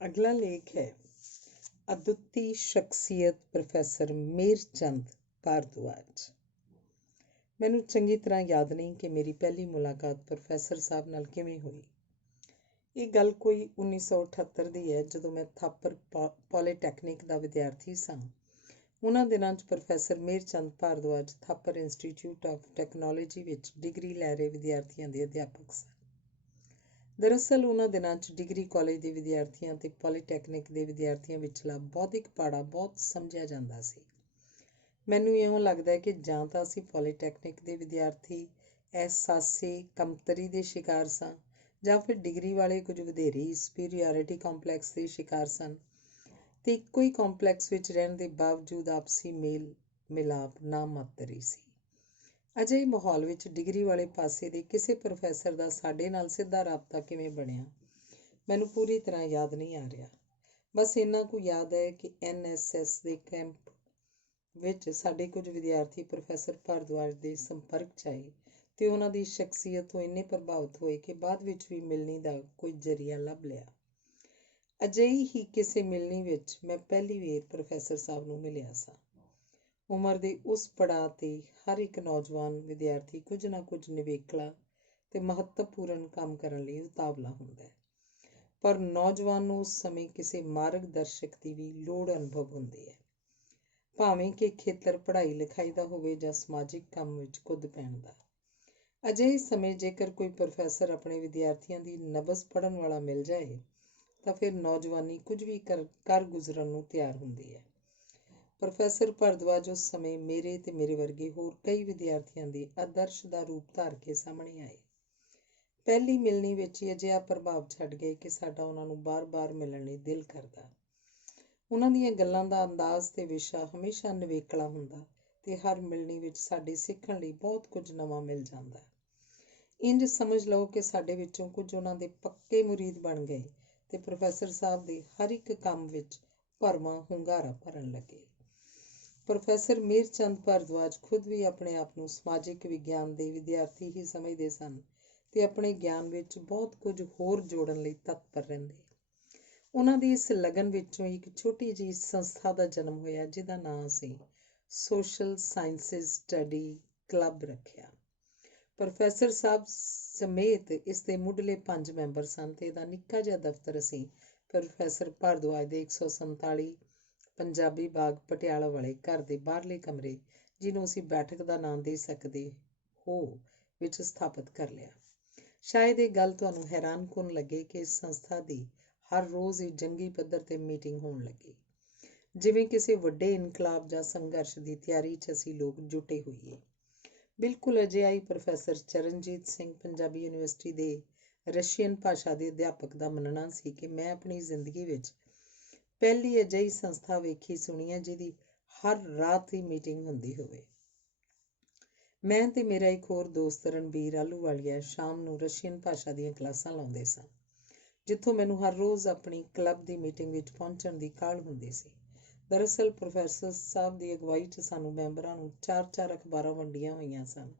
अगला लेख है अद्वितीय शख्सियत प्रोफैसर मेहरचंद भारद्वाज। ਮੈਨੂੰ ਚੰਗੀ ਤਰ੍ਹਾਂ ਯਾਦ ਨਹੀਂ ਕਿ ਮੇਰੀ ਪਹਿਲੀ ਮੁਲਾਕਾਤ ਪ੍ਰੋਫੈਸਰ ਸਾਹਿਬ ਨਾਲ ਕਿਵੇਂ ਹੋਈ। ਇਹ ਗੱਲ ਕੋਈ 1978 ਦੀ ਹੈ, ਜਦੋਂ ਮੈਂ ਥਾਪਰ ਪੋਲੀਟੈਕਨਿਕ ਦਾ ਵਿਦਿਆਰਥੀ ਸਾਂ। ਉਹਨਾਂ ਦਿਨਾਂ 'ਚ professor Meharchand Bhardwaj Thapar institute of technology ਵਿੱਚ ਡਿਗਰੀ ਲੈ ਰਹੇ ਵਿਦਿਆਰਥੀਆਂ ਦੇ ਅਧਿਆਪਕ ਸਨ। ਦਰਅਸਲ ਉਹਨਾਂ ਦਿਨਾਂ 'ਚ ਡਿਗਰੀ ਕਾਲਜ ਦੇ ਵਿਦਿਆਰਥੀਆਂ ਅਤੇ ਪੋਲੀਟੈਕਨਿਕ ਦੇ ਵਿਦਿਆਰਥੀਆਂ ਵਿਚਲਾ ਬੌਧਿਕ ਪਾੜਾ ਬਹੁਤ ਸਮਝਿਆ ਜਾਂਦਾ ਸੀ। ਮੈਨੂੰ ਇਉਂ ਲੱਗਦਾ ਹੈ ਕਿ ਜਾਂ ਤਾਂ ਅਸੀਂ ਪੋਲੀਟੈਕਨਿਕ ਦੇ ਵਿਦਿਆਰਥੀ ਅਹਿਸਾਸੇ ਕਮਤਰੀ ਦੇ ਸ਼ਿਕਾਰ ਸਾਂ, ਜਾਂ ਫਿਰ ਡਿਗਰੀ ਵਾਲੇ ਕੁਝ ਵਧੇਰੇ ਹੀ ਸੁਪੀਰੀਅਰਿਟੀ ਕੰਪਲੈਕਸ ਦੇ ਸ਼ਿਕਾਰ ਸਨ, ਤੇ ਇੱਕੋ ਹੀ ਕੰਪਲੈਕਸ ਵਿੱਚ ਰਹਿਣ ਦੇ ਬਾਵਜੂਦ ਆਪਸੀ ਮੇਲ ਮਿਲਾਪ ਨਾ ਮਾਤਰ ਹੀ ਸੀ। ਅਜਿਹੇ ਮਾਹੌਲ ਵਿੱਚ ਡਿਗਰੀ ਵਾਲੇ ਪਾਸੇ ਦੇ ਕਿਸੇ ਪ੍ਰੋਫੈਸਰ ਦਾ ਸਾਡੇ ਨਾਲ ਸਿੱਧਾ ਰਾਬਤਾ ਕਿਵੇਂ ਬਣਿਆ, ਮੈਨੂੰ ਪੂਰੀ ਤਰ੍ਹਾਂ ਯਾਦ ਨਹੀਂ ਆ ਰਿਹਾ। ਬਸ ਇੰਨਾ ਕੁ ਯਾਦ ਹੈ ਕਿ NSS ਦੇ ਕੈਂਪ ਵਿੱਚ ਸਾਡੇ ਕੁਝ ਵਿਦਿਆਰਥੀ ਪ੍ਰੋਫੈਸਰ ਭਾਰਦਵਾਜ ਦੇ ਸੰਪਰਕ 'ਚ ਆਏ ਤੇ ਉਹਨਾਂ ਦੀ ਸ਼ਖਸੀਅਤ ਤੋਂ ਇੰਨੇ ਪ੍ਰਭਾਵਿਤ ਹੋਏ ਕਿ ਬਾਅਦ ਵਿੱਚ ਵੀ ਮਿਲਣੀ ਦਾ ਕੋਈ ਜ਼ਰੀਆ ਲੱਭ ਲਿਆ। ਅਜਿਹੀ ਹੀ ਕਿਸੇ ਮਿਲਣੀ ਵਿੱਚ ਮੈਂ ਪਹਿਲੀ ਵਾਰ ਪ੍ਰੋਫੈਸਰ ਸਾਹਿਬ ਨੂੰ ਮਿਲਿਆ ਸਾਂ। ਉਮਰ ਦੇ ਉਸ ਪੜਾਅ 'ਤੇ ਹਰ ਇੱਕ ਨੌਜਵਾਨ ਵਿਦਿਆਰਥੀ ਕੁਝ ਨਾ ਕੁਝ ਨਿਵੇਕਲਾ ਤੇ ਮਹੱਤਵਪੂਰਨ ਕੰਮ ਕਰਨ ਲਈ ਉਤਾਵਲਾ ਹੁੰਦਾ ਹੈ, ਪਰ ਨੌਜਵਾਨ ਨੂੰ ਉਸ ਸਮੇਂ ਕਿਸੇ ਮਾਰਗ ਦਰਸ਼ਕ ਦੀ ਵੀ ਲੋੜ ਅਨੁਭਵ ਹੁੰਦੀ ਹੈ, ਭਾਵੇਂ ਕਿ ਖੇਤਰ ਪੜ੍ਹਾਈ ਲਿਖਾਈ ਦਾ ਹੋਵੇ ਜਾਂ ਸਮਾਜਿਕ ਕੰਮ ਵਿੱਚ ਕੁੱਦ ਪੈਣ ਦਾ। ਅਜਿਹੇ ਸਮੇਂ ਜੇਕਰ ਕੋਈ ਪ੍ਰੋਫੈਸਰ ਆਪਣੇ ਵਿਦਿਆਰਥੀਆਂ ਦੀ ਨਬਜ਼ ਪੜ੍ਹਨ ਵਾਲਾ ਮਿਲ ਜਾਏ ਤਾਂ ਫਿਰ ਨੌਜਵਾਨੀ ਕੁਝ ਵੀ ਕਰ ਗੁਜ਼ਰਨ ਨੂੰ ਤਿਆਰ ਹੁੰਦੀ ਹੈ। ਪ੍ਰੋਫੈਸਰ ਭਾਰਦਵਾਜ ਉਸ ਸਮੇਂ ਮੇਰੇ ਤੇ ਮੇਰੇ ਵਰਗੇ ਹੋਰ ਕਈ ਵਿਦਿਆਰਥੀਆਂ ਦੇ ਆਦਰਸ਼ ਦਾ ਰੂਪ ਧਾਰ ਕੇ ਸਾਹਮਣੇ ਆਏ। ਪਹਿਲੀ ਮਿਲਣੀ ਵਿੱਚ ਹੀ ਅਜਿਹਾ ਪ੍ਰਭਾਵ ਛੱਡ ਗਏ ਕਿ ਸਾਡਾ ਉਹਨਾਂ ਨੂੰ ਬਾਰ-ਬਾਰ ਮਿਲਣ ਲਈ ਦਿਲ ਕਰਦਾ। ਉਹਨਾਂ ਦੀਆਂ ਗੱਲਾਂ ਦਾ ਅੰਦਾਜ਼ ਤੇ ਵਿਸ਼ਾ ਹਮੇਸ਼ਾ ਨਿਵੇਕਲਾ ਹੁੰਦਾ ਤੇ ਹਰ ਮਿਲਣੀ ਵਿੱਚ ਸਾਡੇ ਸਿੱਖਣ ਲਈ ਬਹੁਤ ਕੁਝ ਨਵਾਂ ਮਿਲ ਜਾਂਦਾ। ਇੰਝ ਸਮਝ ਲਓ ਕਿ ਸਾਡੇ ਵਿੱਚੋਂ ਕੁਝ ਉਹਨਾਂ ਦੇ ਪੱਕੇ ਮੁਰੀਦ ਬਣ ਗਏ ਤੇ ਪ੍ਰੋਫੈਸਰ ਸਾਹਿਬ ਦੇ ਹਰ ਇੱਕ ਕੰਮ ਵਿੱਚ ਭਰਵਾਂ ਹੁੰਗਾਰਾ ਭਰਨ ਲੱਗੇ। ਪ੍ਰੋਫੈਸਰ ਮੇਹਰਚੰਦ ਭਾਰਦਵਾਜ ਖੁਦ ਵੀ ਆਪਣੇ ਆਪ ਨੂੰ ਸਮਾਜਿਕ ਵਿਗਿਆਨ ਦੇ ਵਿਦਿਆਰਥੀ ਹੀ ਸਮਝਦੇ ਸਨ ਤੇ ਆਪਣੇ ਗਿਆਨ ਵਿੱਚ ਬਹੁਤ ਕੁਝ ਹੋਰ ਜੋੜਨ ਲਈ ਤਤਪਰ ਰਹਿੰਦੇ। ਉਹਨਾਂ ਦੀ ਇਸ ਲਗਨ ਵਿੱਚੋਂ ਇੱਕ ਛੋਟੀ ਜਿਹੀ ਸੰਸਥਾ ਦਾ ਜਨਮ ਹੋਇਆ, ਜਿਹਦਾ ਨਾਂ ਅਸੀਂ ਸੋਸ਼ਲ ਸਾਇੰਸਿਜ਼ ਸਟੱਡੀ ਕਲੱਬ ਰੱਖਿਆ। ਪ੍ਰੋਫੈਸਰ ਸਾਹਿਬ ਸਮੇਤ ਇਸ ਦੇ ਮੁੱਢਲੇ 5 ਮੈਂਬਰ ਸਨ ਤੇ ਇਹਦਾ ਨਿੱਕਾ ਜਿਹਾ ਦਫ਼ਤਰ ਅਸੀਂ ਪ੍ਰੋਫੈਸਰ ਭਾਰਦਵਾਜ ਦੇ 147 ਪੰਜਾਬੀ ਬਾਗ ਪਟਿਆਲਾ ਵਾਲੇ ਘਰ ਦੇ ਬਾਹਰਲੇ ਕਮਰੇ, ਜਿਹਨੂੰ ਅਸੀਂ ਬੈਠਕ ਦਾ ਨਾਮ ਦੇ ਸਕਦੇ ਹੋ, ਵਿੱਚ ਸਥਾਪਿਤ ਕਰ ਲਿਆ। ਸ਼ਾਇਦ ਇਹ ਗੱਲ ਤੁਹਾਨੂੰ ਹੈਰਾਨਕੁਨ ਲੱਗੇ ਕਿ ਇਸ ਸੰਸਥਾ ਦੀ ਹਰ ਰੋਜ਼ ਹੀ ਜੰਗੀ ਪੱਧਰ 'ਤੇ ਮੀਟਿੰਗ ਹੋਣ ਲੱਗੀ, ਜਿਵੇਂ ਕਿਸੇ ਵੱਡੇ ਇਨਕਲਾਬ ਜਾਂ ਸੰਘਰਸ਼ ਦੀ ਤਿਆਰੀ 'ਚ ਅਸੀਂ ਲੋਕ ਜੁਟੇ ਹੋਈਏ। ਬਿਲਕੁਲ ਅਜਿਹਾ ਹੀ ਪ੍ਰੋਫੈਸਰ ਚਰਨਜੀਤ ਸਿੰਘ ਪੰਜਾਬੀ ਯੂਨੀਵਰਸਿਟੀ ਦੇ ਰਸ਼ੀਅਨ ਭਾਸ਼ਾ ਦੇ ਅਧਿਆਪਕ ਦਾ ਮੰਨਣਾ ਸੀ ਕਿ ਮੈਂ ਆਪਣੀ ਜ਼ਿੰਦਗੀ ਵਿੱਚ ਪਹਿਲੀ ਅਜਿਹੀ ਸੰਸਥਾ ਵੇਖੀ ਸੁਣੀ ਹੈ ਜਿਹਦੀ ਹਰ ਰਾਤ ਹੀ ਮੀਟਿੰਗ ਹੁੰਦੀ ਹੋਵੇ। ਮੈਂ ਤੇ ਮੇਰਾ ਇੱਕ ਹੋਰ ਦੋਸਤ ਰਣਬੀਰ ਆਹਲੂਵਾਲੀਆ ਸ਼ਾਮ ਨੂੰ ਰਸ਼ੀਅਨ ਭਾਸ਼ਾ ਦੀਆਂ ਕਲਾਸਾਂ ਲਾਉਂਦੇ ਸਾਂ, ਜਿੱਥੋਂ ਮੈਨੂੰ ਹਰ ਰੋਜ਼ ਆਪਣੀ ਕਲੱਬ ਦੀ ਮੀਟਿੰਗ ਵਿੱਚ ਪਹੁੰਚਣ ਦੀ ਕਾਹਲ ਹੁੰਦੀ ਸੀ। ਦਰਅਸਲ ਪ੍ਰੋਫੈਸਰ ਸਾਹਿਬ ਦੀ ਅਗਵਾਈ 'ਚ ਸਾਨੂੰ ਮੈਂਬਰਾਂ ਨੂੰ 4-4 ਅਖਬਾਰਾਂ ਵੰਡੀਆਂ ਹੋਈਆਂ ਸਨ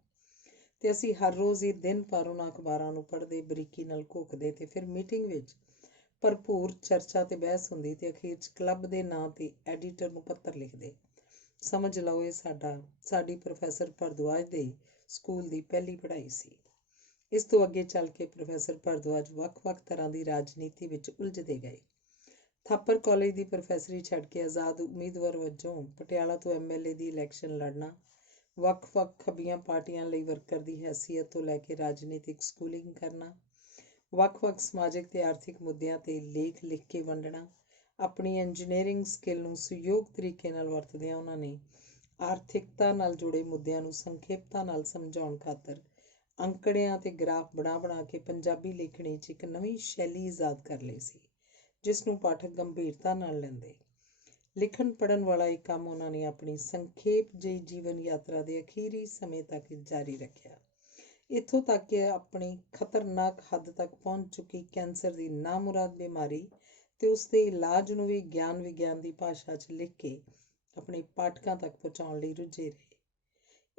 ਤੇ ਅਸੀਂ ਹਰ ਰੋਜ਼ ਹੀ ਦਿਨ ਭਰ ਉਹਨਾਂ ਅਖਬਾਰਾਂ ਨੂੰ ਪੜ੍ਹਦੇ, ਬਰੀਕੀ ਨਾਲ ਘੁੱਕਦੇ ਤੇ ਫਿਰ ਮੀਟਿੰਗ ਵਿੱਚ ਭਰਪੂਰ ਚਰਚਾ ਤੇ ਬਹਿਸ ਹੁੰਦੀ ਤੇ ਅਖੀਰ 'ਚ ਕਲੱਬ ਦੇ ਨਾਂ ਤੇ ਐਡੀਟਰ ਨੂੰ ਪੱਤਰ ਲਿਖਦੇ। ਸਮਝ ਲਓ ਇਹ ਸਾਡੀ ਪ੍ਰੋਫੈਸਰ ਭਾਰਦਵਾਜ ਦੇ ਸਕੂਲ ਦੀ ਪਹਿਲੀ ਪੜ੍ਹਾਈ ਸੀ। ਇਸ ਤੋਂ ਅੱਗੇ ਚੱਲ ਕੇ ਪ੍ਰੋਫੈਸਰ ਭਾਰਦਵਾਜ ਵੱਖ-ਵੱਖ ਤਰ੍ਹਾਂ ਦੀ ਰਾਜਨੀਤੀ ਵਿੱਚ ਉਲਝਦੇ ਗਏ। ਥਾਪਰ ਕਾਲਜ ਦੀ ਪ੍ਰੋਫੈਸਰੀ ਛੱਡ ਕੇ ਆਜ਼ਾਦ ਉਮੀਦਵਾਰ ਵਜੋਂ ਪਟਿਆਲਾ ਤੋਂ MLA ਦੀ ਇਲੈਕਸ਼ਨ ਲੜਨਾ, ਵੱਖ-ਵੱਖ ਖੱਬੀਆਂ ਪਾਰਟੀਆਂ ਲਈ ਵਰਕਰ ਦੀ ਹੈਸੀਅਤ ਤੋਂ ਲੈ ਕੇ ਰਾਜਨੀਤਿਕ ਸਕੂਲਿੰਗ ਕਰਨਾ, ਵੱਖ-ਵੱਖ ਸਮਾਜਿਕ ਤੇ ਆਰਥਿਕ ਮੁੱਦਿਆਂ 'ਤੇ ਲੇਖ ਲਿਖ ਕੇ ਵੰਡਣਾ। ਆਪਣੀ ਇੰਜੀਨੀਅਰਿੰਗ ਸਕਿੱਲ ਨੂੰ ਸੁਯੋਗ ਤਰੀਕੇ ਨਾਲ ਵਰਤਦਿਆਂ ਉਹਨਾਂ ਨੇ ਆਰਥਿਕਤਾ ਨਾਲ ਜੁੜੇ ਮੁੱਦਿਆਂ ਨੂੰ ਸੰਖੇਪਤਾ ਨਾਲ ਸਮਝਾਉਣ ਖਾਤਰ ਅੰਕੜਿਆਂ ਤੇ ਗ੍ਰਾਫ ਬਣਾ ਕੇ ਪੰਜਾਬੀ ਲੇਖਣੀ 'ਚ ਇੱਕ ਨਵੀਂ ਸ਼ੈਲੀ ਈਜਾਦ ਕਰ ਲਈ ਸੀ, ਜਿਸ ਨੂੰ ਪਾਠਕ ਗੰਭੀਰਤਾ ਨਾਲ ਲੈਂਦੇ। ਲਿਖਣ ਪੜ੍ਹਨ ਵਾਲਾ ਇਹ ਕੰਮ ਉਹਨਾਂ ਨੇ ਆਪਣੀ ਸੰਖੇਪ ਜਿਹੀ ਜੀਵਨ ਯਾਤਰਾ ਦੇ ਅਖੀਰੀ ਸਮੇਂ ਤੱਕ ਜਾਰੀ ਰੱਖਿਆ, ਇੱਥੋਂ ਤੱਕ ਕਿ ਆਪਣੀ ਖਤਰਨਾਕ ਹੱਦ ਤੱਕ ਪਹੁੰਚ ਚੁੱਕੀ ਕੈਂਸਰ ਦੀ ਨਾਮੁਰਾਦ ਬਿਮਾਰੀ ਤੇ ਉਸ ਦੇ ਇਲਾਜ ਨੂੰ ਵੀ ਗਿਆਨ ਵਿਗਿਆਨ ਦੀ ਭਾਸ਼ਾ 'ਚ ਲਿਖ ਕੇ ਆਪਣੇ ਪਾਠਕਾਂ ਤੱਕ ਪਹੁੰਚਾਉਣ ਲਈ ਰੁੱਝੇ ਰਹੇ।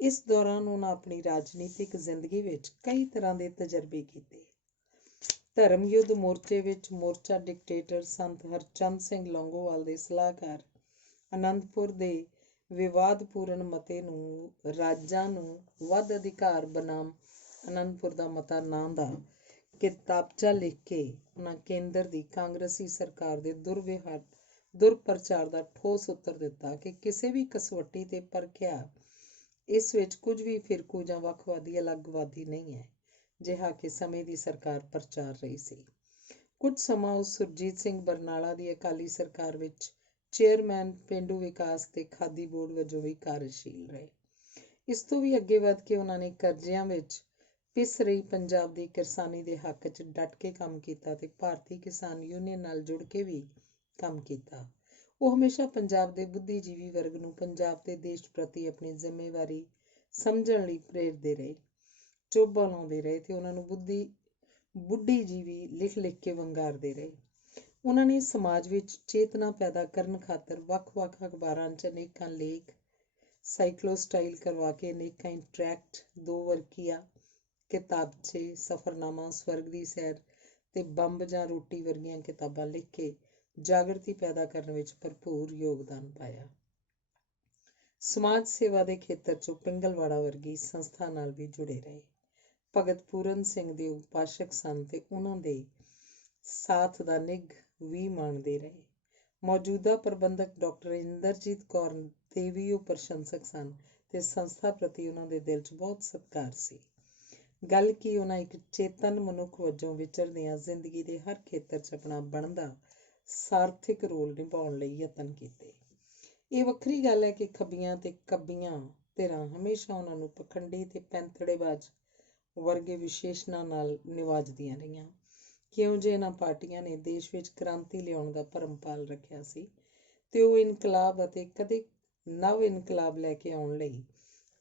ਇਸ ਦੌਰਾਨ ਉਹਨਾਂ ਆਪਣੀ ਰਾਜਨੀਤਿਕ ਜ਼ਿੰਦਗੀ ਵਿੱਚ ਕਈ ਤਰ੍ਹਾਂ ਦੇ ਤਜਰਬੇ ਕੀਤੇ। ਧਰਮ ਯੁੱਧ ਮੋਰਚੇ ਵਿੱਚ ਮੋਰਚਾ ਡਿਕਟੇਟਰ ਸੰਤ ਹਰਚੰਦ ਸਿੰਘ ਲੌਂਗੋਵਾਲ ਦੇ ਸਲਾਹਕਾਰ ਅਨੰਦਪੁਰ ਦੇ ਵਿਵਾਦਪੂਰਨ ਮਤੇ ਨੂੰ ਰਾਜਾਂ ਨੂੰ ਵੱਧ ਅਧਿਕਾਰ ਬਨਾਮ ਅਨੰਦਪੁਰ ਦਾ ਮਤਾ ਨਾਂ ਦਾ ਕਿਤਾਬਚਾ ਲਿਖ ਕੇ ਉਹਨਾਂ ਕੇਂਦਰ ਦੀ ਕਾਂਗਰਸੀ ਸਰਕਾਰ ਦੇ ਦੁਰਪ੍ਰਚਾਰ ਦਾ ਠੋਸ ਉੱਤਰ ਦਿੱਤਾ ਕਿ ਕਿਸੇ ਵੀ ਕਸਵੱਟੀ ਤੇ ਪਰਖਿਆ ਇਸ ਵਿੱਚ ਕੁਝ ਵੀ ਫਿਰਕੂ ਜਾਂ ਵੱਖਵਾਦੀ ਅਲੱਗਵਾਦੀ ਨਹੀਂ ਹੈ, ਜਿਹਾ ਕਿ ਸਮੇਂ ਦੀ ਸਰਕਾਰ ਪ੍ਰਚਾਰ ਰਹੀ ਸੀ। ਕੁਝ ਸਮਾਂ ਉਹ ਸੁਰਜੀਤ ਸਿੰਘ ਬਰਨਾਲਾ ਦੀ ਅਕਾਲੀ ਸਰਕਾਰ ਵਿੱਚ ਚੇਅਰਮੈਨ ਪੇਂਡੂ ਵਿਕਾਸ ਤੇ ਖਾਦੀ ਬੋਰਡ ਵਜੋਂ ਵੀ ਕਾਰਜਸ਼ੀਲ ਰਹੇ। ਇਸ ਤੋਂ ਵੀ ਅੱਗੇ ਵੱਧ ਕੇ ਉਹਨਾਂ ਨੇ ਕਰਜ਼ਿਆਂ ਵਿੱਚ ਪਿਸ ਰਹੀ ਪੰਜਾਬ ਦੀ ਕਿਰਸਾਨੀ ਦੇ ਹੱਕ 'ਚ ਡਟ ਕੇ ਕੰਮ ਕੀਤਾ ਤੇ ਭਾਰਤੀ ਕਿਸਾਨ ਯੂਨੀਅਨ ਨਾਲ ਜੁੜ ਕੇ ਵੀ ਕੰਮ ਕੀਤਾ। ਉਹ ਹਮੇਸ਼ਾ ਪੰਜਾਬ ਦੇ ਬੁੱਧੀਜੀਵੀ ਵਰਗ ਨੂੰ ਪੰਜਾਬ ਤੇ ਦੇਸ਼ ਪ੍ਰਤੀ ਆਪਣੀ ਜ਼ਿੰਮੇਵਾਰੀ ਸਮਝਣ ਲਈ ਪ੍ਰੇਰਦੇ ਰਹੇ, ਚੋਭਾ ਲਾਉਂਦੇ ਰਹੇ ਤੇ ਉਹਨਾਂ ਨੂੰ ਬੁੱਢੀਜੀਵੀ ਲਿਖ ਕੇ ਵੰਗਾਰਦੇ ਰਹੇ। ਉਹਨਾਂ ਨੇ ਸਮਾਜ ਵਿੱਚ ਚੇਤਨਾ ਪੈਦਾ ਕਰਨ ਖਾਤਰ ਵੱਖ-ਵੱਖ ਅਖਬਾਰਾਂ 'ਚ ਅਨੇਕਾਂ ਲੇਖ, ਸਾਈਕਲੋਸਟਾਈਲ ਕਰਵਾ ਕੇ ਅਨੇਕਾਂ ਇੰਟਰੈਕਟ, 2 ਵਰਕੀਆਂ, ਕਿਤਾਬਚੇ, ਸਫ਼ਰਨਾਮਾ, ਸਵਰਗ ਦੀ ਸੈਰ ਤੇ ਬੰਬ ਜਾਂ ਰੋਟੀ ਵਰਗੀਆਂ ਕਿਤਾਬਾਂ ਲਿਖ ਕੇ ਜਾਗਰਤੀ ਪੈਦਾ ਕਰਨ ਵਿੱਚ ਭਰਪੂਰ ਯੋਗਦਾਨ ਪਾਇਆ। ਸਮਾਜ ਸੇਵਾ ਦੇ ਖੇਤਰ 'ਚੋਂ ਪਿੰਗਲਵਾੜਾ ਵਰਗੀ ਸੰਸਥਾ ਨਾਲ ਵੀ ਜੁੜੇ ਰਹੇ। ਭਗਤ ਪੂਰਨ ਸਿੰਘ ਦੇ ਉਪਾਸ਼ਕ ਸਨ ਤੇ ਉਹਨਾਂ ਦੇ ਸਾਥ ਦਾ ਨਿੱਘ ਵੀ ਮਾਣਦੇ ਰਹੇ। ਮੌਜੂਦਾ ਪ੍ਰਬੰਧਕ ਡਾਕਟਰ ਇੰਦਰਜੀਤ ਕੌਰ ਦੇ ਵੀ ਉਹ ਪ੍ਰਸ਼ੰਸਕ ਸਨ ਤੇ ਸੰਸਥਾ ਪ੍ਰਤੀ ਉਹਨਾਂ ਦੇ ਦਿਲ 'ਚ ਬਹੁਤ ਸਤਿਕਾਰ ਸੀ। ਗੱਲ ਕੀ ਉਹਨਾਂ ਇੱਕ ਚੇਤਨ ਮਨੁੱਖ ਵਜੋਂ ਵਿਚਰਦਿਆਂ ਜ਼ਿੰਦਗੀ ਦੇ ਹਰ ਖੇਤਰ 'ਚ ਆਪਣਾ ਬਣਦਾ ਸਾਰਥਿਕ ਰੋਲ ਨਿਭਾਉਣ ਲਈ ਯਤਨ ਕੀਤੇ। ਇਹ ਵੱਖਰੀ ਗੱਲ ਹੈ ਕਿ ਖੱਬੀਆਂ ਤੇ ਕੱਬੀਆਂ ਧਿਰਾਂ ਹਮੇਸ਼ਾ ਉਹਨਾਂ ਨੂੰ ਪਖੰਡੀ ਤੇ ਪੈਂਤੜੇਬਾਜ਼ ਵਰਗੇ ਵਿਸ਼ੇਸ਼ਣਾਂ ਨਾਲ ਨਿਵਾਜਦੀਆਂ ਰਹੀਆਂ। ਕਿਉਂ ਜੇ ਇਹਨਾਂ ਪਾਰਟੀਆਂ ਨੇ ਦੇਸ਼ ਵਿੱਚ ਕ੍ਰਾਂਤੀ ਲਿਆਉਣ ਦਾ ਭਰਮ ਪਾਲ ਰੱਖਿਆ ਸੀ ਤੇ ਉਹ ਇਨਕਲਾਬ ਅਤੇ ਕਦੇ ਨਵ ਇਨਕਲਾਬ ਲੈ ਕੇ ਆਉਣ ਲਈ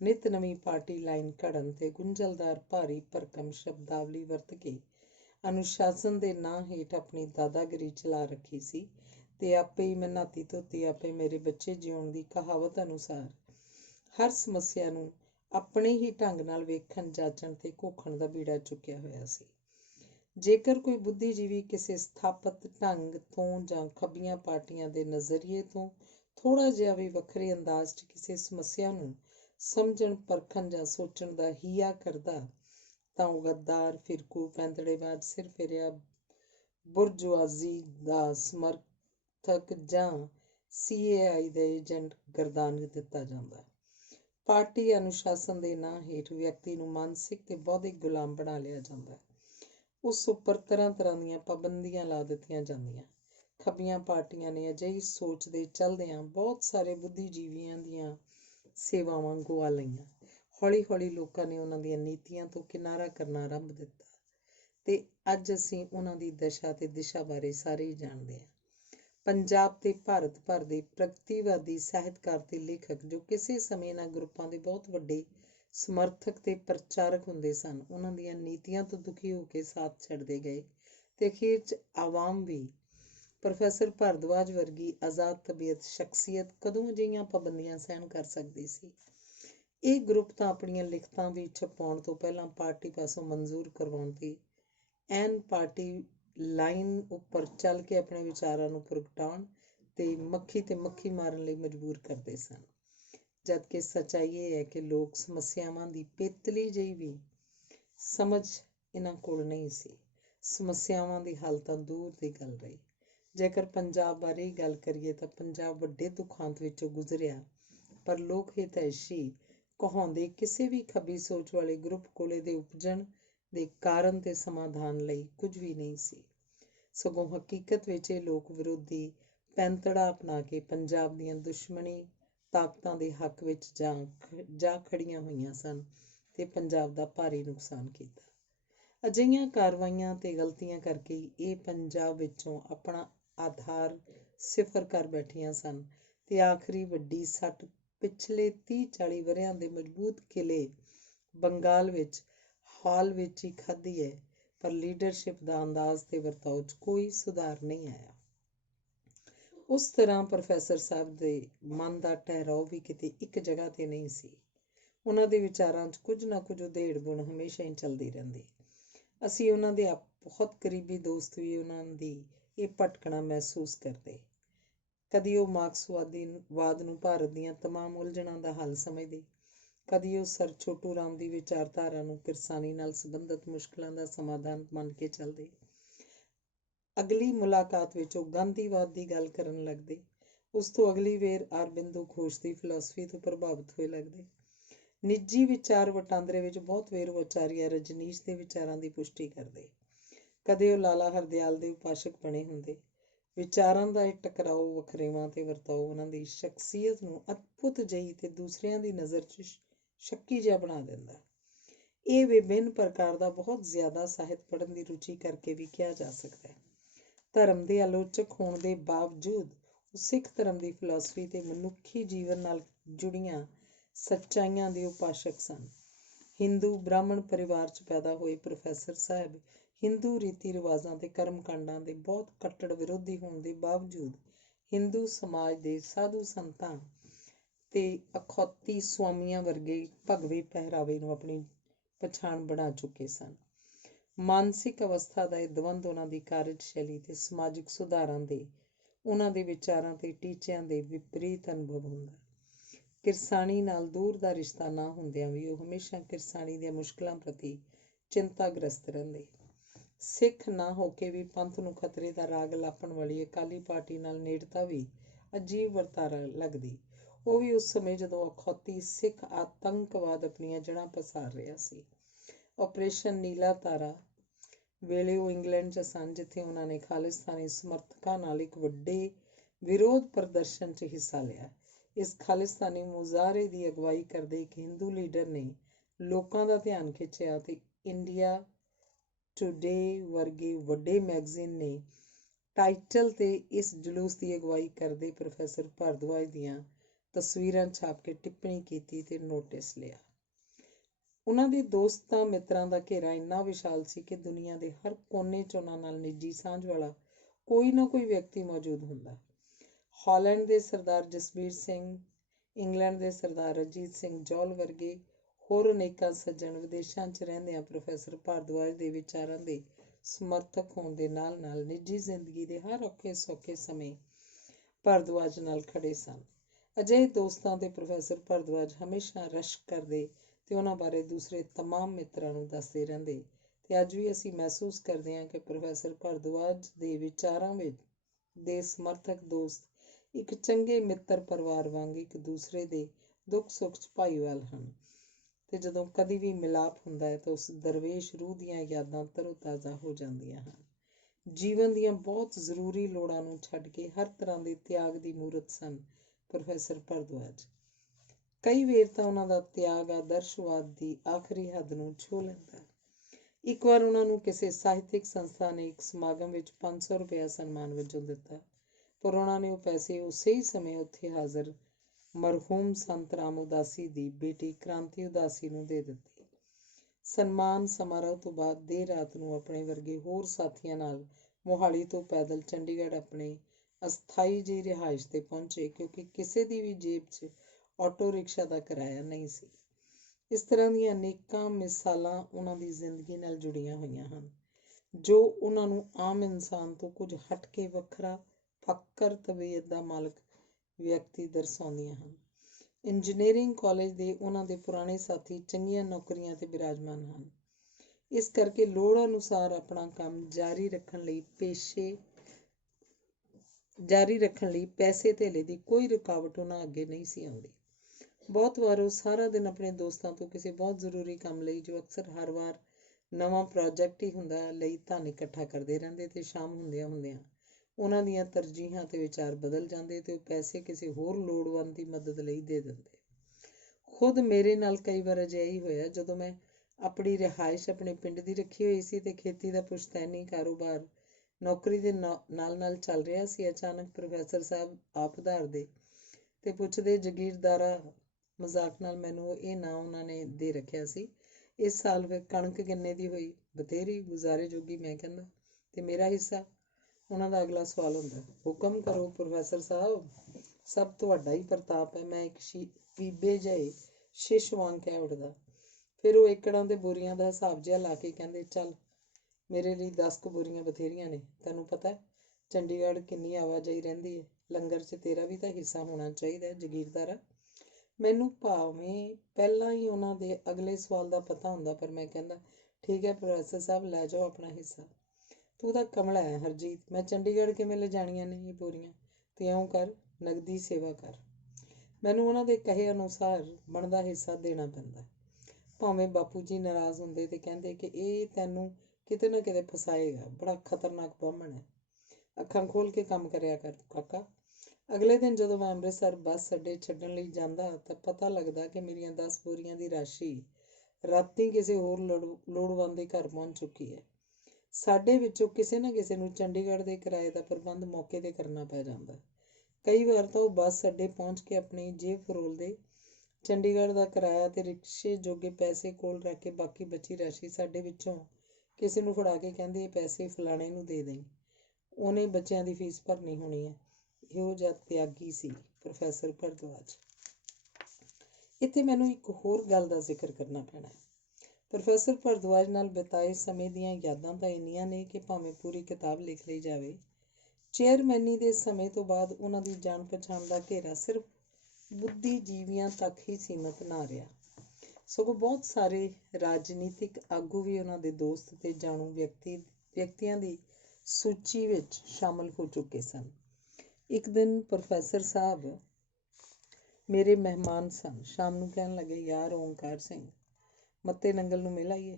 ਨਿੱਤ ਨਵੀਂ ਪਾਰਟੀ ਲਾਈਨ ਘੜਨ ਤੇ ਗੁੰਝਲਦਾਰ ਭਾਰੀ ਭਰਕਮ ਸ਼ਬਦਾਵਲੀ ਵਰਤ ਕੇ ਅਨੁਸ਼ਾਸਨ ਦੇ ਨਾਂ ਹੇਠ ਆਪਣੀ ਦਾਦਾਗਿਰੀ ਚਲਾ ਰੱਖੀ ਸੀ ਤੇ ਆਪੇ ਹੀ ਮੈਂ ਨਾਤੀ ਧੋਤੀ ਆਪੇ ਮੇਰੇ ਬੱਚੇ ਜਿਉਣ ਦੀ ਕਹਾਵਤ ਅਨੁਸਾਰ ਹਰ ਸਮੱਸਿਆ ਨੂੰ ਆਪਣੇ ਹੀ ਢੰਗ ਨਾਲ ਵੇਖਣ, ਜਾਚਣ ਤੇ ਘੋਖਣ ਦਾ ਬੀੜਾ ਚੁੱਕਿਆ ਹੋਇਆ ਸੀ। ਜੇਕਰ ਕੋਈ ਬੁੱਧੀਜੀਵੀ ਕਿਸੇ ਸਥਾਪਤ ਢੰਗ ਤੋਂ ਜਾਂ ਖੱਬੀਆਂ ਪਾਰਟੀਆਂ ਦੇ ਨਜ਼ਰੀਏ ਤੋਂ ਥੋੜ੍ਹਾ ਜਿਹਾ ਵੀ ਵੱਖਰੇ ਅੰਦਾਜ਼ 'ਚ ਕਿਸੇ ਸਮੱਸਿਆ ਨੂੰ ਸਮਝਣ, ਪਰਖਣ ਜਾਂ ਸੋਚਣ ਦਾ ਹੀਆ ਕਰਦਾ ਤਾਂ ਉਹ ਗੱਦਾਰ, ਫਿਰਕੂ, ਪੈਂਤੜੇਬਾਜ਼, ਸਿਰ ਫੇਰਿਆ ਬੁਰਜੁਆਜ਼ੀ ਦਾ ਸਮਰਥਕ ਜਾਂ CAI ਦਾ ਏਜੰਟ ਗਰਦਾਨ ਦਿੱਤਾ ਜਾਂਦਾ। ਪਾਰਟੀ ਅਨੁਸ਼ਾਸਨ ਦੇ ਨਾਂ ਹੇਠ ਵਿਅਕਤੀ ਨੂੰ ਮਾਨਸਿਕ ਤੇ ਬੌਧਿਕ ਗੁਲਾਮ ਬਣਾ ਲਿਆ ਜਾਂਦਾ। ਉਸ ਉੱਪਰ ਤਰ੍ਹਾਂ ਦੀਆਂ ਪਾਬੰਦੀਆਂ ਲਾ ਦਿੱਤੀਆਂ ਜਾਂਦੀਆਂ। ਖੱਬੀਆਂ ਪਾਰਟੀਆਂ ਨੇ ਅਜਿਹੀ ਸੋਚ ਦੇ ਚੱਲਦਿਆਂ ਬਹੁਤ ਸਾਰੇ ਬੁੱਧੀਜੀਵੀਆਂ ਦੀਆਂ ਸੇਵਾਵਾਂ ਗੁਆ ਲਈਆਂ। ਹੌਲੀ-ਹੌਲੀ ਲੋਕਾਂ ਨੇ ਉਹਨਾਂ ਦੀਆਂ ਨੀਤੀਆਂ ਤੋਂ ਕਿਨਾਰਾ ਕਰਨਾ ਆਰੰਭ ਦਿੱਤਾ ਤੇ ਅੱਜ ਅਸੀਂ ਉਹਨਾਂ ਦੀ ਦਸ਼ਾ ਤੇ ਦਿਸ਼ਾ ਬਾਰੇ ਸਾਰੇ ਹੀ ਜਾਣਦੇ ਹਾਂ। ਪੰਜਾਬ ਤੇ ਭਾਰਤ ਭਰ ਦੇ ਪ੍ਰਗਤੀਵਾਦੀ ਸਾਹਿਤਕਾਰ ਤੇ ਲੇਖਕ ਜੋ ਕਿਸੇ ਸਮੇਂ ਇਹਨਾਂ ਗਰੁੱਪਾਂ ਦੇ ਬਹੁਤ ਵੱਡੇ ਸਮਰਥਕ ਤੇ ਪ੍ਰਚਾਰਕ ਹੁੰਦੇ ਸਨ, ਉਹਨਾਂ ਦੀਆਂ ਨੀਤੀਆਂ ਤੋਂ ਦੁਖੀ ਹੋ ਕੇ ਸਾਥ ਛੱਡਦੇ ਗਏ ਤੇ ਅਖੀਰ 'ਚ ਆਵਾਮ ਵੀ ਪ੍ਰੋਫੈਸਰ ਭਾਰਦਵਾਜ ਵਰਗੀ ਆਜ਼ਾਦ ਤਬੀਅਤ ਸ਼ਖਸੀਅਤ ਕਦੋਂ ਅਜਿਹੀਆਂ ਪਾਬੰਦੀਆਂ ਸਹਿਣ ਕਰ ਸਕਦੀ ਸੀ। ਇਹ ਗਰੁੱਪ ਤਾਂ ਆਪਣੀਆਂ ਲਿਖਤਾਂ ਵੀ ਛਪਾਉਣ ਤੋਂ ਪਹਿਲਾਂ ਪਾਰਟੀ ਪਾਸੋਂ ਮਨਜ਼ੂਰ ਕਰਵਾਉਣ ਤੇ ਐਨ ਪਾਰਟੀ ਲਾਈਨ ਉੱਪਰ ਚੱਲ ਕੇ ਆਪਣੇ ਵਿਚਾਰਾਂ ਨੂੰ ਪ੍ਰਗਟਾਉਣ ਤੇ ਮੱਖੀ ਮਾਰਨ ਲਈ ਮਜਬੂਰ ਕਰਦੇ ਸਨ। ਜਦਕਿ ਸੱਚਾਈ ਇਹ ਹੈ ਕਿ ਲੋਕ ਸਮੱਸਿਆਵਾਂ ਦੀ ਪੇਤਲੀ ਜਿਹੀ ਵੀ ਸਮਝ ਇਹਨਾਂ ਕੋਲ ਨਹੀਂ ਸੀ। ਸਮੱਸਿਆਵਾਂ ਦੀ ਹੱਲ ਤਾਂ ਦੂਰ ਦੀ ਗੱਲ ਰਹੀ। ਜੇਕਰ ਪੰਜਾਬ ਬਾਰੇ ਹੀ ਗੱਲ ਕਰੀਏ ਤਾਂ ਪੰਜਾਬ ਵੱਡੇ ਦੁਖਾਂਤ ਵਿੱਚੋਂ ਗੁਜ਼ਰਿਆ, ਪਰ ਲੋਕ ਹਿਤੈਸ਼ੀ ਕਹਾਉਂਦੇ ਕਿਸੇ ਵੀ ਖੱਬੀ ਸੋਚ ਵਾਲੇ ਗਰੁੱਪ ਕੋਲ ਇਹਦੇ ਉਪਜਣ ਦੇ ਕਾਰਨ ਤੇ ਸਮਾਧਾਨ ਲਈ ਕੁਝ ਵੀ ਨਹੀਂ ਸੀ। ਸਗੋਂ ਹਕੀਕਤ ਵਿੱਚ ਇਹ ਲੋਕ ਵਿਰੋਧੀ ਪੈਂਤੜਾ ਅਪਣਾ ਕੇ ਪੰਜਾਬ ਦੀਆਂ ਦੁਸ਼ਮਣੀ ਤਾਕਤਾਂ ਦੇ ਹੱਕ ਵਿੱਚ ਜਾ ਖੜੀਆਂ ਹੋਈਆਂ ਸਨ ਤੇ ਪੰਜਾਬ ਦਾ ਭਾਰੀ ਨੁਕਸਾਨ ਕੀਤਾ। ਅਜਿਹੀਆਂ ਕਾਰਵਾਈਆਂ ਤੇ ਗਲਤੀਆਂ ਕਰਕੇ ਇਹ ਪੰਜਾਬ ਵਿੱਚੋਂ ਆਪਣਾ ਆਧਾਰ ਸਿਫਰ ਕਰ ਬੈਠੀਆਂ ਸਨ ਤੇ ਆਖਰੀ ਵੱਡੀ ਸੱਟ ਪਿਛਲੇ 30-40 ਵਰ੍ਹਿਆਂ ਦੇ ਮਜ਼ਬੂਤ ਕਿਲੇ ਬੰਗਾਲ ਵਿੱਚ ਹਾਲ ਵਿੱਚ ਹੀ ਖਾਧੀ ਹੈ, ਪਰ ਲੀਡਰਸ਼ਿਪ ਦਾ ਅੰਦਾਜ਼ ਤੇ ਵਰਤਾਓ 'ਚ ਕੋਈ ਸੁਧਾਰ ਨਹੀਂ ਆਇਆ। ਉਸ ਤਰ੍ਹਾਂ ਪ੍ਰੋਫੈਸਰ ਸਾਹਿਬ ਦੇ ਮਨ ਦਾ ਠਹਿਰਾਓ ਵੀ ਕਿਤੇ ਇੱਕ ਜਗ੍ਹਾ ਤੇ ਨਹੀਂ ਸੀ। ਉਹਨਾਂ ਦੇ ਵਿਚਾਰਾਂ 'ਚ ਕੁਝ ਨਾ ਕੁਝ ਉਧੇੜ ਬੁਣ ਹਮੇਸ਼ਾ ਹੀ ਚੱਲਦੀ ਰਹਿੰਦੀ। ਅਸੀਂ ਉਹਨਾਂ ਦੇ ਬਹੁਤ ਕਰੀਬੀ ਦੋਸਤ ਵੀ ਉਹਨਾਂ ਦੀ ਇਹ ਭਟਕਣਾ ਮਹਿਸੂਸ ਕਰਦੇ। ਕਦੀ ਉਹ ਮਾਰਕਸਵਾਦ ਨੂੰ ਭਾਰਤ ਦੀਆਂ ਤਮਾਮ ਉਲਝਣਾਂ ਦਾ ਹੱਲ ਸਮਝਦੇ, ਕਦੀ ਉਹ ਸਰ ਛੋਟੂ ਰਾਮ ਦੀ ਵਿਚਾਰਧਾਰਾ ਨੂੰ ਕਿਰਸਾਨੀ ਨਾਲ ਸੰਬੰਧਿਤ ਮੁਸ਼ਕਲਾਂ ਦਾ ਸਮਾਧਾਨ ਮੰਨ ਕੇ ਚੱਲਦੇ। ਅਗਲੀ ਮੁਲਾਕਾਤ ਵਿੱਚ ਉਹ ਗਾਂਧੀਵਾਦ ਦੀ ਗੱਲ ਕਰਨ ਲੱਗਦੇ। ਉਸ ਤੋਂ ਅਗਲੀ ਵੇਰ ਅਰਬਿੰਦੋ ਘੋਸ਼ ਦੀ ਫਿਲਾਸਫੀ ਤੋਂ ਪ੍ਰਭਾਵਿਤ ਹੋਏ ਲੱਗਦੇ। ਨਿੱਜੀ ਵਿਚਾਰ ਵਟਾਂਦਰੇ ਵਿੱਚ ਬਹੁਤ ਵੇਰ ਉਹ ਆਚਾਰੀਆ ਰਜਨੀਸ਼ ਦੇ ਵਿਚਾਰਾਂ ਦੀ ਪੁਸ਼ਟੀ ਕਰਦੇ। ਕਦੇ ਉਹ ਲਾਲਾ ਹਰਦਿਆਲ ਦੇ ਉਪਾਸ਼ਕ ਬਣੇ ਹੁੰਦੇ। ਵਿਚਾਰਾਂ ਦਾ ਇਹ ਟਕਰਾਓ, ਵਖਰੇਵਾਂ ਤੇ ਵਰਤਾਓ ਉਹਨਾਂ ਦੀ ਸ਼ਖਸੀਅਤ ਨੂੰ ਅਦਭੁਤ ਜਿਹੀ ਤੇ ਦੂਸਰਿਆਂ ਦੀ ਨਜ਼ਰ 'ਚ ਸ਼ੱਕੀ ਜਿਹਾ ਬਣਾ ਦਿੰਦਾ। ਇਹ ਵਿਭਿੰਨ ਪ੍ਰਕਾਰ ਦਾ ਬਹੁਤ ਜ਼ਿਆਦਾ ਸਾਹਿਤ ਪੜ੍ਹਨ ਦੀ ਰੁਚੀ ਕਰਕੇ ਵੀ ਕਿਹਾ ਜਾ ਸਕਦਾ ਹੈ। ਧਰਮ ਦੇ ਆਲੋਚਕ ਹੋਣ ਦੇ ਬਾਵਜੂਦ ਉਹ ਸਿੱਖ ਧਰਮ ਦੀ ਫਿਲਾਸਫੀ ਤੇ ਮਨੁੱਖੀ ਜੀਵਨ ਨਾਲ ਜੁੜੀਆਂ ਸੱਚਾਈਆਂ ਦੇ ਉਪਾਸ਼ਕ ਸਨ। ਹਿੰਦੂ ਬ੍ਰਾਹਮਣ ਪਰਿਵਾਰ 'ਚ ਪੈਦਾ ਹੋਏ ਪ੍ਰੋਫੈਸਰ ਸਾਹਿਬ ਹਿੰਦੂ ਰੀਤੀ ਰਿਵਾਜ਼ਾਂ ਤੇ ਕਰਮ ਕਾਂਡਾਂ ਦੇ ਬਹੁਤ ਕੱਟੜ ਵਿਰੋਧੀ ਹੋਣ ਦੇ ਬਾਵਜੂਦ ਹਿੰਦੂ ਸਮਾਜ ਦੇ ਸਾਧੂ ਸੰਤਾਂ ਤੇ ਅਖੌਤੀ ਸੁਆਮੀਆਂ ਵਰਗੇ ਭਗਵੇਂ ਪਹਿਰਾਵੇ ਨੂੰ ਆਪਣੀ ਪਛਾਣ ਬਣਾ ਚੁੱਕੇ ਸਨ। ਮਾਨਸਿਕ ਅਵਸਥਾ ਦਾ ਇਹ ਦਵੰਦ ਉਹਨਾਂ ਦੀ ਕਾਰਜਸ਼ੈਲੀ ਤੇ ਸਮਾਜਿਕ ਸੁਧਾਰਾਂ ਦੇ ਉਹਨਾਂ ਦੇ ਵਿਚਾਰਾਂ ਤੇ ਟੀਚਿਆਂ ਦੇ ਵਿਪਰੀਤ ਅਨੁਭਵ ਹੁੰਦਾ। ਕਿਰਸਾਣੀ ਨਾਲ ਦੂਰ ਦਾ ਰਿਸ਼ਤਾ ਨਾ ਹੁੰਦਿਆਂ ਵੀ ਉਹ ਹਮੇਸ਼ਾ ਕਿਰਸਾਣੀ ਦੀਆਂ ਮੁਸ਼ਕਲਾਂ ਪ੍ਰਤੀ ਚਿੰਤਾਗ੍ਰਸਤ ਰਹਿੰਦੇ। ਸਿੱਖ ਨਾ ਹੋ ਕੇ ਵੀ ਪੰਥ ਨੂੰ ਖਤਰੇ ਦਾ ਰਾਗ ਲਾਪਣ ਵਾਲੀ ਅਕਾਲੀ ਪਾਰਟੀ ਨਾਲ ਨੇੜਤਾ ਵੀ ਅਜੀਬ ਵਰਤਾਰਾ ਲੱਗਦੀ। ਉਹ ਵੀ ਉਸ ਸਮੇਂ ਜਦੋਂ ਅਖੌਤੀ ਸਿੱਖ ਆਤੰਕਵਾਦ ਆਪਣੀਆਂ ਜੜ੍ਹਾਂ ਪਸਾਰ ਰਿਹਾ ਸੀ। ਆਪਰੇਸ਼ਨ ਨੀਲਾ ਤਾਰਾ ਵੇਲੇ ਉਹ ਇੰਗਲੈਂਡ 'ਚ ਸਨ, ਜਿੱਥੇ ਉਹਨਾਂ ਨੇ ਖਾਲਿਸਤਾਨੀ ਸਮਰਥਕਾਂ ਨਾਲ ਇੱਕ ਵੱਡੇ ਵਿਰੋਧ ਪ੍ਰਦਰਸ਼ਨ 'ਚ ਹਿੱਸਾ ਲਿਆ। ਇਸ ਖਾਲਿਸਤਾਨੀ ਮੁਜ਼ਾਹਰੇ ਦੀ ਅਗਵਾਈ ਕਰਦੇ ਇੱਕ ਹਿੰਦੂ ਲੀਡਰ ਨੇ ਲੋਕਾਂ ਦਾ ਧਿਆਨ ਖਿੱਚਿਆ ਤੇ ਇੰਡੀਆ ਟੁਡੇ ਵਰਗੇ ਵੱਡੇ ਮੈਗਜ਼ੀਨ ਨੇ ਟਾਈਟਲ ਤੇ ਇਸ ਜਲੂਸ ਦੀ ਅਗਵਾਈ ਕਰਦੇ ਪ੍ਰੋਫੈਸਰ ਭਾਰਦਵਾਜ ਦੀਆਂ ਤਸਵੀਰਾਂ ਛਾਪ ਕੇ ਟਿੱਪਣੀ ਕੀਤੀ ਤੇ ਨੋਟਿਸ ਲਿਆ। ਉਹਨਾਂ ਦੇ ਦੋਸਤਾਂ ਮਿੱਤਰਾਂ ਦਾ ਘੇਰਾ ਇੰਨਾ ਵਿਸ਼ਾਲ ਸੀ ਕਿ ਦੁਨੀਆ ਦੇ ਹਰ ਕੋਨੇ 'ਚ ਉਹਨਾਂ ਨਾਲ ਨਿੱਜੀ ਸਾਂਝ ਵਾਲਾ ਕੋਈ ਨਾ ਕੋਈ ਵਿਅਕਤੀ ਮੌਜੂਦ ਹੁੰਦਾ। ਹਾਲੈਂਡ ਦੇ ਸਰਦਾਰ ਜਸਬੀਰ ਸਿੰਘ, ਇੰਗਲੈਂਡ ਦੇ ਸਰਦਾਰ ਅਜੀਤ ਸਿੰਘ ਜੌਲ ਵਰਗੇ ਹੋਰ ਅਨੇਕਾਂ ਸੱਜਣ ਵਿਦੇਸ਼ਾਂ 'ਚ ਰਹਿੰਦਿਆਂ ਪ੍ਰੋਫੈਸਰ ਭਾਰਦਵਾਜ ਦੇ ਵਿਚਾਰਾਂ ਦੇ ਸਮਰਥਕ ਹੋਣ ਦੇ ਨਾਲ ਨਾਲ ਨਿੱਜੀ ਜ਼ਿੰਦਗੀ ਦੇ ਹਰ ਔਖੇ ਸੌਖੇ ਸਮੇਂ ਭਾਰਦਵਾਜ ਨਾਲ ਖੜੇ ਸਨ। ਅਜਿਹੇ ਦੋਸਤਾਂ ਤੇ ਪ੍ਰੋਫੈਸਰ ਭਾਰਦਵਾਜ ਹਮੇਸ਼ਾ ਰਸ਼ਕ ਕਰਦੇ ਤੇ ਉਹਨਾਂ ਬਾਰੇ ਦੂਸਰੇ ਤਮਾਮ ਮਿੱਤਰਾਂ ਨੂੰ ਦੱਸਦੇ ਰਹਿੰਦੇ। ਤੇ ਅੱਜ ਵੀ ਅਸੀਂ ਮਹਿਸੂਸ ਕਰਦੇ ਹਾਂ ਕਿ ਪ੍ਰੋਫੈਸਰ ਭਾਰਦਵਾਜ ਦੇ ਵਿਚਾਰਾਂ ਵਿੱਚ ਦੇ ਸਮਰਥਕ ਦੋਸਤ ਇੱਕ ਚੰਗੇ ਮਿੱਤਰ ਪਰਿਵਾਰ ਵਾਂਗ ਇੱਕ ਦੂਸਰੇ ਦੇ ਦੁੱਖ ਸੁੱਖ 'ਚ ਭਾਈਵਾਲ ਹਨ। ਤੇ ਜਦੋਂ ਕਦੀ ਵੀ ਮਿਲਾਪ ਹੁੰਦਾ ਹੈ ਤਾਂ ਉਸ ਦਰਵੇਸ਼ ਰੂਹ ਦੀਆਂ ਯਾਦਾਂ ਤਰੋ-ਤਾਜ਼ਾ ਹੋ ਜਾਂਦੀਆਂ ਹਨ। ਜੀਵਨ ਦੀਆਂ ਬਹੁਤ ਜ਼ਰੂਰੀ ਲੋੜਾਂ ਨੂੰ ਛੱਡ ਕੇ ਹਰ ਤਰ੍ਹਾਂ ਦੇ ਤਿਆਗ ਦੀ ਮੂਰਤ ਸਨ ਪ੍ਰੋਫੈਸਰ ਭਾਰਦਵਾਜ। ਕਈ ਵੇਰ ਤਾਂ ਉਹਨਾਂ ਦਾ ਤਿਆਗ ਆਦਰਸ਼ਵਾਦ ਦੀ ਆਖਰੀ ਹੱਦ ਨੂੰ ਛੂਹ ਲੈਂਦਾ। ਇੱਕ ਵਾਰ ਉਹਨਾਂ ਨੂੰ ਕਿਸੇ ਸਾਹਿਤਕ ਸੰਸਥਾ ਨੇ ਇੱਕ ਸਮਾਗਮ ਵਿੱਚ 500 ਰੁਪਇਆ ਸਨਮਾਨ ਵਜੋਂ ਦਿੱਤਾ, ਪਰ ਉਹਨਾਂ ਨੇ ਉਹ ਪੈਸੇ ਉਸੇ ਹੀ ਸਮੇਂ ਉੱਥੇ ਹਾਜ਼ਰ ਮਰਹੂਮ ਸੰਤ ਰਾਮ ਉਦਾਸੀ ਦੀ ਬੇਟੀ ਕ੍ਰਾਂਤੀ ਉਦਾਸੀ ਨੂੰ ਦੇ ਦਿੱਤੇ। ਸਨਮਾਨ ਸਮਾਰੋਹ ਤੋਂ ਬਾਅਦ ਦੇਰ ਰਾਤ ਨੂੰ ਆਪਣੇ ਵਰਗੇ ਹੋਰ ਸਾਥੀਆਂ ਨਾਲ ਮੋਹਾਲੀ ਤੋਂ ਪੈਦਲ ਚੰਡੀਗੜ੍ਹ ਆਪਣੇ ਅਸਥਾਈ ਜਿਹੀ ਰਿਹਾਇਸ਼ 'ਤੇ ਪਹੁੰਚੇ, ਕਿਉਂਕਿ ਕਿਸੇ ਦੀ ਵੀ ਜੇਬ 'ਚ ਆਟੋ ਰਿਕਸ਼ਾ ਦਾ ਕਿਰਾਇਆ ਨਹੀਂ ਸੀ। ਇਸ ਤਰ੍ਹਾਂ ਦੀਆਂ ਅਨੇਕਾਂ ਮਿਸਾਲਾਂ ਉਹਨਾਂ ਦੀ ਜ਼ਿੰਦਗੀ ਨਾਲ ਜੁੜੀਆਂ ਹੋਈਆਂ ਹਨ, ਜੋ ਉਹਨਾਂ ਨੂੰ ਆਮ ਇਨਸਾਨ ਤੋਂ ਕੁਝ ਹਟ ਕੇ ਵੱਖਰਾ ਫਕਰ ਤਬੀਅਤ ਦਾ ਮਾਲਕ ਵਿਅਕਤੀ ਦਰਸਾਉਂਦੀਆਂ ਹਨ। ਇੰਜੀਨੀਅਰਿੰਗ ਕਾਲਜ ਦੇ ਉਹਨਾਂ ਦੇ ਪੁਰਾਣੇ ਸਾਥੀ ਚੰਗੀਆਂ ਨੌਕਰੀਆਂ 'ਤੇ ਬਿਰਾਜਮਾਨ ਹਨ। ਇਸ ਕਰਕੇ ਲੋੜ ਅਨੁਸਾਰ ਆਪਣਾ ਕੰਮ ਜਾਰੀ ਰੱਖਣ ਲਈ ਪੈਸੇ ਧੇਲੇ ਦੀ ਕੋਈ ਰੁਕਾਵਟ ਉਹਨਾਂ ਅੱਗੇ ਨਹੀਂ ਸੀ ਆਉਂਦੀ। ਬਹੁਤ ਵਾਰ ਉਹ ਸਾਰਾ ਦਿਨ ਆਪਣੇ ਦੋਸਤਾਂ ਤੋਂ ਕਿਸੇ ਬਹੁਤ ਜ਼ਰੂਰੀ ਕੰਮ ਲਈ, ਜੋ ਅਕਸਰ ਹਰ ਵਾਰ ਨਵਾਂ ਪ੍ਰੋਜੈਕਟ ਹੀ ਹੁੰਦਾ, ਲਈ ਧਨ ਇਕੱਠਾ ਕਰਦੇ ਰਹਿੰਦੇ ਤੇ ਸ਼ਾਮ ਹੁੰਦਿਆਂ ਉਹਨਾਂ ਦੀਆਂ ਤਰਜੀਹਾਂ ਤੇ ਵਿਚਾਰ ਬਦਲ ਜਾਂਦੇ ਤੇ ਉਹ ਪੈਸੇ ਕਿਸੇ ਹੋਰ ਲੋੜਵੰਦ ਦੀ ਮਦਦ ਲਈ ਦੇ ਦਿੰਦੇ। ਖੁਦ ਮੇਰੇ ਨਾਲ ਕਈ ਵਾਰ ਅਜਿਹਾ ਹੀ ਹੋਇਆ। ਜਦੋਂ ਮੈਂ ਆਪਣੀ ਰਿਹਾਇਸ਼ ਆਪਣੇ ਪਿੰਡ ਦੀ ਰੱਖੀ ਹੋਈ ਸੀ ਤੇ ਖੇਤੀ ਦਾ ਪੁਸ਼ਤੈਨੀ ਕਾਰੋਬਾਰ ਨੌਕਰੀ ਦੇ ਨਾਲ ਨਾਲ ਚੱਲ ਰਿਹਾ ਸੀ, ਅਚਾਨਕ ਪ੍ਰੋਫੈਸਰ ਸਾਹਿਬ ਆਪ ਉਧਾਰਦੇ ਤੇ ਪੁੱਛਦੇ, ਜਗੀਰਦਾਰਾ, ਮਜ਼ਾਕ ਨਾਲ ਮੈਨੂੰ ਇਹ ਨਾਂ ਉਹਨਾਂ ਨੇ ਦੇ ਰੱਖਿਆ ਸੀ, ਇਸ ਸਾਲ ਫਿਰ ਕਣਕ ਕਿੰਨੇ ਦੀ ਹੋਈ? ਬਥੇਰੀ, ਗੁਜ਼ਾਰੇ ਜੋਗੀ, ਮੈਂ ਕਹਿੰਦਾ, ਤੇ ਮੇਰਾ ਹਿੱਸਾ? ਉਹਨਾਂ ਦਾ ਅਗਲਾ ਸਵਾਲ ਹੁੰਦਾ, ਹੁਕਮ ਕਰੋ ਪ੍ਰੋਫੈਸਰ ਸਾਹਿਬ, ਸਭ ਤੁਹਾਡਾ ਹੀ ਪ੍ਰਤਾਪ ਹੈ। ਮੈਂ ਇੱਕ ਪੀਬੇ ਜਿਹੇ ਸ਼ਿਸ਼ ਵਾਂਗ ਕਹਿ ਉੱਠਦਾ। ਫਿਰ ਉਹ ਏਕੜਾਂ ਦੇ ਬੋਰੀਆਂ ਦਾ ਹਿਸਾਬ ਜਿਹਾ ਲਾ ਕੇ ਕਹਿੰਦੇ, ਚੱਲ ਮੇਰੇ ਲਈ 10 ਕੁ ਬੋਰੀਆਂ ਬਥੇਰੀਆਂ ਨੇ। ਤੈਨੂੰ ਪਤਾ ਹੈ ਚੰਡੀਗੜ੍ਹ ਕਿੰਨੀ ਆਵਾਜਾਈ ਰਹਿੰਦੀ ਹੈ। ਲੰਗਰ 'ਚ ਤੇਰਾ ਵੀ ਤਾਂ ਹਿੱਸਾ ਹੋਣਾ ਚਾਹੀਦਾ ਜਗੀਰਦਾਰਾ। ਮੈਨੂੰ ਭਾਵੇਂ ਪਹਿਲਾਂ ਹੀ ਉਹਨਾਂ ਦੇ ਅਗਲੇ ਸਵਾਲ ਦਾ ਪਤਾ ਹੁੰਦਾ, ਪਰ ਮੈਂ ਕਹਿੰਦਾ ਠੀਕ ਹੈ ਪ੍ਰੋਫੈਸਰ ਸਾਹਿਬ, ਲੈ ਜਾਓ ਆਪਣਾ ਹਿੱਸਾ। ਤੂੰ ਤਾਂ ਕਮਲਾ ਹੈ ਹਰਜੀਤ, ਮੈਂ ਚੰਡੀਗੜ੍ਹ ਕਿਵੇਂ ਲਿਜਾਣੀਆਂ ਨੇ ਇਹ ਬੋਰੀਆਂ? ਤੇ ਇਉਂ ਕਰ, ਨਗਦੀ ਸੇਵਾ ਕਰ। ਮੈਨੂੰ ਉਹਨਾਂ ਦੇ ਕਹੇ ਅਨੁਸਾਰ ਬਣਦਾ ਹਿੱਸਾ ਦੇਣਾ ਪੈਂਦਾ। ਭਾਵੇਂ ਬਾਪੂ ਜੀ ਨਾਰਾਜ਼ ਹੁੰਦੇ ਤੇ ਕਹਿੰਦੇ ਕਿ ਇਹ ਤੈਨੂੰ ਕਿਤੇ ਨਾ ਕਿਤੇ ਫਸਾਏਗਾ, ਬੜਾ ਖਤਰਨਾਕ ਬਾਹਮਣ ਹੈ। ਅੱਖਾਂ ਖੋਲ੍ਹ ਕੇ ਕੰਮ ਕਰਿਆ ਕਰ ਕਾਕਾ। ਅਗਲੇ ਦਿਨ ਜਦੋਂ ਮੈਂ ਅੰਮ੍ਰਿਤਸਰ ਬੱਸ ਅੱਡੇ ਛੱਡਣ ਲਈ ਜਾਂਦਾ ਤਾਂ ਪਤਾ ਲੱਗਦਾ ਕਿ ਮੇਰੀਆਂ 10 ਬੋਰੀਆਂ ਦੀ ਰਾਸ਼ੀ ਰਾਤੀਂ ਕਿਸੇ ਹੋਰ ਲੋੜਵੰਦ ਦੇ ਘਰ ਪਹੁੰਚ ਚੁੱਕੀ ਹੈ। ਸਾਡੇ ਵਿੱਚੋਂ ਕਿਸੇ ਨਾ ਕਿਸੇ ਨੂੰ ਚੰਡੀਗੜ੍ਹ ਦੇ ਕਿਰਾਏ ਦਾ ਪ੍ਰਬੰਧ ਮੌਕੇ 'ਤੇ ਕਰਨਾ ਪੈ ਜਾਂਦਾ। ਕਈ ਵਾਰ ਤਾਂ ਉਹ ਬੱਸ ਅੱਡੇ ਪਹੁੰਚ ਕੇ ਆਪਣੀ ਜੇਬ ਫਰੋਲਦੇ। ਚੰਡੀਗੜ੍ਹ ਦਾ ਕਿਰਾਇਆ ਤੇ ਰਿਕਸ਼ੇ ਜੋਗੇ ਪੈਸੇ ਕੋਲ ਰੱਖ ਕੇ ਬਾਕੀ ਬਚੀ ਰਾਸ਼ੀ ਸਾਡੇ ਵਿੱਚੋਂ ਕਿਸੇ ਨੂੰ ਫੜਾ ਕੇ ਕਹਿੰਦੇ ਇਹ ਪੈਸੇ ਫਲਾਣੇ ਨੂੰ ਦੇ ਦੇਈਂ, ਉਹਨੇ ਬੱਚਿਆਂ ਦੀ ਫੀਸ ਭਰਨੀ ਹੋਣੀ ਹੈ। ਇਹੋ ਜਿਹਾ ਤਿਆਗੀ ਸੀ ਪ੍ਰੋਫੈਸਰ ਭਰਦਵਾਜ। ਇੱਥੇ ਮੈਨੂੰ ਇੱਕ ਹੋਰ ਗੱਲ ਦਾ ਜ਼ਿਕਰ ਕਰਨਾ ਪੈਣਾ ਹੈ। ਪ੍ਰੋਫੈਸਰ ਭਰਦਵਾਜ ਨਾਲ ਬਿਤਾਏ ਸਮੇਂ ਦੀਆਂ ਯਾਦਾਂ ਤਾਂ ਇੰਨੀਆਂ ਨੇ ਕਿ ਭਾਵੇਂ ਪੂਰੀ ਕਿਤਾਬ ਲਿਖ ਲਈ ਜਾਵੇ। ਚੇਅਰਮੈਨੀ ਦੇ ਸਮੇਂ ਤੋਂ ਬਾਅਦ ਉਹਨਾਂ ਦੀ ਜਾਣ ਪਛਾਣ ਦਾ ਘੇਰਾ ਸਿਰਫ ਬੁੱਧੀਜੀਵੀਆਂ ਤੱਕ ਹੀ ਸੀਮਤ ਨਾ ਰਿਹਾ, ਸਗੋਂ ਬਹੁਤ ਸਾਰੇ ਰਾਜਨੀਤਿਕ ਆਗੂ ਵੀ ਉਹਨਾਂ ਦੇ ਦੋਸਤ ਤੇ ਜਾਣੂ ਵਿਅਕਤੀਆਂ ਦੀ ਸੂਚੀ ਵਿੱਚ ਸ਼ਾਮਲ ਹੋ ਚੁੱਕੇ ਸਨ। ਇੱਕ ਦਿਨ ਪ੍ਰੋਫੈਸਰ ਸਾਹਿਬ ਮੇਰੇ ਮਹਿਮਾਨ ਸਨ। ਸ਼ਾਮ ਨੂੰ ਕਹਿਣ ਲੱਗੇ, ਯਾਰ ਓਂਕਾਰ ਸਿੰਘ, ਮੱਤੇ ਨੰਗਲ ਨੂੰ ਮਿਲ ਆਈਏ।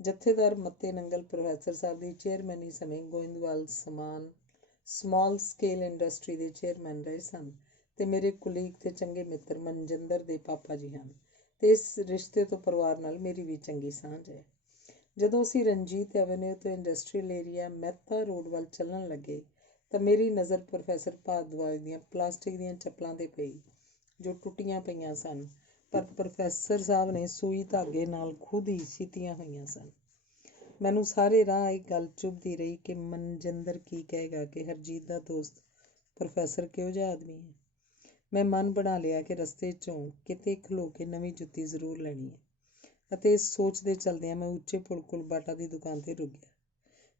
ਜਥੇਦਾਰ ਮੱਤੇ ਨੰਗਲ ਪ੍ਰੋਫੈਸਰ ਸਾਹਿਬ ਦੀ ਚੇਅਰਮੈਨੀ ਸਮੇਂ ਗੋਇੰਦਵਾਲ ਸਮਾਲ ਸਕੇਲ ਇੰਡਸਟਰੀ ਦੇ ਚੇਅਰਮੈਨ ਰਹੇ ਸਨ ਤੇ ਮੇਰੇ ਕੁਲੀਗ ਤੇ ਚੰਗੇ ਮਿੱਤਰ ਮਨਜਿੰਦਰ ਦੇ ਪਾਪਾ ਜੀ ਹਨ ਤੇ ਇਸ ਰਿਸ਼ਤੇ ਤੋਂ ਪਰਿਵਾਰ ਨਾਲ ਮੇਰੀ ਵੀ ਚੰਗੀ ਸਾਂਝ ਹੈ। ਜਦੋਂ ਅਸੀਂ ਰਣਜੀਤ ਐਵੇਨਿਊ ਤੋਂ ਇੰਡਸਟਰੀਅਲ ਏਰੀਆ ਮਹਿਤਾ ਰੋਡ ਵੱਲ ਚੱਲਣ ਲੱਗੇ ਤਾਂ ਮੇਰੀ ਨਜ਼ਰ ਪ੍ਰੋਫੈਸਰ ਭਾਰਦਵਾਜ ਦੀਆਂ ਪਲਾਸਟਿਕ ਦੀਆਂ ਚੱਪਲਾਂ 'ਤੇ ਪਈ, ਜੋ ਟੁੱਟੀਆਂ ਪਈਆਂ ਸਨ, ਪਰ ਪ੍ਰੋਫੈਸਰ ਸਾਹਿਬ ਨੇ ਸੂਈ ਧਾਗੇ ਨਾਲ ਖੁਦ ਹੀ ਸੀਤੀਆਂ ਹੋਈਆਂ ਸਨ। ਮੈਨੂੰ ਸਾਰੇ ਰਾਹ ਇਹ ਗੱਲ ਚੁਭਦੀ ਰਹੀ ਕਿ ਮਨਜਿੰਦਰ ਕੀ ਕਹੇਗਾ ਕਿ ਹਰਜੀਤ ਦਾ ਦੋਸਤ ਪ੍ਰੋਫੈਸਰ ਕਿਹੋ ਜਿਹਾ ਆਦਮੀ ਹੈ। ਮੈਂ ਮਨ ਬਣਾ ਲਿਆ ਕਿ ਰਸਤੇ 'ਚੋਂ ਕਿਤੇ ਖਲੋ ਕੇ ਨਵੀਂ ਜੁੱਤੀ ਜ਼ਰੂਰ ਲੈਣੀ ਹੈ ਅਤੇ ਇਸ ਸੋਚ ਦੇ ਚਲਦਿਆਂ ਮੈਂ ਉੱਚੇ ਪੁਲ ਕੋਲ ਬਾਟਾ ਦੀ ਦੁਕਾਨ 'ਤੇ ਰੁਕ ਗਿਆ।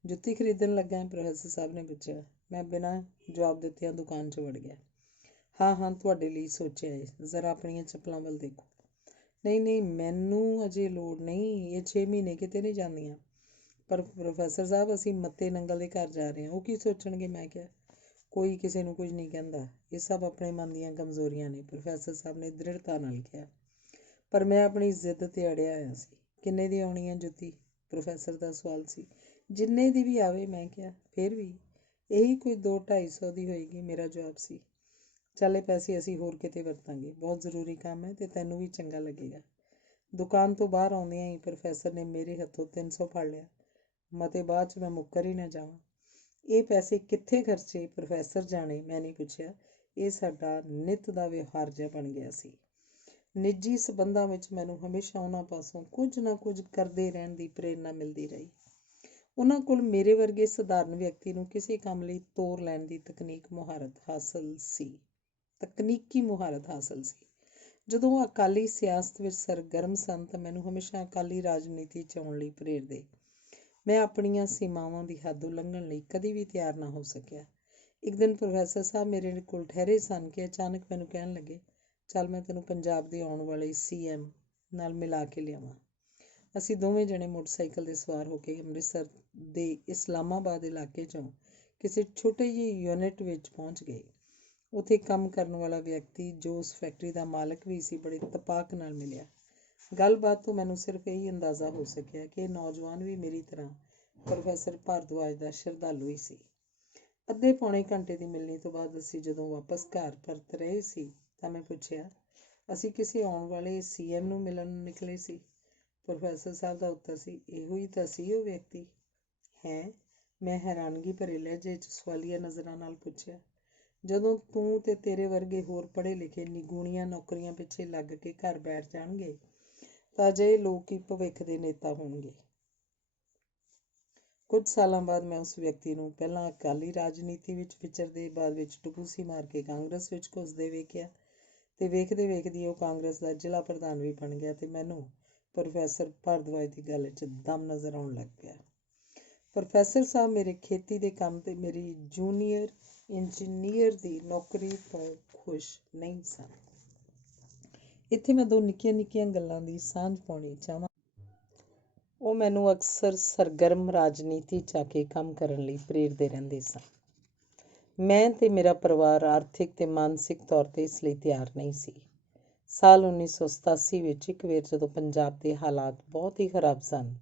ਜੁੱਤੀ ਖਰੀਦਣ ਲੱਗਾ, ਪ੍ਰੋਫੈਸਰ ਸਾਹਿਬ ਨੇ ਪੁੱਛਿਆ। ਮੈਂ ਬਿਨਾਂ ਜਵਾਬ ਦਿੱਤਿਆਂ ਦੁਕਾਨ 'ਚ ਵੜ ਗਿਆ। ਹਾਂ, ਤੁਹਾਡੇ ਲਈ ਸੋਚਿਆ ਹੈ, ਜ਼ਰਾ ਆਪਣੀਆਂ ਚੱਪਲਾਂ ਵੱਲ ਦੇਖੋ। ਨਹੀਂ, ਮੈਨੂੰ ਅਜੇ ਲੋੜ ਨਹੀਂ, ਇਹ 6 ਮਹੀਨੇ ਕਿਤੇ ਨਹੀਂ ਜਾਂਦੀਆਂ। ਪਰ ਪ੍ਰੋਫੈਸਰ ਸਾਹਿਬ, ਅਸੀਂ ਮੱਤੇ ਨੰਗਲ ਦੇ ਘਰ ਜਾ ਰਹੇ ਹਾਂ, ਉਹ ਕੀ ਸੋਚਣਗੇ? ਮੈਂ ਕਿਹਾ, ਕੋਈ ਕਿਸੇ ਨੂੰ ਕੁਝ ਨਹੀਂ ਕਹਿੰਦਾ, ਇਹ ਸਭ ਆਪਣੇ ਮਨ ਦੀਆਂ ਕਮਜ਼ੋਰੀਆਂ ਨੇ, ਪ੍ਰੋਫੈਸਰ ਸਾਹਿਬ ਨੇ ਦ੍ਰਿੜਤਾ ਨਾਲ ਕਿਹਾ। ਪਰ ਮੈਂ ਆਪਣੀ ਜ਼ਿੱਦ 'ਤੇ ਅੜਿਆ ਹੋਇਆ ਸੀ। ਕਿੰਨੇ ਦੀ ਆਉਣੀ ਹੈ ਜੁੱਤੀ? ਪ੍ਰੋਫੈਸਰ ਦਾ ਸਵਾਲ ਸੀ। ਜਿੰਨੇ ਦੀ ਵੀ ਆਵੇ, ਮੈਂ ਕਿਹਾ। ਫਿਰ ਵੀ ਇਹੀ ਕੋਈ 200-250 ਦੀ ਹੋਏਗੀ, ਮੇਰਾ ਜਵਾਬ ਸੀ। ਚੱਲ, ਇਹ ਪੈਸੇ ਅਸੀਂ ਹੋਰ ਕਿਤੇ ਵਰਤਾਂਗੇ, ਬਹੁਤ ਜ਼ਰੂਰੀ ਕੰਮ ਹੈ ਤੇ ਤੈਨੂੰ ਵੀ ਚੰਗਾ ਲੱਗੇਗਾ। ਦੁਕਾਨ ਤੋਂ ਬਾਹਰ ਆਉਂਦਿਆਂ ਹੀ ਪ੍ਰੋਫੈਸਰ ਨੇ ਮੇਰੇ ਹੱਥੋਂ 300 ਫੜ ਲਿਆ। ਮਤੇ ਬਾਅਦ 'ਚ ਮੈਂ ਮੁੱਕਰ ਹੀ ਨਾ ਜਾਵਾਂ। ਇਹ ਪੈਸੇ ਕਿੱਥੇ ਖਰਚੇ ਪ੍ਰੋਫੈਸਰ ਜਾਣੇ, ਮੈਂ ਨਹੀਂ ਪੁੱਛਿਆ। ਇਹ ਸਾਡਾ ਨਿੱਤ ਦਾ ਵਿਵਹਾਰ ਜਿਹਾ ਬਣ ਗਿਆ ਸੀ। ਨਿੱਜੀ ਸਬੰਧਾਂ ਵਿੱਚ ਮੈਨੂੰ ਹਮੇਸ਼ਾ ਉਹਨਾਂ ਪਾਸੋਂ ਕੁਝ ਨਾ ਕੁਝ ਕਰਦੇ ਰਹਿਣ ਦੀ ਪ੍ਰੇਰਨਾ ਮਿਲਦੀ ਰਹੀ। ਉਹਨਾਂ ਕੋਲ ਮੇਰੇ ਵਰਗੇ ਸਧਾਰਨ ਵਿਅਕਤੀ ਨੂੰ ਕਿਸੇ ਕੰਮ ਲਈ ਤੋਰ ਲੈਣ ਦੀ ਤਕਨੀਕੀ ਮੁਹਾਰਤ ਹਾਸਲ ਸੀ। ਜਦੋਂ ਉਹ ਅਕਾਲੀ ਸਿਆਸਤ ਵਿੱਚ ਸਰਗਰਮ ਸਨ ਤਾਂ ਮੈਨੂੰ ਹਮੇਸ਼ਾ ਅਕਾਲੀ ਰਾਜਨੀਤੀ 'ਚ ਆਉਣ ਲਈ ਪ੍ਰੇਰਦੇ। ਮੈਂ ਆਪਣੀਆਂ ਸੀਮਾਵਾਂ ਦੀ ਹੱਦ ਉਲੰਘਣ ਲਈ ਕਦੀ ਵੀ ਤਿਆਰ ਨਾ ਹੋ ਸਕਿਆ। ਇੱਕ ਦਿਨ ਪ੍ਰੋਫੈਸਰ ਸਾਹਿਬ ਮੇਰੇ ਕੋਲ ਠਹਿਰੇ ਸਨ ਕਿ ਅਚਾਨਕ ਮੈਨੂੰ ਕਹਿਣ ਲੱਗੇ, ਚੱਲ ਮੈਂ ਤੈਨੂੰ ਪੰਜਾਬ ਦੇ ਆਉਣ ਵਾਲੇ CM ਨਾਲ ਮਿਲਾ ਕੇ ਲਿਆਵਾਂ। ਅਸੀਂ ਦੋਵੇਂ ਜਣੇ ਮੋਟਰਸਾਈਕਲ 'ਤੇ ਸਵਾਰ ਹੋ ਕੇ ਅੰਮ੍ਰਿਤਸਰ ਦੇ ਇਸਲਾਮਾਬਾਦ ਇਲਾਕੇ 'ਚੋਂ ਕਿਸੇ ਛੋਟੇ ਜਿਹੇ ਯੂਨਿਟ ਵਿੱਚ ਪਹੁੰਚ ਗਏ। ਉੱਥੇ ਕੰਮ ਕਰਨ ਵਾਲਾ ਵਿਅਕਤੀ, ਜੋ ਉਸ ਫੈਕਟਰੀ ਦਾ ਮਾਲਕ ਵੀ ਸੀ, ਬੜੇ ਇਤਫਾਕ ਨਾਲ ਮਿਲਿਆ। ਗੱਲਬਾਤ ਤੋਂ ਮੈਨੂੰ ਸਿਰਫ ਇਹੀ ਅੰਦਾਜ਼ਾ ਹੋ ਸਕਿਆ ਕਿ ਇਹ ਨੌਜਵਾਨ ਵੀ ਮੇਰੀ ਤਰ੍ਹਾਂ ਪ੍ਰੋਫੈਸਰ ਭਾਰਦਵਾਜ ਦਾ ਸ਼ਰਧਾਲੂ ਹੀ ਸੀ। ਅੱਧੇ ਪੌਣੇ ਘੰਟੇ ਦੀ ਮਿਲਣੀ ਤੋਂ ਬਾਅਦ ਅਸੀਂ ਜਦੋਂ ਵਾਪਸ ਘਰ ਪਰਤ ਰਹੇ ਸੀ ਤਾਂ ਮੈਂ ਪੁੱਛਿਆ, ਅਸੀਂ ਕਿਸੇ ਆਉਣ ਵਾਲੇ CM ਨੂੰ ਮਿਲਣ ਨਿਕਲੇ ਸੀ? ਪ੍ਰੋਫੈਸਰ ਸਾਹਿਬ ਦਾ ਉੱਤਰ ਸੀ, ਇਹੋ ਹੀ ਤਾਂ ਸੀ ਉਹ ਵਿਅਕਤੀ। ਹੈ? ਮੈਂ ਹੈਰਾਨਗੀ ਭਰੇ ਲਹਿਜੇ 'ਚ ਸਵਾਲੀਆ ਨਜ਼ਰਾਂ ਨਾਲ ਪੁੱਛਿਆ। ਜਦੋਂ ਤੂੰ ਤੇ ਤੇਰੇ ਵਰਗੇ ਹੋਰ ਪੜ੍ਹੇ ਲਿਖੇ ਨਿਗੂਣੀਆਂ ਨੌਕਰੀਆਂ ਪਿੱਛੇ ਲੱਗ ਕੇ ਘਰ ਬੈਠ ਜਾਣਗੇ ਤਾਂ ਅਜਿਹੇ ਲੋਕ ਹੀ ਭਵਿੱਖ ਦੇ ਨੇਤਾ ਹੋਣਗੇ। ਕੁਝ ਸਾਲਾਂ ਬਾਅਦ ਮੈਂ ਉਸ ਵਿਅਕਤੀ ਨੂੰ ਪਹਿਲਾਂ ਅਕਾਲੀ ਰਾਜਨੀਤੀ ਵਿੱਚ ਵਿਚਰਦੇ, ਬਾਅਦ ਵਿੱਚ ਟਪੂਸੀ ਮਾਰ ਕੇ ਕਾਂਗਰਸ ਵਿੱਚ ਘੁਸਦੇ ਵੇਖਿਆ ਤੇ ਵੇਖਦੇ ਵੇਖਦੀ ਉਹ ਕਾਂਗਰਸ ਦਾ ਜ਼ਿਲ੍ਹਾ ਪ੍ਰਧਾਨ ਵੀ ਬਣ ਗਿਆ ਤੇ ਮੈਨੂੰ ਪ੍ਰੋਫੈਸਰ ਭਾਰਦਵਾਜ ਦੀ ਗੱਲ 'ਚ ਦਮ ਨਜ਼ਰ ਆਉਣ ਲੱਗ ਪਿਆ। ਪ੍ਰੋਫੈਸਰ ਸਾਹਿਬ ਮੇਰੇ ਖੇਤੀ ਦੇ ਕੰਮ ਤੇ ਮੇਰੀ ਜੂਨੀਅਰ ਇੰਜੀਨੀਅਰ ਦੀ ਨੌਕਰੀ ਤੋਂ ਖੁਸ਼ ਨਹੀਂ ਸਨ। ਇੱਥੇ ਮੈਂ ਦੋ ਨਿੱਕੀਆਂ ਨਿੱਕੀਆਂ ਗੱਲਾਂ ਦੀ ਸਾਂਝ ਪਾਉਣੀ ਚਾਹਾਂ। ਉਹ ਮੈਨੂੰ ਅਕਸਰ ਸਰਗਰਮ ਰਾਜਨੀਤੀ 'ਚ ਆ ਕੇ ਕੰਮ ਕਰਨ ਲਈ ਪ੍ਰੇਰਦੇ ਰਹਿੰਦੇ ਸਨ। ਮੈਂ ਤੇ ਮੇਰਾ ਪਰਿਵਾਰ ਆਰਥਿਕ ਤੇ ਮਾਨਸਿਕ ਤੌਰ 'ਤੇ ਇਸ ਲਈ ਤਿਆਰ ਨਹੀਂ ਸੀ। ਸਾਲ 1987 ਵਿੱਚ ਇੱਕ ਵਾਰ ਜਦੋਂ ਪੰਜਾਬ ਦੇ ਹਾਲਾਤ ਬਹੁਤ ਹੀ ਖਰਾਬ ਸਨ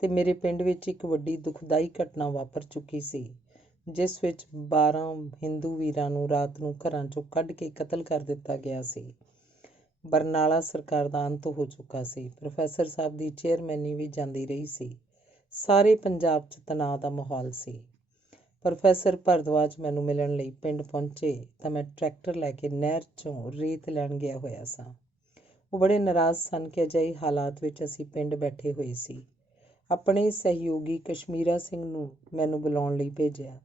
ਤੇ ਮੇਰੇ ਪਿੰਡ ਵਿੱਚ ਇੱਕ ਵੱਡੀ ਦੁਖਦਾਈ ਘਟਨਾ ਵਾਪਰ ਚੁੱਕੀ ਸੀ, ਜਿਸ ਵਿੱਚ 12 ਹਿੰਦੂ ਵੀਰਾਂ ਨੂੰ ਰਾਤ ਨੂੰ ਘਰਾਂ 'ਚੋਂ ਕੱਢ ਕੇ ਕਤਲ ਕਰ ਦਿੱਤਾ ਗਿਆ ਸੀ। ਬਰਨਾਲਾ ਸਰਕਾਰ ਦਾ ਅੰਤ ਹੋ ਚੁੱਕਾ ਸੀ। ਪ੍ਰੋਫੈਸਰ ਸਾਹਿਬ ਦੀ ਚੇਅਰਮੈਨੀ ਵੀ ਜਾਂਦੀ ਰਹੀ ਸੀ। ਸਾਰੇ ਪੰਜਾਬ 'ਚ ਤਣਾਅ ਦਾ ਮਾਹੌਲ ਸੀ। ਪ੍ਰੋਫੈਸਰ ਭਰਦਵਾਜ ਮੈਨੂੰ ਮਿਲਣ ਲਈ ਪਿੰਡ ਪਹੁੰਚੇ ਤਾਂ ਮੈਂ ਟਰੈਕਟਰ ਲੈ ਕੇ ਨਹਿਰ 'ਚੋਂ ਰੇਤ ਲੈਣ ਗਿਆ ਹੋਇਆ ਸਾਂ। ਉਹ ਬੜੇ ਨਾਰਾਜ਼ ਸਨ ਕਿ ਅਜਿਹੇ ਹਾਲਾਤ ਵਿੱਚ ਅਸੀਂ ਪਿੰਡ ਬੈਠੇ ਹੋਏ ਸੀ। ਆਪਣੇ ਸਹਿਯੋਗੀ ਕਸ਼ਮੀਰਾ ਸਿੰਘ ਨੂੰ ਮੈਨੂੰ ਬੁਲਾਉਣ ਲਈ ਭੇਜਿਆ,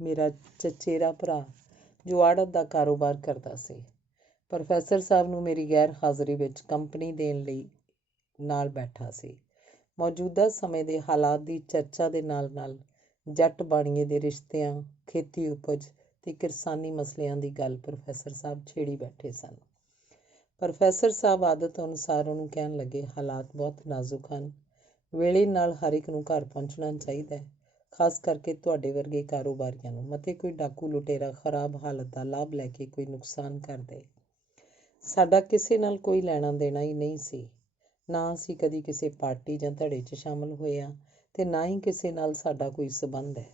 ਮੇਰਾ ਚਚੇਰਾ ਭਰਾ ਜੋ ਆੜ੍ਹਤ ਦਾ ਕਾਰੋਬਾਰ ਕਰਦਾ ਸੀ। ਪ੍ਰੋਫੈਸਰ ਸਾਹਿਬ ਨੂੰ ਮੇਰੀ ਗੈਰ ਹਾਜ਼ਰੀ ਵਿੱਚ ਕੰਪਨੀ ਦੇਣ ਲਈ ਨਾਲ ਬੈਠਾ ਸੀ। ਮੌਜੂਦਾ ਸਮੇਂ ਦੇ ਹਾਲਾਤ ਦੀ ਚਰਚਾ ਦੇ ਨਾਲ ਨਾਲ ਜੱਟ ਬਾਣੀਏ ਦੇ ਰਿਸ਼ਤਿਆਂ, ਖੇਤੀ ਉਪਜ ਤੇ ਕਿਰਸਾਨੀ ਮਸਲਿਆਂ ਦੀ ਗੱਲ ਪ੍ਰੋਫੈਸਰ ਸਾਹਿਬ ਛੇੜੀ ਬੈਠੇ ਸਨ। ਪ੍ਰੋਫੈਸਰ ਸਾਹਿਬ ਆਦਤ ਅਨੁਸਾਰ ਉਹਨੂੰ ਕਹਿਣ ਲੱਗੇ, ਹਾਲਾਤ ਬਹੁਤ ਨਾਜ਼ੁਕ ਹਨ। ਵੇਲੇ ਨਾਲ ਹਰ ਇੱਕ ਨੂੰ ਘਰ ਪਹੁੰਚਣਾ ਚਾਹੀਦਾ ਹੈ, ਖਾਸ ਕਰਕੇ ਤੁਹਾਡੇ ਵਰਗੇ ਕਾਰੋਬਾਰੀਆਂ ਨੂੰ। ਮਤੇ ਕੋਈ ਡਾਕੂ ਲੁਟੇਰਾ ਖਰਾਬ ਹਾਲਤ ਦਾ ਲਾਭ ਲੈ ਕੇ ਕੋਈ ਨੁਕਸਾਨ ਕਰ ਦੇ। ਸਾਡਾ ਕਿਸੇ ਨਾਲ ਕੋਈ ਲੈਣਾ ਦੇਣਾ ਹੀ ਨਹੀਂ ਸੀ। ਨਾ ਅਸੀਂ ਕਦੀ ਕਿਸੇ ਪਾਰਟੀ ਜਾਂ ਧੜੇ 'ਚ ਸ਼ਾਮਲ ਹੋਏ ਹਾਂ ਤੇ ਨਾ ਹੀ ਕਿਸੇ ਨਾਲ ਸਾਡਾ ਕੋਈ ਸਬੰਧ ਹੈ,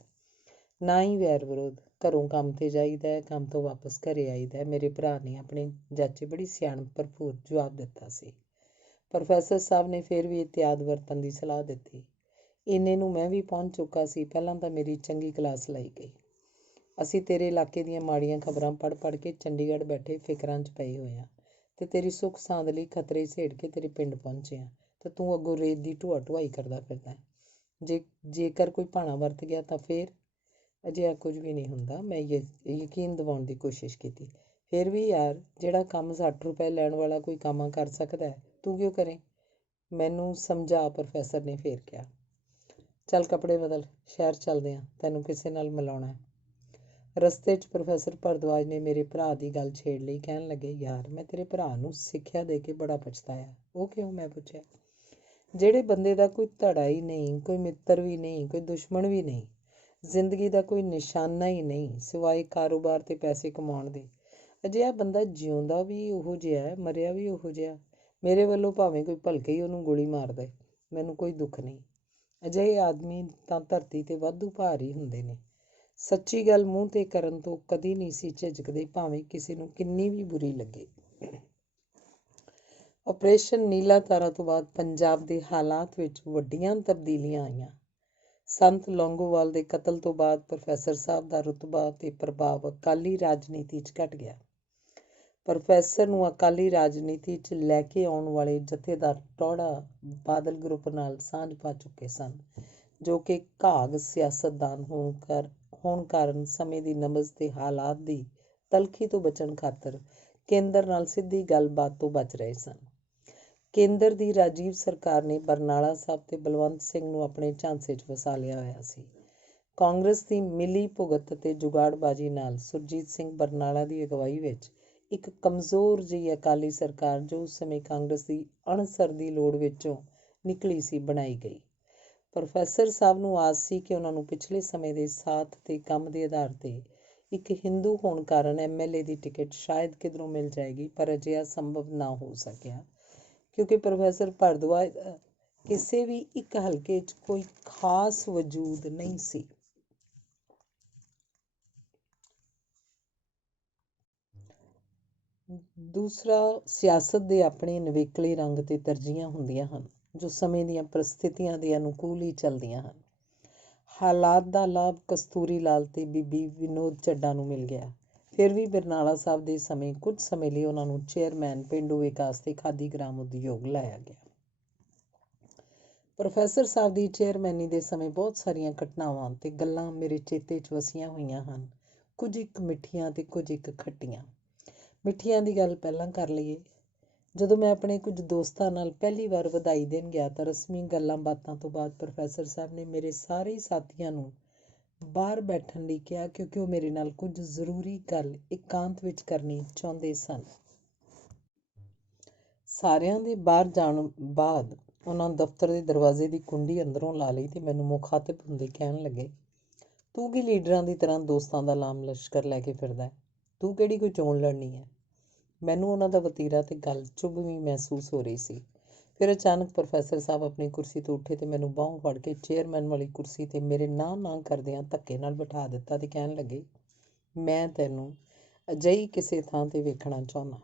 ਨਾ ਹੀ ਵੈਰ ਵਿਰੋਧ। ਘਰੋਂ ਕੰਮ ਤੇ ਜਾਈਦਾ, ਕੰਮ ਤੋਂ ਵਾਪਸ ਘਰੇ ਆਈਦਾ। ਮੇਰੇ ਭਰਾ ਨੇ ਆਪਣੇ ਜਾਚੇ ਬੜੀ ਸਿਆਣਪ ਭਰਪੂਰ ਜਵਾਬ ਦਿੱਤਾ ਸੀ। ਪ੍ਰੋਫੈਸਰ ਸਾਹਿਬ ਨੇ ਫਿਰ ਵੀ ਇhtiyਾਤ ਵਰਤਣ ਦੀ ਸਲਾਹ ਦਿੱਤੀ। ਇੰਨੇ ਨੂੰ ਮੈਂ ਵੀ ਪਹੁੰਚ ਚੁੱਕਾ ਸੀ। ਪਹਿਲਾਂ ਤਾਂ ਮੇਰੀ ਚੰਗੀ ਕਲਾਸ ਲਾਈ ਗਈ। ਅਸੀਂ ਤੇਰੇ ਇਲਾਕੇ ਦੀਆਂ ਮਾੜੀਆਂ ਖਬਰਾਂ ਪੜ੍ਹ ਕੇ ਚੰਡੀਗੜ੍ਹ ਬੈਠੇ ਫਿਕਰਾਂ 'ਚ ਪਏ ਹੋਏ ਹਾਂ ਤੇ ਤੇਰੀ ਸੁੱਖ ਸਾਂਦ ਲਈ ਖਤਰੇ ਸੇੜ ਕੇ ਤੇਰੇ ਪਿੰਡ ਪਹੁੰਚੇ ਹਾਂ ਤੇ ਤੂੰ ਅੱਗੋਂ ਰੇਤ ਦੀ ਢੋਆ-ਢੁਆਈ ਕਰਦਾ ਫਿਰਦਾ ਹੈ। ਜੇਕਰ ਕੋਈ ਭਾਣਾ ਵਰਤ ਗਿਆ ਤਾਂ ਫਿਰ ਅਜਿਹਾ ਕੁਝ ਵੀ ਨਹੀਂ ਹੁੰਦਾ। ਮੈਂ ਯਕੀਨ ਦਿਵਾਉਣ ਦੀ ਕੋਸ਼ਿਸ਼ ਕੀਤੀ। ਫਿਰ ਵੀ ਯਾਰ, ਜਿਹੜਾ ਕੰਮ 60 ਰੁਪਏ ਲੈਣ ਵਾਲਾ ਕੋਈ ਕੰਮ ਕਰ ਸਕਦਾ, ਤੂੰ ਕਿਉਂ ਕਰੇ? ਮੈਨੂੰ ਸਮਝਾ, ਪ੍ਰੋਫੈਸਰ ਨੇ ਫਿਰ ਕਿਹਾ। ਚੱਲ ਕੱਪੜੇ ਬਦਲ, ਸ਼ਹਿਰ ਚੱਲਦੇ ਹਾਂ, ਤੈਨੂੰ ਕਿਸੇ ਨਾਲ ਮਿਲਾਉਣਾ ਹੈ। ਰਸਤੇ 'ਚ ਪ੍ਰੋਫੈਸਰ ਭਰਦਵਾਜ ਨੇ ਮੇਰੇ ਭਰਾ ਦੀ ਗੱਲ ਛੇੜ ਲਈ। ਕਹਿਣ ਲੱਗੇ, ਯਾਰ ਮੈਂ ਤੇਰੇ ਭਰਾ ਨੂੰ ਸਿੱਖਿਆ ਦੇ ਕੇ ਬੜਾ ਪਛਤਾਇਆ। ਉਹ ਕਿਉਂ? ਮੈਂ ਪੁੱਛਿਆ। ਜਿਹੜੇ ਬੰਦੇ ਦਾ ਕੋਈ ਧੜਾ ਹੀ ਨਹੀਂ, ਕੋਈ ਮਿੱਤਰ ਵੀ ਨਹੀਂ, ਕੋਈ ਦੁਸ਼ਮਣ ਵੀ ਨਹੀਂ, ਜ਼ਿੰਦਗੀ ਦਾ ਕੋਈ ਨਿਸ਼ਾਨਾ ਹੀ ਨਹੀਂ ਸਿਵਾਏ ਕਾਰੋਬਾਰ ਤੇ ਪੈਸੇ ਕਮਾਉਣ ਦੇ, ਅਜਿਹਾ ਬੰਦਾ ਜਿਉਂਦਾ ਵੀ ਉਹੋ ਜਿਹਾ, ਮਰਿਆ ਵੀ ਉਹੋ ਜਿਹਾ। ਮੇਰੇ ਵੱਲੋਂ ਭਾਵੇਂ ਕੋਈ ਭਲਕੇ ਹੀ ਉਹਨੂੰ ਗੋਲੀ ਮਾਰ ਦੇ, ਮੈਨੂੰ ਕੋਈ ਦੁੱਖ ਨਹੀਂ। ਅਜਿਹੇ ਆਦਮੀ ਤਾਂ ਧਰਤੀ 'ਤੇ ਵਾਧੂ ਭਾਰ ਹੀ ਹੁੰਦੇ ਨੇ। ਸੱਚੀ ਗੱਲ ਮੂੰਹ 'ਤੇ ਕਰਨ ਤੋਂ ਕਦੀ ਨਹੀਂ ਸੀ ਝਿਜਕਦੇ, ਭਾਵੇਂ ਕਿਸੇ ਨੂੰ ਕਿੰਨੀ ਵੀ ਬੁਰੀ ਲੱਗੇ। ਆਪਰੇਸ਼ਨ ਨੀਲਾ ਤਾਰਾ ਤੋਂ ਬਾਅਦ ਪੰਜਾਬ ਦੇ ਹਾਲਾਤ ਵਿੱਚ ਵੱਡੀਆਂ ਤਬਦੀਲੀਆਂ ਆਈਆਂ। ਸੰਤ ਲੌਂਗੋਵਾਲ ਦੇ ਕਤਲ ਤੋਂ ਬਾਅਦ ਪ੍ਰੋਫੈਸਰ ਸਾਹਿਬ ਦਾ ਰੁਤਬਾ ਤੇ ਪ੍ਰਭਾਵ ਅਕਾਲੀ ਰਾਜਨੀਤੀ 'ਚ ਘਟ ਗਿਆ। ਪ੍ਰੋਫੈਸਰ ਨੂੰ ਅਕਾਲੀ ਰਾਜਨੀਤੀ 'ਚ ਲੈ ਕੇ ਆਉਣ ਵਾਲੇ ਜਥੇਦਾਰ ਟੌਹੜਾ ਬਾਦਲ ਗਰੁੱਪ ਨਾਲ ਸਾਂਝ ਪਾ ਚੁੱਕੇ ਸਨ, ਜੋ ਕਿ ਘਾਗ ਸਿਆਸਤਦਾਨ ਹੋਣ ਕਾਰਨ ਸਮੇਂ ਦੀ ਨਬਜ਼ ਤੇ ਹਾਲਾਤ ਦੀ ਤਲਖੀ ਤੋਂ ਬਚਣ ਖਾਤਰ ਕੇਂਦਰ ਨਾਲ ਸਿੱਧੀ ਗੱਲਬਾਤ ਤੋਂ ਬਚ ਰਹੇ ਸਨ। ਕੇਂਦਰ ਦੀ ਰਾਜੀਵ ਸਰਕਾਰ ਨੇ ਬਰਨਾਲਾ ਸਾਹਿਬ ਤੇ ਬਲਵੰਤ ਸਿੰਘ ਨੂੰ ਆਪਣੇ ਝਾਂਸੇ 'ਚ ਵਸਾ ਲਿਆ ਹੋਇਆ ਸੀ। ਕਾਂਗਰਸ ਦੀ ਮਿਲੀ ਭੁਗਤ ਤੇ ਜੁਗਾੜਬਾਜ਼ੀ ਨਾਲ ਸੁਰਜੀਤ ਸਿੰਘ ਬਰਨਾਲਾ ਦੀ ਅਗਵਾਈ ਵਿੱਚ ਇੱਕ ਕਮਜ਼ੋਰ ਜਿਹੀ ਅਕਾਲੀ ਸਰਕਾਰ, ਜੋ ਉਸ ਸਮੇਂ ਕਾਂਗਰਸ ਦੀ ਅਣਸਰ ਦੀ ਲੋੜ ਵਿੱਚੋਂ ਨਿਕਲੀ ਸੀ, ਬਣਾਈ ਗਈ। ਪ੍ਰੋਫੈਸਰ ਸਾਹਿਬ ਨੂੰ ਆਸ ਸੀ ਕਿ ਉਹਨਾਂ ਨੂੰ ਪਿਛਲੇ ਸਮੇਂ ਦੇ ਸਾਥ ਤੇ ਕੰਮ ਦੇ ਆਧਾਰ 'ਤੇ ਇੱਕ ਹਿੰਦੂ ਹੋਣ ਕਾਰਨ MLA ਦੀ ਟਿਕਟ ਸ਼ਾਇਦ ਕਿਧਰੋਂ ਮਿਲ ਜਾਏਗੀ, ਪਰ ਅਜਿਹਾ ਸੰਭਵ ਨਾ ਹੋ ਸਕਿਆ, ਕਿਉਂਕਿ ਪ੍ਰੋਫੈਸਰ ਭਰਦਵਾਜ ਦਾ ਕਿਸੇ ਵੀ ਇੱਕ ਹਲਕੇ 'ਚ ਕੋਈ ਖਾਸ ਵਜੂਦ ਨਹੀਂ ਸੀ। ਦੂਸਰਾ, ਸਿਆਸਤ ਦੇ ਆਪਣੇ ਨਿਵੇਕਲੇ ਰੰਗ ਤੇ ਤਰਜੀਹਾਂ ਹੁੰਦੀਆਂ ਹਨ, ਜੋ ਸਮੇਂ ਦੀਆਂ ਪ੍ਰਸਥਿਤੀਆਂ ਦੇ ਅਨੁਕੂਲ ਹੀ ਚੱਲਦੀਆਂ ਹਨ। ਹਾਲਾਤ ਦਾ ਲਾਭ ਕਸਤੂਰੀ ਲਾਲ ਤੇ ਬੀਬੀ ਵਿਨੋਦ ਚੱਡਾ ਨੂੰ ਮਿਲ ਗਿਆ। ਫਿਰ ਵੀ ਬਰਨਾਲਾ ਸਾਹਿਬ ਦੇ ਸਮੇਂ ਕੁਝ ਸਮੇਂ ਲਈ ਉਹਨਾਂ ਨੂੰ ਚੇਅਰਮੈਨ ਪੇਂਡੂ ਵਿਕਾਸ ਤੇ ਖਾਦੀ ਗ੍ਰਾਮ ਉਦਯੋਗ ਲਾਇਆ ਗਿਆ। ਪ੍ਰੋਫੈਸਰ ਸਾਹਿਬ ਦੀ ਚੇਅਰਮੈਨੀ ਦੇ ਸਮੇਂ ਬਹੁਤ ਸਾਰੀਆਂ ਘਟਨਾਵਾਂ ਤੇ ਗੱਲਾਂ ਮੇਰੇ ਚੇਤੇ 'ਚ ਵਸੀਆਂ ਹੋਈਆਂ ਹਨ, ਕੁਝ ਇੱਕ ਮਿੱਠੀਆਂ ਤੇ ਕੁਝ ਇੱਕ ਖੱਟੀਆਂ। ਮਿੱਠੀਆਂ ਦੀ ਗੱਲ ਪਹਿਲਾਂ ਕਰ ਲਈਏ। ਜਦੋਂ ਮੈਂ ਆਪਣੇ ਕੁਝ ਦੋਸਤਾਂ ਨਾਲ ਪਹਿਲੀ ਵਾਰ ਵਧਾਈ ਦੇਣ ਗਿਆ ਤਾਂ ਰਸਮੀ ਗੱਲਾਂ ਬਾਤਾਂ ਤੋਂ ਬਾਅਦ ਪ੍ਰੋਫੈਸਰ ਸਾਹਿਬ ਨੇ ਮੇਰੇ ਸਾਰੇ ਸਾਥੀਆਂ ਨੂੰ ਬਾਹਰ ਬੈਠਣ ਲਈ ਕਿਹਾ, ਕਿਉਂਕਿ ਉਹ ਮੇਰੇ ਨਾਲ ਕੁਝ ਜ਼ਰੂਰੀ ਗੱਲ ਇਕਾਂਤ ਵਿੱਚ ਕਰਨੀ ਚਾਹੁੰਦੇ ਸਨ। ਸਾਰਿਆਂ ਦੇ ਬਾਹਰ ਜਾਣ ਬਾਅਦ ਉਹਨਾਂ ਦਫ਼ਤਰ ਦੇ ਦਰਵਾਜ਼ੇ ਦੀ ਕੁੰਡੀ ਅੰਦਰੋਂ ਲਾ ਲਈ ਤੇ ਮੈਨੂੰ ਮੁਖਾਤਿਬ ਹੁੰਦੇ ਕਹਿਣ ਲੱਗੇ, ਤੂੰ ਕੀ ਲੀਡਰਾਂ ਦੀ ਤਰ੍ਹਾਂ ਦੋਸਤਾਂ ਦਾ ਲਾਮ ਲਸ਼ਕਰ ਲੈ ਕੇ ਫਿਰਦਾ? ਤੂੰ ਕਿਹੜੀ ਕੋਈ ਚੋਣ ਲੜਨੀ ਹੈ? ਮੈਨੂੰ ਉਹਨਾਂ ਦਾ ਵਤੀਰਾ ਤੇ ਗੱਲ ਚੁਭਵੀਂ ਮਹਿਸੂਸ ਹੋ ਰਹੀ ਸੀ। ਫਿਰ ਅਚਾਨਕ ਪ੍ਰੋਫੈਸਰ ਸਾਹਿਬ ਆਪਣੀ ਕੁਰਸੀ ਤੋਂ ਉੱਠੇ ਤੇ ਮੈਨੂੰ ਬਾਹੋਂ ਫੜ ਕੇ ਚੇਅਰਮੈਨ ਵਾਲੀ ਕੁਰਸੀ ਤੇ ਮੇਰੇ ਨਾ ਕਰਦਿਆਂ ਧੱਕੇ ਨਾਲ ਬਿਠਾ ਦਿੱਤਾ ਤੇ ਕਹਿਣ ਲੱਗੇ, ਮੈਂ ਤੈਨੂੰ ਅਜਿਹੀ ਕਿਸੇ ਥਾਂ ਤੇ ਵੇਖਣਾ ਚਾਹੁੰਦਾ।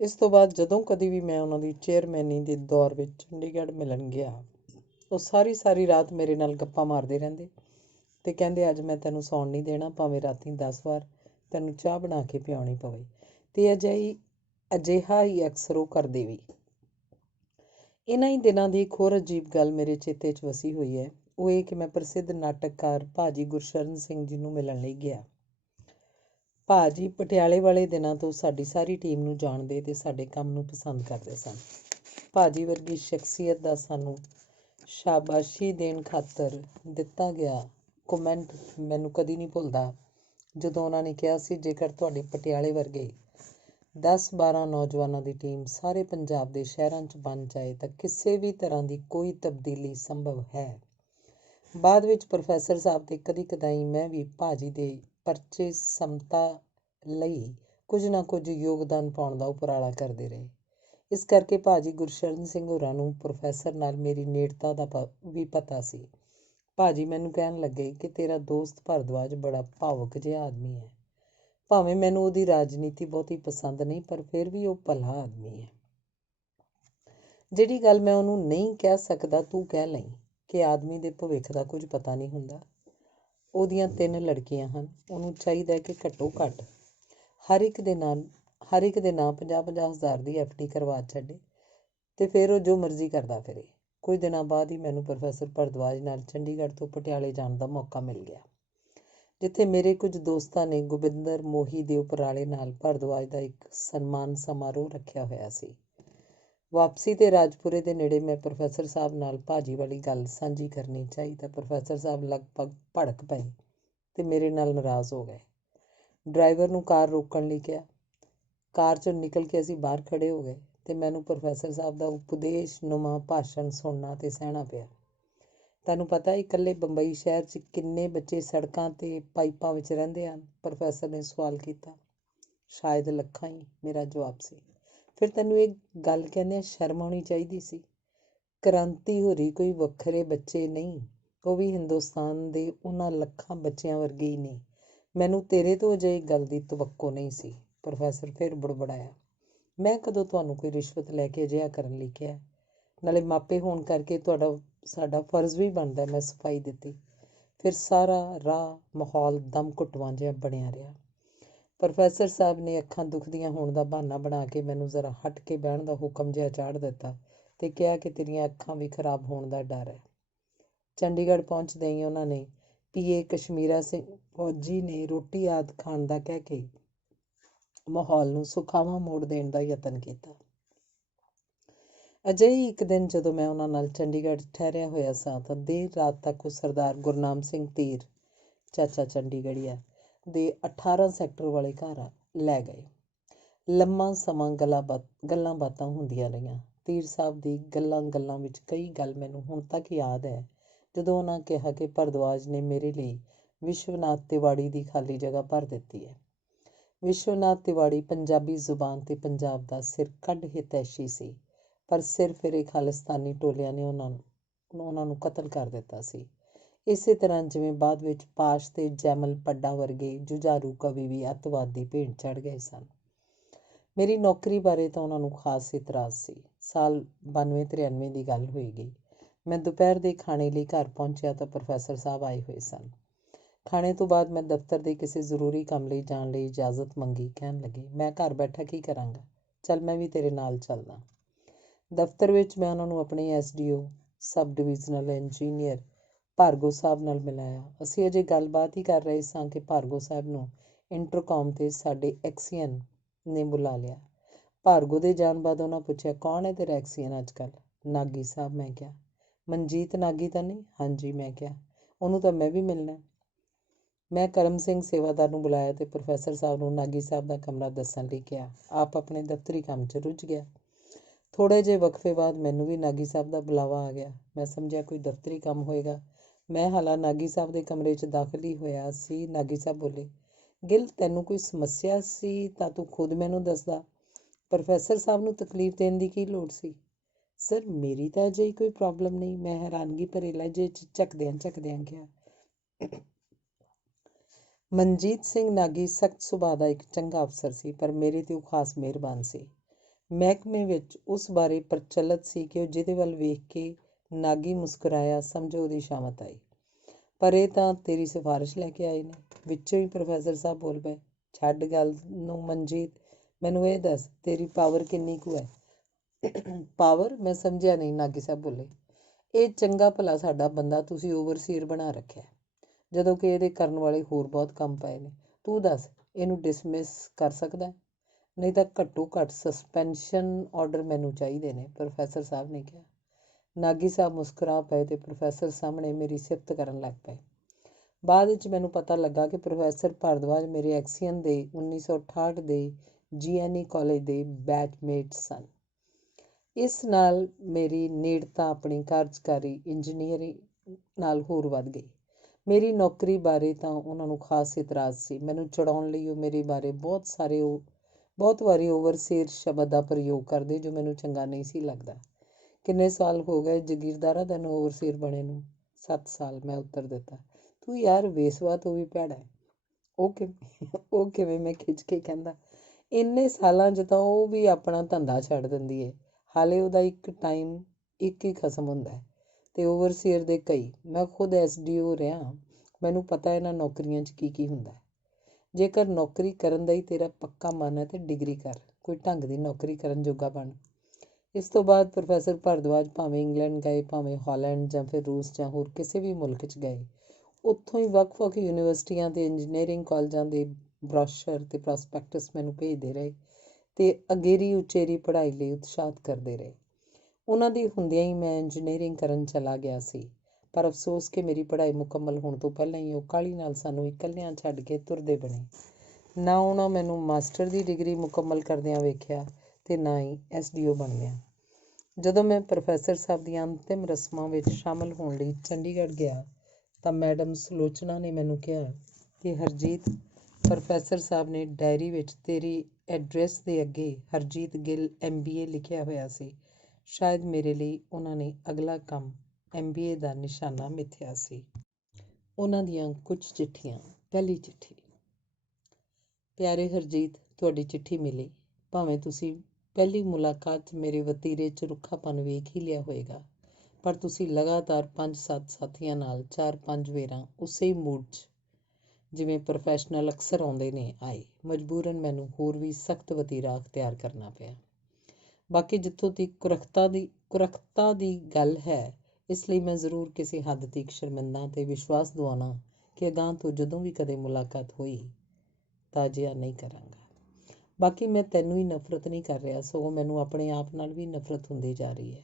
ਇਸ ਤੋਂ ਬਾਅਦ ਜਦੋਂ ਕਦੀ ਵੀ ਮੈਂ ਉਹਨਾਂ ਦੀ ਚੇਅਰਮੈਨੀ ਦੇ ਦੌਰ ਵਿੱਚ ਚੰਡੀਗੜ੍ਹ ਮਿਲਣ ਗਿਆ, ਉਹ ਸਾਰੀ ਰਾਤ ਮੇਰੇ ਨਾਲ ਗੱਪਾਂ ਮਾਰਦੇ ਰਹਿੰਦੇ ਤੇ ਕਹਿੰਦੇ, ਅੱਜ ਮੈਂ ਤੈਨੂੰ ਸੌਣ ਨਹੀਂ ਦੇਣਾ, ਭਾਵੇਂ ਰਾਤੀਂ 10 ਵਾਰ ਤੈਨੂੰ ਚਾਹ ਬਣਾ ਕੇ ਪਿਆਉਣੀ ਪਵੇ। ਤੇ ਅਜਿਹਾ ਹੀ ਅਕਸਰ ਉਹ ਕਰਦੇ ਵੀ। ਇਹਨਾਂ ਹੀ ਦਿਨਾਂ ਦੀ ਇੱਕ ਹੋਰ ਅਜੀਬ ਗੱਲ ਮੇਰੇ ਚੇਤੇ 'ਚ ਵਸੀ ਹੋਈ ਹੈ। ਉਹ ਇਹ ਕਿ ਮੈਂ ਪ੍ਰਸਿੱਧ ਨਾਟਕਕਾਰ ਭਾਜੀ ਗੁਰਸ਼ਰਨ ਸਿੰਘ ਜੀ ਨੂੰ ਮਿਲਣ ਲਈ ਗਿਆ। ਭਾਜੀ ਪਟਿਆਲੇ ਵਾਲੇ ਦਿਨਾਂ ਤੋਂ ਸਾਡੀ ਸਾਰੀ ਟੀਮ ਨੂੰ ਜਾਣਦੇ ਤੇ ਸਾਡੇ ਕੰਮ ਨੂੰ ਪਸੰਦ ਕਰਦੇ ਸਨ। ਭਾਜੀ ਵਰਗੀ ਸ਼ਖਸੀਅਤ ਦਾ ਸਾਨੂੰ ਸ਼ਾਬਾਸ਼ੀ ਦੇਣ ਖਾਤਰ ਦਿੱਤਾ ਗਿਆ ਕਮੈਂਟ ਮੈਨੂੰ ਕਦੀ ਨਹੀਂ ਭੁੱਲਦਾ, ਜਦੋਂ ਉਹਨਾਂ ਨੇ ਕਿਹਾ ਸੀ, ਜੇਕਰ ਤੁਹਾਡੇ ਪਟਿਆਲੇ ਵਰਗੇ 10-12 ਨੌਜਵਾਨਾਂ ਦੀ ਟੀਮ ਸਾਰੇ ਪੰਜਾਬ ਦੇ ਸ਼ਹਿਰਾਂ 'ਚ ਬਣ ਜਾਏ ਤਾਂ ਕਿਸੇ ਵੀ ਤਰ੍ਹਾਂ ਦੀ ਕੋਈ ਤਬਦੀਲੀ ਸੰਭਵ ਹੈ। ਬਾਅਦ ਵਿੱਚ ਪ੍ਰੋਫੈਸਰ ਸਾਹਿਬ ਤੇ ਕਦੀ ਕਦਾਈ ਮੈਂ ਵੀ ਭਾਜੀ ਦੇ ਪਰਚੇ ਸਮਤਾ ਲਈ ਕੁਝ ਨਾ ਕੁਝ ਯੋਗਦਾਨ ਪਾਉਣ ਦਾ ਉਪਰਾਲਾ ਕਰਦੇ ਰਹੇ। ਇਸ ਕਰਕੇ ਭਾਜੀ ਗੁਰਸ਼ਰਨ ਸਿੰਘ ਹੋਰਾਂ ਨੂੰ ਪ੍ਰੋਫੈਸਰ ਨਾਲ ਮੇਰੀ ਨੇੜਤਾ ਦਾ ਵੀ ਪਤਾ ਸੀ। ਭਾਜੀ ਮੈਨੂੰ ਕਹਿਣ ਲੱਗੇ ਕਿ ਤੇਰਾ ਦੋਸਤ ਭਰਦਵਾਜ ਬੜਾ ਭਾਵੁਕ ਜਿਹਾ ਆਦਮੀ ਹੈ। ਭਾਵੇਂ ਮੈਨੂੰ ਉਹਦੀ ਰਾਜਨੀਤੀ ਬਹੁਤੀ ਪਸੰਦ ਨਹੀਂ, ਪਰ ਫਿਰ ਵੀ ਉਹ ਭਲਾ ਆਦਮੀ ਹੈ। ਜਿਹੜੀ ਗੱਲ ਮੈਂ ਉਹਨੂੰ ਨਹੀਂ ਕਹਿ ਸਕਦਾ, ਤੂੰ ਕਹਿ ਲਈ ਕਿ ਆਦਮੀ ਦੇ ਭਵਿੱਖ ਦਾ ਕੁਝ ਪਤਾ ਨਹੀਂ ਹੁੰਦਾ। ਉਹਦੀਆਂ 3 ਲੜਕੀਆਂ ਹਨ। ਉਹਨੂੰ ਚਾਹੀਦਾ ਕਿ ਘੱਟੋ ਘੱਟ ਹਰ ਇੱਕ ਦੇ ਨਾਂ 50-50 ਹਜ਼ਾਰ ਦੀ FD ਕਰਵਾ ਛੱਡੇ ਤੇ ਫਿਰ ਉਹ ਜੋ ਮਰਜ਼ੀ ਕਰਦਾ ਫਿਰੇ। ਕੁਝ ਦਿਨਾਂ ਬਾਅਦ ਹੀ ਮੈਨੂੰ ਪ੍ਰੋਫੈਸਰ ਭਰਦਵਾਜ ਨਾਲ ਚੰਡੀਗੜ੍ਹ ਤੋਂ ਪਟਿਆਲੇ ਜਾਣ ਦਾ ਮੌਕਾ ਮਿਲ ਗਿਆ, ਜਿੱਥੇ ਮੇਰੇ ਕੁਝ ਦੋਸਤਾਂ ਨੇ ਗੋਬਿੰਦਰ ਮੋਹੀ ਦੇ ਉਪਰਾਲੇ ਨਾਲ ਭਰਦਵਾਜ ਦਾ ਇੱਕ ਸਨਮਾਨ ਸਮਾਰੋਹ ਰੱਖਿਆ ਹੋਇਆ ਸੀ। ਵਾਪਸੀ ਤੇ ਰਾਜਪੁਰੇ ਦੇ ਨੇੜੇ ਮੈਂ ਪ੍ਰੋਫੈਸਰ ਸਾਹਿਬ ਨਾਲ ਭਾਜੀ ਵਾਲੀ ਗੱਲ ਸਾਂਝੀ ਕਰਨੀ ਚਾਹੀ ਤਾਂ ਪ੍ਰੋਫੈਸਰ ਸਾਹਿਬ ਲਗਭਗ ਭੜਕ ਪਏ ਤੇ ਮੇਰੇ ਨਾਲ ਨਾਰਾਜ਼ ਹੋ ਗਏ। ਡਰਾਈਵਰ ਨੂੰ ਕਾਰ ਰੋਕਣ ਲਈ ਕਿਹਾ। ਕਾਰ 'ਚੋਂ ਨਿਕਲ ਕੇ ਅਸੀਂ ਬਾਹਰ ਖੜ੍ਹੇ ਹੋ ਗਏ ਤੇ ਮੈਨੂੰ ਪ੍ਰੋਫੈਸਰ ਸਾਹਿਬ ਦਾ ਉਪਦੇਸ਼ਨੁਮਾ ਭਾਸ਼ਣ ਸੁਣਨਾ ਤੇ ਸਹਿਣਾ ਪਿਆ। ਤੁਹਾਨੂੰ ਪਤਾ ਇਕੱਲੇ ਬੰਬਈ ਸ਼ਹਿਰ 'ਚ ਕਿੰਨੇ ਬੱਚੇ ਸੜਕਾਂ ਤੇ ਪਾਈਪਾਂ ਵਿੱਚ ਰਹਿੰਦੇ ਹਨ? ਪ੍ਰੋਫੈਸਰ ਨੇ ਸਵਾਲ ਕੀਤਾ। ਸ਼ਾਇਦ ਲੱਖਾਂ ਹੀ, ਮੇਰਾ ਜਵਾਬ ਸੀ। ਫਿਰ ਤੈਨੂੰ ਇਹ ਗੱਲ ਕਹਿੰਦਿਆਂ ਸ਼ਰਮ ਆਉਣੀ ਚਾਹੀਦੀ ਸੀ। ਕ੍ਰਾਂਤੀ ਹੋਰੀ ਕੋਈ ਵੱਖਰੇ ਬੱਚੇ ਨਹੀਂ, ਉਹ ਵੀ ਹਿੰਦੁਸਤਾਨ ਦੇ ਉਹਨਾਂ ਲੱਖਾਂ ਬੱਚਿਆਂ ਵਰਗੇ ਹੀ ਨੇ। ਮੈਨੂੰ ਤੇਰੇ ਤੋਂ ਅਜਿਹੀ ਗੱਲ ਦੀ ਤਵੱਕੋ ਨਹੀਂ ਸੀ। ਪ੍ਰੋਫੈਸਰ ਫਿਰ ਬੁੜਬੜਾਇਆ। ਮੈਂ ਕਦੋਂ ਤੁਹਾਨੂੰ ਕੋਈ ਰਿਸ਼ਵਤ ਲੈ ਕੇ ਅਜਿਹਾ ਕਰਨ ਲਈ ਕਿਹਾ? ਨਾਲੇ ਮਾਪੇ ਹੋਣ ਕਰਕੇ ਸਾਡਾ ਫਰਜ਼ ਵੀ ਬਣਦਾ। ਮੈਂ ਸਫਾਈ ਦਿੱਤੀ। ਫਿਰ ਸਾਰਾ ਰਾਹ ਮਾਹੌਲ ਦਮ ਘੁੱਟਵਾਂ ਜਿਹਾ ਬਣਿਆ ਰਿਹਾ। ਪ੍ਰੋਫੈਸਰ ਸਾਹਿਬ ਨੇ ਅੱਖਾਂ ਦੁਖਦੀਆਂ ਹੋਣ ਦਾ ਬਹਾਨਾ ਬਣਾ ਕੇ ਮੈਨੂੰ ਜ਼ਰਾ ਹਟ ਕੇ ਬਹਿਣ ਦਾ ਹੁਕਮ ਜਿਹਾ ਚਾੜ ਦਿੱਤਾ ਤੇ ਕਿਹਾ ਕਿ ਤੇਰੀਆਂ ਅੱਖਾਂ ਵੀ ਖਰਾਬ ਹੋਣ ਦਾ ਡਰ ਹੈ। ਚੰਡੀਗੜ੍ਹ ਪਹੁੰਚਦੇ ਹੀ ਉਹਨਾਂ ਨੇ PA ਕਸ਼ਮੀਰਾ ਸਿੰਘ ਫੌਜੀ ਨੇ ਰੋਟੀ ਆਦਿ ਖਾਣ ਦਾ ਕਹਿ ਕੇ ਮਾਹੌਲ ਨੂੰ ਸੁਖਾਵਾਂ ਮੋੜ ਦੇਣ ਦਾ ਯਤਨ ਕੀਤਾ। ਅਜਿਹੀ ਇੱਕ ਦਿਨ ਜਦੋਂ ਮੈਂ ਉਹਨਾਂ ਨਾਲ ਚੰਡੀਗੜ੍ਹ ਠਹਿਰਿਆ ਹੋਇਆ ਸਾਂ ਤਾਂ ਦੇਰ ਰਾਤ ਤੱਕ ਉਹ ਸਰਦਾਰ ਗੁਰਨਾਮ ਸਿੰਘ ਧੀਰ, ਚਾਚਾ ਚੰਡੀਗੜ੍ਹੀਆ ਦੇ 18 ਸੈਕਟਰ ਵਾਲੇ ਘਰ ਲੈ ਗਏ। ਲੰਮਾ ਸਮਾਂ ਗੱਲਾਂ ਬਾਤਾਂ ਹੁੰਦੀਆਂ ਰਹੀਆਂ। ਧੀਰ ਸਾਹਿਬ ਦੀ ਗੱਲਾਂ ਵਿੱਚ ਕਈ ਗੱਲ ਮੈਨੂੰ ਹੁਣ ਤੱਕ ਯਾਦ ਹੈ, ਜਦੋਂ ਉਹਨਾਂ ਕਿਹਾ ਕਿ ਭਰਦਵਾਜ ਨੇ ਮੇਰੇ ਲਈ ਵਿਸ਼ਵਨਾਥ ਤਿਵਾੜੀ ਦੀ ਖਾਲੀ ਜਗ੍ਹਾ ਭਰ ਦਿੱਤੀ ਹੈ। ਵਿਸ਼ਵਨਾਥ ਤਿਵਾੜੀ ਪੰਜਾਬੀ ਜ਼ੁਬਾਨ ਤੇ ਪੰਜਾਬ ਦਾ ਸਿਰ ਕੱਢ ਹਿਤੈਸ਼ੀ ਸੀ, ਪਰ ਸਿਰ ਫਿਰੇ ਖਾਲਿਸਤਾਨੀ ਟੋਲਿਆਂ ਨੇ ਉਹਨਾਂ ਨੂੰ ਕਤਲ ਕਰ ਦਿੱਤਾ ਸੀ। ਇਸੇ ਤਰ੍ਹਾਂ ਜਿਵੇਂ ਬਾਅਦ ਵਿੱਚ ਪਾਸ਼ ਤੇ ਜੈਮਲ ਪੱਡਾ ਵਰਗੇ ਜੁਝਾਰੂ ਕਵੀ ਵੀ ਅੱਤਵਾਦ ਦੀ ਭੇਟ ਚੜ੍ਹ ਗਏ ਸਨ। ਮੇਰੀ ਨੌਕਰੀ ਬਾਰੇ ਤਾਂ ਉਹਨਾਂ ਨੂੰ ਖਾਸ ਇਤਰਾਜ਼ ਸੀ। ਸਾਲ 92-93 ਦੀ ਗੱਲ ਹੋਏਗੀ। ਮੈਂ ਦੁਪਹਿਰ ਦੇ ਖਾਣੇ ਲਈ ਘਰ ਪਹੁੰਚਿਆ ਤਾਂ ਪ੍ਰੋਫੈਸਰ ਸਾਹਿਬ ਆਏ ਹੋਏ ਸਨ। ਖਾਣੇ ਤੋਂ ਬਾਅਦ ਮੈਂ ਦਫ਼ਤਰ ਦੇ ਕਿਸੇ ਜ਼ਰੂਰੀ ਕੰਮ ਲਈ ਜਾਣ ਲਈ ਇਜਾਜ਼ਤ ਮੰਗੀ। ਕਹਿਣ ਲੱਗੇ, ਮੈਂ ਘਰ ਬੈਠਾ ਕੀ ਕਰਾਂਗਾ, ਚੱਲ ਮੈਂ ਵੀ ਤੇਰੇ ਨਾਲ ਚੱਲਦਾ। ਦਫ਼ਤਰ ਵਿੱਚ ਮੈਂ ਉਹਨਾਂ ਨੂੰ ਆਪਣੇ SDO ਸਬ ਡਿਵੀਜ਼ਨਲ ਇੰਜੀਨੀਅਰ ਭਾਰਗੋ ਸਾਹਿਬ ਨਾਲ ਮਿਲਾਇਆ। ਅਸੀਂ ਅਜੇ ਗੱਲਬਾਤ ਹੀ ਕਰ ਰਹੇ ਸਾਂ ਕਿ ਭਾਰਗੋ ਸਾਹਿਬ ਨੂੰ ਇੰਟਰਕਾਮ 'ਤੇ ਸਾਡੇ ਐਕਸੀਅਨ ਨੇ ਬੁਲਾ ਲਿਆ। ਭਾਰਗੋ ਦੇ ਜਾਣ ਬਾਅਦ ਉਹਨਾਂ ਪੁੱਛਿਆ, ਕੌਣ ਹੈ ਤੇਰਾ ਐਕਸੀਅਨ ਅੱਜ ਕੱਲ੍ਹ? ਨਾਗੀ ਸਾਹਿਬ, ਮੈਂ ਕਿਹਾ। ਮਨਜੀਤ ਨਾਗੀ ਤਾਂ ਨਹੀਂ? ਹਾਂਜੀ, ਮੈਂ ਕਿਹਾ। ਉਹਨੂੰ ਤਾਂ ਮੈਂ ਵੀ ਮਿਲਣਾ। ਮੈਂ ਕਰਮ ਸਿੰਘ ਸੇਵਾਦਾਰ ਨੂੰ ਬੁਲਾਇਆ ਅਤੇ ਪ੍ਰੋਫੈਸਰ ਸਾਹਿਬ ਨੂੰ ਨਾਗੀ ਸਾਹਿਬ ਦਾ ਕਮਰਾ ਦੱਸਣ ਲਈ ਕਿਹਾ। ਆਪ ਆਪਣੇ ਦਫ਼ਤਰੀ ਕੰਮ 'ਚ ਰੁੱਝ ਗਿਆ। ਥੋੜ੍ਹੇ ਜਿਹੇ ਵਕਫੇ ਬਾਅਦ ਮੈਨੂੰ ਵੀ ਨਾਗੀ ਸਾਹਿਬ ਦਾ ਬੁਲਾਵਾ ਆ ਗਿਆ। ਮੈਂ ਸਮਝਿਆ ਕੋਈ ਦਫ਼ਤਰੀ ਕੰਮ ਹੋਏਗਾ। ਮੈਂ ਹਾਲਾਂ ਨਾਗੀ ਸਾਹਿਬ ਦੇ ਕਮਰੇ 'ਚ ਦਾਖਲ ਹੀ ਹੋਇਆ ਸੀ। ਨਾਗੀ ਸਾਹਿਬ ਬੋਲੇ, ਗਿੱਲ, ਤੈਨੂੰ ਕੋਈ ਸਮੱਸਿਆ ਸੀ ਤਾਂ ਤੂੰ ਖੁਦ ਮੈਨੂੰ ਦੱਸਦਾ। ਪ੍ਰੋਫੈਸਰ ਸਾਹਿਬ ਨੂੰ ਤਕਲੀਫ ਦੇਣ ਦੀ ਕੀ ਲੋੜ ਸੀ? ਸਰ, ਮੇਰੀ ਤਾਂ ਅਜਿਹੀ ਕੋਈ ਪ੍ਰੋਬਲਮ ਨਹੀਂ, ਮੈਂ ਹੈਰਾਨਗੀ ਭਰੇ ਲਹਿਜੇ 'ਚ ਝਕਦਿਆਂ ਕਿਹਾ। ਮਨਜੀਤ ਸਿੰਘ ਨਾਗੀ ਸਖਤ ਸੁਭਾਅ ਦਾ ਇੱਕ ਚੰਗਾ ਅਫਸਰ ਸੀ, ਪਰ ਮੇਰੇ 'ਤੇ ਉਹ ਖਾਸ ਮਿਹਰਬਾਨ ਸੀ। ਮਹਿਕਮੇ ਵਿੱਚ ਉਸ ਬਾਰੇ ਪ੍ਰਚਲਿਤ ਸੀ ਕਿ ਉਹ ਜਿਹਦੇ ਵੱਲ ਵੇਖ ਕੇ ਨਾਗੀ ਮੁਸਕਰਾਇਆ, ਸਮਝੋ ਉਹਦੀ ਸ਼ਾਮਤ ਆਈ। ਪਰ ਇਹ ਤਾਂ ਤੇਰੀ ਸਿਫਾਰਿਸ਼ ਲੈ ਕੇ ਆਏ ਨੇ। ਵਿੱਚੋਂ ਹੀ ਪ੍ਰੋਫੈਸਰ ਸਾਹਿਬ ਬੋਲ ਪਏ, ਛੱਡ ਗੱਲ ਨੂੰ ਮਨਜੀਤ, ਮੈਨੂੰ ਇਹ ਦੱਸ, ਤੇਰੀ ਪਾਵਰ ਕਿੰਨੀ ਕੁ ਹੈ? ਪਾਵਰ? ਮੈਂ ਸਮਝਿਆ ਨਹੀਂ। ਨਾਗੀ ਸਾਹਿਬ ਬੋਲੇ, ਇਹ ਚੰਗਾ ਭਲਾ ਸਾਡਾ ਬੰਦਾ ਤੁਸੀਂ ਓਵਰਸੀਅਰ ਬਣਾ ਰੱਖਿਆ, ਜਦੋਂ ਕਿ ਇਹਦੇ ਕਰਨ ਵਾਲੇ ਹੋਰ ਬਹੁਤ ਕੰਮ ਪਏ ਨੇ। ਤੂੰ ਦੱਸ, ਇਹਨੂੰ ਡਿਸਮਿਸ ਕਰ ਸਕਦਾ? ਨਹੀਂ ਤਾਂ ਘੱਟੋ ਘੱਟ ਸਸਪੈਂਸ਼ਨ ਆਰਡਰ ਮੈਨੂੰ ਚਾਹੀਦੇ ਨੇ, ਪ੍ਰੋਫੈਸਰ ਸਾਹਿਬ ਨੇ ਕਿਹਾ। ਨਾਗੀ ਸਾਹਿਬ ਮੁਸਕਰਾ ਪਏ ਅਤੇ ਪ੍ਰੋਫੈਸਰ ਸਾਹਮਣੇ ਮੇਰੀ ਸਿਫਤ ਕਰਨ ਲੱਗ ਪਏ। ਬਾਅਦ ਵਿੱਚ ਮੈਨੂੰ ਪਤਾ ਲੱਗਾ ਕਿ ਪ੍ਰੋਫੈਸਰ ਭਾਰਦਵਾਜ ਮੇਰੇ ਐਕਸੀਅਨ ਦੇ 1968 ਦੇ GNE ਕਾਲਜ ਦੇ ਬੈਚਮੇਟ ਸਨ। ਇਸ ਨਾਲ ਮੇਰੀ ਨੇੜਤਾ ਆਪਣੀ ਕਾਰਜਕਾਰੀ ਇੰਜੀਨੀਅਰਿੰਗ ਨਾਲ ਹੋਰ ਵੱਧ ਗਈ। ਮੇਰੀ ਨੌਕਰੀ ਬਾਰੇ ਤਾਂ ਉਹਨਾਂ ਨੂੰ ਖਾਸ ਇਤਰਾਜ਼ ਸੀ। ਮੈਨੂੰ ਚੜਾਉਣ ਲਈ ਉਹ ਮੇਰੇ ਬਾਰੇ ਬਹੁਤ ਵਾਰੀ ਓਵਰਸੀਅਰ ਸ਼ਬਦ ਦਾ ਪ੍ਰਯੋਗ ਕਰਦੇ, ਜੋ ਮੈਨੂੰ ਚੰਗਾ ਨਹੀਂ ਸੀ ਲੱਗਦਾ। ਕਿੰਨੇ ਸਾਲ ਹੋ ਗਏ ਜਗੀਰਦਾਰਾ ਤੈਨੂੰ ਓਵਰਸੀਅਰ ਬਣੇ ਨੂੰ? 7 ਸਾਲ, ਮੈਂ ਉੱਤਰ ਦਿੱਤਾ। ਤੂੰ ਯਾਰ ਵੇਸਵਾ ਤੋਂ ਵੀ ਭੈੜਾ ਹੈ। ਉਹ ਕਿਵੇਂ? ਮੈਂ ਖਿੱਚ ਕੇ ਕਹਿੰਦਾ। ਇੰਨੇ ਸਾਲਾਂ 'ਚ ਤਾਂ ਉਹ ਵੀ ਆਪਣਾ ਧੰਦਾ ਛੱਡ ਦਿੰਦੀ ਹੈ। ਹਾਲੇ ਉਹਦਾ ਇੱਕ ਹੀ ਖਸਮ ਹੁੰਦਾ ਹੈ ਅਤੇ ਓਵਰਸੀਅਰ ਦੇ ਕਈ। ਮੈਂ ਖੁਦ SDO ਰਿਹਾ, ਮੈਨੂੰ ਪਤਾ ਇਹਨਾਂ ਨੌਕਰੀਆਂ 'ਚ ਕੀ ਹੁੰਦਾ। ਜੇਕਰ ਨੌਕਰੀ ਕਰਨ ਦਾ ਹੀ ਤੇਰਾ ਪੱਕਾ ਮਨ ਹੈ ਤਾਂ ਡਿਗਰੀ ਕਰ, ਕੋਈ ਢੰਗ ਦੀ ਨੌਕਰੀ ਕਰਨ ਜੋਗਾ ਬਣ। ਇਸ ਤੋਂ ਬਾਅਦ ਪ੍ਰੋਫੈਸਰ ਭਾਰਦਵਾਜ ਭਾਵੇਂ ਇੰਗਲੈਂਡ ਗਏ, ਭਾਵੇਂ ਹਾਲੈਂਡ ਜਾਂ ਫਿਰ ਰੂਸ ਜਾਂ ਹੋਰ ਕਿਸੇ ਵੀ ਮੁਲਕ 'ਚ ਗਏ, ਉੱਥੋਂ ਹੀ ਵੱਖ-ਵੱਖ ਯੂਨੀਵਰਸਿਟੀਆਂ ਅਤੇ ਇੰਜੀਨੀਅਰਿੰਗ ਕਾਲਜਾਂ ਦੇ ਬਰੋਸ਼ਰ ਅਤੇ ਪ੍ਰੋਸਪੈਕਟਸ ਮੈਨੂੰ ਭੇਜਦੇ ਰਹੇ ਅਤੇ ਅਗੇਰੀ ਉਚੇਰੀ ਪੜ੍ਹਾਈ ਲਈ ਉਤਸ਼ਾਹਿਤ ਕਰਦੇ ਰਹੇ। ਉਹਨਾਂ ਦੀ ਹੁੰਦਿਆਂ ਹੀ ਮੈਂ ਇੰਜੀਨੀਅਰਿੰਗ ਕਰਨ ਚਲਾ ਗਿਆ ਸੀ, ਪਰ ਅਫਸੋਸ ਕਿ ਮੇਰੀ ਪੜ੍ਹਾਈ ਮੁਕੰਮਲ ਹੋਣ ਤੋਂ ਪਹਿਲਾਂ ਹੀ ਉਹ ਕਾਹਲੀ ਨਾਲ ਸਾਨੂੰ ਇਕੱਲਿਆਂ ਛੱਡ ਕੇ ਤੁਰਦੇ ਬਣੇ। ਨਾ ਉਹਨਾਂ ਮੈਨੂੰ ਮਾਸਟਰ ਦੀ ਡਿਗਰੀ ਮੁਕੰਮਲ ਕਰਦਿਆਂ ਵੇਖਿਆ ਅਤੇ ਨਾ ਹੀ SDO ਬਣਦਿਆਂ। ਜਦੋਂ ਮੈਂ ਪ੍ਰੋਫੈਸਰ ਸਾਹਿਬ ਦੀਆਂ ਅੰਤਿਮ ਰਸਮਾਂ ਵਿੱਚ ਸ਼ਾਮਲ ਹੋਣ ਲਈ ਚੰਡੀਗੜ੍ਹ ਗਿਆ ਤਾਂ ਮੈਡਮ ਸੁਲੋਚਨਾ ਨੇ ਮੈਨੂੰ ਕਿਹਾ ਕਿ ਹਰਜੀਤ, ਪ੍ਰੋਫੈਸਰ ਸਾਹਿਬ ਨੇ ਡਾਇਰੀ ਵਿੱਚ ਤੇਰੀ ਐਡਰੈਸ ਦੇ ਅੱਗੇ ਹਰਜੀਤ ਗਿੱਲ MBA ਲਿਖਿਆ ਹੋਇਆ ਸੀ। ਸ਼ਾਇਦ ਮੇਰੇ ਲਈ ਉਹਨਾਂ ਨੇ ਅਗਲਾ ਕੰਮ MBA ਦਾ ਨਿਸ਼ਾਨਾ ਮਿਥਿਆ ਸੀ। ਉਹਨਾਂ ਦੀਆਂ ਕੁਝ ਚਿੱਠੀਆਂ। ਪਹਿਲੀ ਚਿੱਠੀ। ਪਿਆਰੇ ਹਰਜੀਤ, ਤੁਹਾਡੀ ਚਿੱਠੀ ਮਿਲੀ। ਭਾਵੇਂ ਤੁਸੀਂ ਪਹਿਲੀ ਮੁਲਾਕਾਤ 'ਚ ਮੇਰੇ ਵਤੀਰੇ 'ਚ ਰੁੱਖਾਪਨ ਵੇਖ ਹੀ ਲਿਆ ਹੋਏਗਾ, ਪਰ ਤੁਸੀਂ ਲਗਾਤਾਰ 5-7 ਸਾਥੀਆਂ ਨਾਲ 4-5 ਵੇਰਾਂ ਉਸੇ ਹੀ ਮੂਡ 'ਚ, ਜਿਵੇਂ ਪ੍ਰੋਫੈਸ਼ਨਲ ਅਕਸਰ ਆਉਂਦੇ ਨੇ, ਆਏ। ਮਜਬੂਰਨ ਮੈਨੂੰ ਹੋਰ ਵੀ ਸਖਤ ਵਤੀਰਾ ਅਖਤਿਆਰ ਕਰਨਾ ਪਿਆ। ਬਾਕੀ ਜਿੱਥੋਂ ਤੱਕ ਕੁਰਖਤਾ ਦੀ ਗੱਲ ਹੈ, ਇਸ ਲਈ ਮੈਂ ਜ਼ਰੂਰ ਕਿਸੇ ਹੱਦ ਤੱਕ ਸ਼ਰਮਿੰਦਾ ਅਤੇ ਵਿਸ਼ਵਾਸ ਦਿਵਾਉਣਾ ਕਿ ਅਗਾਂਹ ਤੋਂ ਜਦੋਂ ਵੀ ਕਦੇ ਮੁਲਾਕਾਤ ਹੋਈ ਤਾਂ ਅਜਿਹਾ ਨਹੀਂ ਕਰਾਂਗਾ। ਬਾਕੀ ਮੈਂ ਤੈਨੂੰ ਹੀ ਨਫ਼ਰਤ ਨਹੀਂ ਕਰ ਰਿਹਾ, ਸਗੋਂ ਮੈਨੂੰ ਆਪਣੇ ਆਪ ਨਾਲ ਵੀ ਨਫ਼ਰਤ ਹੁੰਦੀ ਜਾ ਰਹੀ ਹੈ।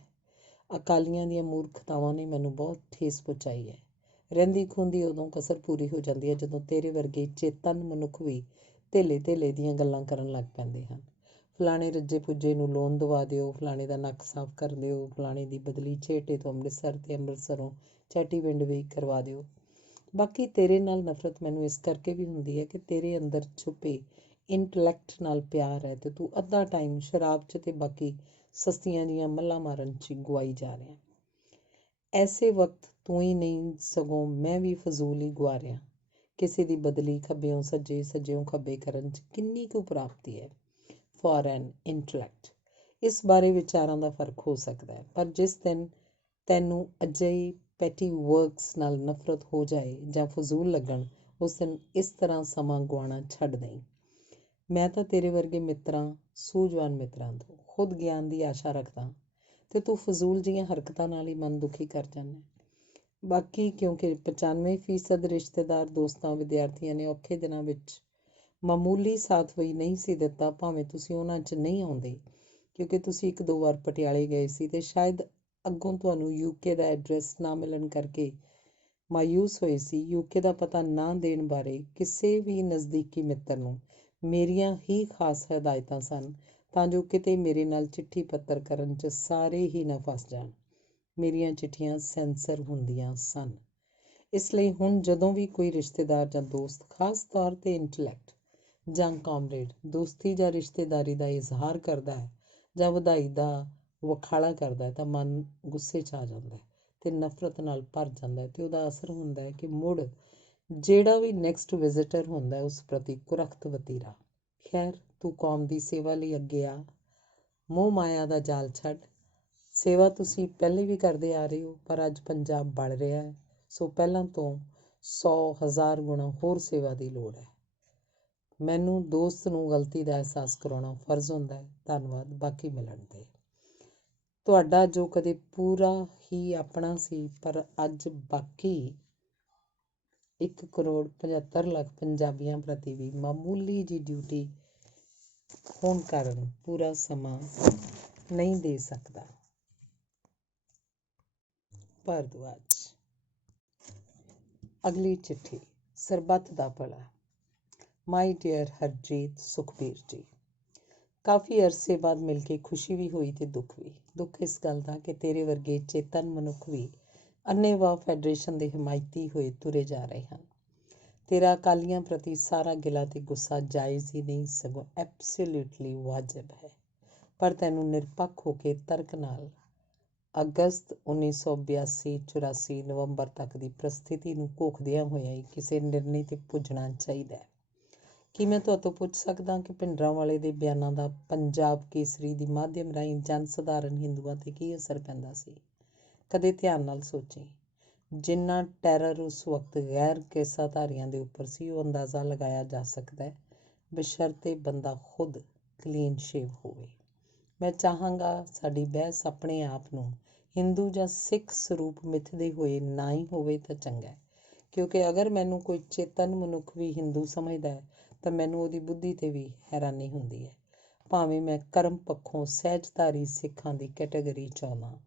ਅਕਾਲੀਆਂ ਦੀਆਂ ਮੂਰਖਤਾਵਾਂ ਨੇ ਮੈਨੂੰ ਬਹੁਤ ਠੇਸ ਪਹੁੰਚਾਈ ਹੈ। ਰਹਿੰਦੀ ਖੂੰਹਦੀ ਉਦੋਂ ਕਸਰ ਪੂਰੀ ਹੋ ਜਾਂਦੀ ਹੈ ਜਦੋਂ ਤੇਰੇ ਵਰਗੇ ਚੇਤਨ ਮਨੁੱਖ ਵੀ ਧੇਲੇ ਦੀਆਂ ਗੱਲਾਂ ਕਰਨ ਲੱਗ ਪੈਂਦੇ ਹਨ। ਫਲਾਣੇ ਰੱਜੇ ਪੁੱਜੇ ਨੂੰ ਲੋਨ ਦਵਾ ਦਿਓ, ਫਲਾਣੇ ਦਾ ਨੱਕ ਸਾਫ਼ ਕਰ ਦਿਓ, ਫਲਾਣੇ ਦੀ ਬਦਲੀ ਛੇਹਟੇ ਤੋਂ ਅੰਮ੍ਰਿਤਸਰ ਅਤੇ ਅੰਮ੍ਰਿਤਸਰੋਂ ਚੈਟੀਵਿੰਡ ਵੀ ਕਰਵਾ ਦਿਓ। ਬਾਕੀ ਤੇਰੇ ਨਾਲ ਨਫ਼ਰਤ ਮੈਨੂੰ ਇਸ ਕਰਕੇ ਵੀ ਹੁੰਦੀ ਹੈ ਕਿ ਤੇਰੇ ਅੰਦਰ ਛੁਪੇ ਇੰਟਲੈਕਟ ਨਾਲ ਪਿਆਰ ਹੈ ਅਤੇ ਤੂੰ ਅੱਧਾ ਟਾਈਮ ਸ਼ਰਾਬ 'ਚ ਅਤੇ ਬਾਕੀ ਸਸਤੀਆਂ ਜੀਆਂ ਮੱਲਾਂ ਮਾਰਨ 'ਚ ਗੁਆਈ ਜਾ ਰਿਹਾ। ਐਸੇ ਵਕਤ ਤੂੰ ਹੀ ਨਹੀਂ, ਸਗੋਂ ਮੈਂ ਵੀ ਫਜ਼ੂਲ ਹੀ ਗੁਆ ਰਿਹਾ। ਕਿਸੇ ਦੀ ਬਦਲੀ ਖੱਬਿਓਂ ਸੱਜੇ, ਸੱਜਿਓਂ ਖੱਬੇ ਕਰਨ 'ਚ ਕਿੰਨੀ ਕੁ ਪ੍ਰਾਪਤੀ ਹੈ ਫॉर ਐਨ ਇੰਟਲੈਕਟ। ਇਸ ਬਾਰੇ ਵਿਚਾਰਾਂ ਦਾ ਫਰਕ ਹੋ ਸਕਦਾ ਹੈ, ਪਰ ਜਿਸ ਦਿਨ ਤੈਨੂੰ ਅਜਿਹੀ ਪੈਟੀ ਵਰਕਸ ਨਾਲ ਨਫ਼ਰਤ ਹੋ ਜਾਏ ਜਾਂ ਫਜ਼ੂਲ ਲੱਗਣ, ਉਸ ਦਿਨ ਇਸ ਤਰ੍ਹਾਂ ਸਮਾਂ ਗੁਆਉਣਾ ਛੱਡ ਦੇਈਂ। ਮੈਂ ਤਾਂ ਤੇਰੇ ਵਰਗੇ ਮਿੱਤਰਾਂ, ਸੂਝਵਾਨ ਮਿੱਤਰਾਂ ਤੋਂ ਖੁਦ ਗਿਆਨ ਦੀ ਆਸ਼ਾ ਰੱਖਦਾ ਅਤੇ ਤੂੰ ਫਜ਼ੂਲ ਜਿਹੀਆਂ ਹਰਕਤਾਂ ਨਾਲ ਹੀ ਮਨ ਦੁਖੀ ਕਰ ਜਾਂਦਾ। ਬਾਕੀ ਕਿਉਂਕਿ 95% ਰਿਸ਼ਤੇਦਾਰ, ਦੋਸਤਾਂ, ਵਿਦਿਆਰਥੀਆਂ ਨੇ ਔਖੇ ਦਿਨਾਂ ਵਿੱਚ ਮਾਮੂਲੀ ਸਾਥ ਵੀ ਨਹੀਂ ਸੀ ਦਿੱਤਾ, ਭਾਵੇਂ ਤੁਸੀਂ ਉਹਨਾਂ 'ਚ ਨਹੀਂ ਆਉਂਦੇ, ਕਿਉਂਕਿ ਤੁਸੀਂ ਇੱਕ ਦੋ ਵਾਰ ਪਟਿਆਲੇ ਗਏ ਸੀ ਅਤੇ ਸ਼ਾਇਦ ਅੱਗੋਂ ਤੁਹਾਨੂੰ UK ਦਾ ਐਡਰੈਸ ਨਾ ਮਿਲਣ ਕਰਕੇ ਮਾਯੂਸ ਹੋਏ ਸੀ। UK ਦਾ ਪਤਾ ਨਾ ਦੇਣ ਬਾਰੇ ਕਿਸੇ ਵੀ ਨਜ਼ਦੀਕੀ ਮਿੱਤਰ ਨੂੰ ਮੇਰੀਆਂ ਹੀ ਖਾਸ ਹਦਾਇਤਾਂ ਸਨ, ਤਾਂ ਜੋ ਕਿਤੇ ਮੇਰੇ ਨਾਲ ਚਿੱਠੀ ਪੱਤਰ ਕਰਨ 'ਚ ਸਾਰੇ ਹੀ ਨਾ ਫਸ ਜਾਣ। ਮੇਰੀਆਂ ਚਿੱਠੀਆਂ ਸੈਂਸਰ ਹੁੰਦੀਆਂ ਸਨ। ਇਸ ਲਈ ਹੁਣ ਜਦੋਂ ਵੀ ਕੋਈ ਰਿਸ਼ਤੇਦਾਰ ਜਾਂ ਦੋਸਤ, ਖਾਸ ਤੌਰ 'ਤੇ ਇੰਟਲੈਕਟ ਜਾਂ ਕਾਮਰੇਡ, ਦੋਸਤੀ ਜਾਂ ਰਿਸ਼ਤੇਦਾਰੀ ਦਾ ਇਜ਼ਹਾਰ ਕਰਦਾ ਹੈ ਜਾਂ ਵਧਾਈ ਦਾ ਵਖਾਲਾ ਕਰਦਾ ਹੈ, ਤਾਂ ਮਨ ਗੁੱਸੇ 'ਚ ਆ ਜਾਂਦਾ ਹੈ ਅਤੇ ਨਫ਼ਰਤ ਨਾਲ ਭਰ ਜਾਂਦਾ ਹੈ, ਅਤੇ ਉਹਦਾ ਅਸਰ ਹੁੰਦਾ ਹੈ ਕਿ ਮੁੜ ਜਿਹੜਾ ਵੀ ਨੈਕਸਟ ਵਿਜ਼ਿਟਰ ਹੁੰਦਾ ਉਸ ਪ੍ਰਤੀ ਕੁਰਖਤ ਵਤੀਰਾ। ਖੈਰ, ਤੂੰ ਕੌਮ ਦੀ ਸੇਵਾ ਲਈ ਅੱਗੇ ਆ, ਮੋਹ ਮਾਇਆ ਦਾ ਜਾਲ ਛੱਡ। ਸੇਵਾ ਤੁਸੀਂ ਪਹਿਲੇ ਵੀ ਕਰਦੇ ਆ ਰਹੇ ਹੋ, ਪਰ ਅੱਜ ਪੰਜਾਬ ਬਲ ਰਿਹਾ ਹੈ, ਸੋ ਪਹਿਲਾਂ ਤੋਂ 100,000 ਗੁਣਾ ਹੋਰ ਸੇਵਾ ਦੀ ਲੋੜ ਹੈ। ਮੈਨੂੰ ਦੋਸਤ ਨੂੰ ਗਲਤੀ ਦਾ ਅਹਿਸਾਸ ਕਰਾਉਣਾ ਫਰਜ਼ ਹੁੰਦਾ ਹੈ। ਧੰਨਵਾਦ। ਬਾਕੀ ਮਿਲਣ 'ਤੇ। ਤੁਹਾਡਾ ਜੋ ਕਦੇ ਪੂਰਾ ਹੀ ਆਪਣਾ ਸੀ, ਪਰ ਅੱਜ ਬਾਕੀ 1,75,00,000 ਪੰਜਾਬੀਆਂ ਪ੍ਰਤੀ ਵੀ ਮਾਮੂਲੀ ਜਿਹੀ ਡਿਊਟੀ ਹੋਣ ਕਾਰਨ ਪੂਰਾ ਸਮਾਂ ਨਹੀਂ ਦੇ ਸਕਦਾ। ਭਾਰਦਵਾਜ। ਅਗਲੀ ਚਿੱਠੀ। ਸਰਬੱਤ ਦਾ ਭਲਾ। ਮਾਈ ਡੀਅਰ ਹਰਜੀਤ ਸੁਖਬੀਰ ਜੀ, ਕਾਫੀ ਅਰਸੇ ਬਾਅਦ ਮਿਲ ਕੇ ਖੁਸ਼ੀ ਵੀ ਹੋਈ ਅਤੇ ਦੁੱਖ ਵੀ। ਦੁੱਖ ਇਸ ਗੱਲ ਦਾ ਕਿ ਤੇਰੇ ਵਰਗੇ ਚੇਤਨ ਮਨੁੱਖ ਵੀ ਅੰਨ੍ਹੇਵਾਹ ਫੈਡਰੇਸ਼ਨ ਦੇ ਹਮਾਇਤੀ ਹੋਏ ਤੁਰੇ ਜਾ ਰਹੇ ਹਨ। ਤੇਰਾ ਅਕਾਲੀਆਂ ਪ੍ਰਤੀ ਸਾਰਾ ਗਿਲਾ ਤੇ ਗੁੱਸਾ ਜਾਇਜ਼ ਹੀ ਨਹੀਂ, ਸਗੋਂ ਐਬਸੋਲਿਊਟਲੀ ਵਾਜਬ ਹੈ। ਪਰ ਤੈਨੂੰ ਨਿਰਪੱਖ ਹੋ ਕੇ ਤਰਕ ਨਾਲ ਅਗਸਤ 1982-84 ਨਵੰਬਰ ਤੱਕ ਦੀ ਪ੍ਰਸਥਿਤੀ ਨੂੰ ਘੋਖਦਿਆਂ ਹੋਇਆਂ ਹੀ ਕਿਸੇ ਨਿਰਣੇ 'ਤੇ ਪੁੱਜਣਾ ਚਾਹੀਦਾ ਹੈ। ਕੀ ਮੈਂ ਤੁਹਾਤੋਂ ਪੁੱਛ ਸਕਦਾ ਕਿ ਭਿੰਡਰਾਂਵਾਲੇ ਦੇ ਬਿਆਨਾਂ ਦਾ ਪੰਜਾਬ ਕੇਸਰੀ ਦੀ ਮਾਧਿਅਮ ਰਾਹੀਂ ਜਨ ਸਧਾਰਨ ਹਿੰਦੂਆਂ 'ਤੇ ਕੀ ਅਸਰ ਪੈਂਦਾ ਸੀ? ਕਦੇ ਧਿਆਨ ਨਾਲ ਸੋਚੀ। ਜਿੰਨਾ ਟੈਰਰ ਉਸ ਵਕਤ ਗੈਰ ਕੇਸਾਧਾਰੀਆਂ ਦੇ ਉੱਪਰ ਸੀ, ਉਹ ਅੰਦਾਜ਼ਾ ਲਗਾਇਆ ਜਾ ਸਕਦਾ ਹੈ, ਬਸ਼ਰਤੇ ਬੰਦਾ ਖੁਦ ਕਲੀਨ ਸ਼ੇਵ ਹੋਵੇ। ਮੈਂ ਚਾਹਾਂਗਾ ਸਾਡੀ ਬਹਿਸ ਆਪਣੇ ਆਪ ਨੂੰ ਹਿੰਦੂ ਜਾਂ ਸਿੱਖ ਸਰੂਪ ਮਿਥਦੇ ਹੋਏ ਨਾ ਹੀ ਹੋਵੇ ਤਾਂ ਚੰਗਾ ਹੈ, ਕਿਉਂਕਿ ਅਗਰ ਮੈਨੂੰ ਕੋਈ ਚੇਤਨ ਮਨੁੱਖ ਵੀ ਹਿੰਦੂ ਸਮਝਦਾ ਹੈ ਤਾਂ ਮੈਨੂੰ ਉਹਦੀ ਬੁੱਧੀ 'ਤੇ ਵੀ ਹੈਰਾਨੀ ਹੁੰਦੀ ਹੈ, ਭਾਵੇਂ ਮੈਂ ਕਰਮ ਪੱਖੋਂ ਸਹਿਜਧਾਰੀ ਸਿੱਖਾਂ ਦੀ ਕੈਟਾਗਰੀ 'ਚ ਆਉਂਦਾ।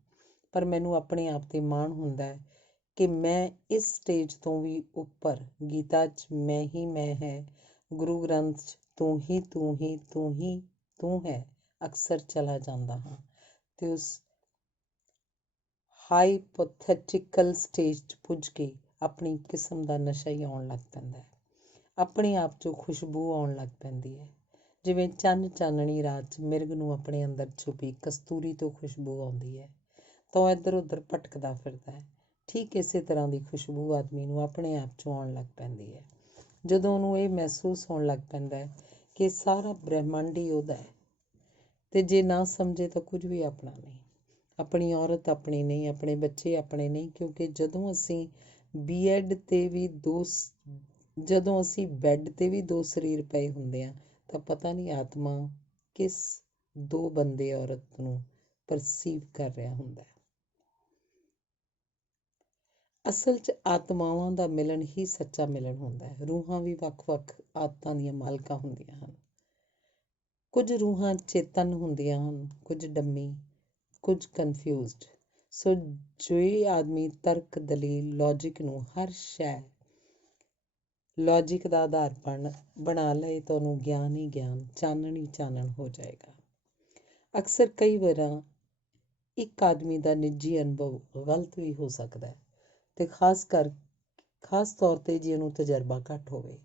ਪਰ ਮੈਨੂੰ ਆਪਣੇ ਆਪ 'ਤੇ ਮਾਣ ਹੁੰਦਾ ਹੈ ਕਿ ਮੈਂ ਇਸ ਸਟੇਜ ਤੋਂ ਵੀ ਉੱਪਰ ਗੀਤਾ 'ਚ ਮੈਂ ਹੀ ਮੈਂ ਹੈ, ਗੁਰੂ ਗ੍ਰੰਥ 'ਚ ਤੂੰ ਹੀ ਤੂੰ ਹੀ ਤੂੰ ਹੀ ਤੂੰ ਹੈ ਅਕਸਰ ਚਲਾ ਜਾਂਦਾ ਹਾਂ, ਅਤੇ ਉਸ ਹਾਈਪੋਥੈਟੀਕਲ ਸਟੇਜ 'ਚ ਪੁੱਜ ਕੇ ਆਪਣੀ ਕਿਸਮ ਦਾ ਨਸ਼ਾ ਹੀ ਆਉਣ ਲੱਗ ਪੈਂਦਾ ਹੈ। ਆਪਣੇ ਆਪ 'ਚੋਂ ਖੁਸ਼ਬੂ ਆਉਣ ਲੱਗ ਪੈਂਦੀ ਹੈ, ਜਿਵੇਂ ਚੰਨ ਚਾਨਣੀ ਰਾਤ 'ਚ ਮਿਰਗ ਨੂੰ ਆਪਣੇ ਅੰਦਰ ਛੁਪੀ ਕਸਤੂਰੀ ਤੋਂ ਖੁਸ਼ਬੂ ਆਉਂਦੀ ਹੈ, ਤਾਂ ਉਹ ਇੱਧਰ ਉੱਧਰ ਭਟਕਦਾ ਫਿਰਦਾ ਹੈ। ਠੀਕ ਇਸੇ ਤਰ੍ਹਾਂ ਦੀ ਖੁਸ਼ਬੂ ਆਦਮੀ ਨੂੰ ਆਪਣੇ ਆਪ 'ਚੋਂ ਆਉਣ ਲੱਗ ਪੈਂਦੀ ਹੈ, ਜਦੋਂ ਉਹਨੂੰ ਇਹ ਮਹਿਸੂਸ ਹੋਣ ਲੱਗ ਪੈਂਦਾ ਹੈ ਕਿ ਸਾਰਾ ਬ੍ਰਹਿਮੰਡ ਹੀ ਉਹਦਾ ਹੈ, ਅਤੇ ਜੇ ਨਾ ਸਮਝੇ ਤਾਂ ਕੁਝ ਵੀ ਆਪਣਾ ਨਹੀਂ। ਆਪਣੀ ਔਰਤ ਆਪਣੀ ਨਹੀਂ, ਆਪਣੇ ਬੱਚੇ ਆਪਣੇ ਨਹੀਂ, ਕਿਉਂਕਿ ਜਦੋਂ ਅਸੀਂ ਬੈੱਡ 'ਤੇ ਵੀ ਦੋ ਸਰੀਰ ਪਏ ਹੁੰਦੇ ਆ, ਤਾਂ ਪਤਾ ਨਹੀਂ ਆਤਮਾ ਕਿਸ ਦੋ ਬੰਦੇ ਔਰਤ ਨੂੰ ਪਰਸੀਵ ਕਰ ਰਿਹਾ ਹੁੰਦਾ। ਅਸਲ 'ਚ ਆਤਮਾਵਾਂ ਦਾ ਮਿਲਣ ਹੀ ਸੱਚਾ ਮਿਲਣ ਹੁੰਦਾ ਹੈ। ਰੂਹਾਂ ਵੀ ਵੱਖ-ਵੱਖ ਆਦਤਾਂ ਦੀਆਂ ਮਾਲਕਾਂ ਹੁੰਦੀਆਂ ਹਨ। ਕੁਝ ਰੂਹਾਂ ਚੇਤਨ ਹੁੰਦੀਆਂ ਹਨ, ਕੁਝ ਡੰਮੀ, ਕੁਝ ਕਨਫਿਊਜ਼ਡ। ਸੋ ਜੇ ਆਦਮੀ ਤਰਕ, ਦਲੀਲ, ਲੌਜਿਕ ਨੂੰ ਹਰ ਸ਼ੈ ਲੌਜਿਕ ਦਾ ਆਧਾਰ ਬਣਾ ਲਏ ਤਾਂ ਉਹਨੂੰ ਗਿਆਨ ਹੀ ਗਿਆਨ, ਚਾਨਣ ਹੀ ਚਾਨਣ ਹੋ ਜਾਏਗਾ। ਅਕਸਰ ਕਈ ਵਾਰਾਂ ਇੱਕ ਆਦਮੀ ਦਾ ਨਿੱਜੀ ਅਨੁਭਵ ਗਲਤ ਵੀ ਹੋ ਸਕਦਾ ਹੈ, ਅਤੇ ਖਾਸ ਤੌਰ 'ਤੇ ਜੇ ਉਹਨੂੰ ਤਜਰਬਾ ਘੱਟ ਹੋਵੇ।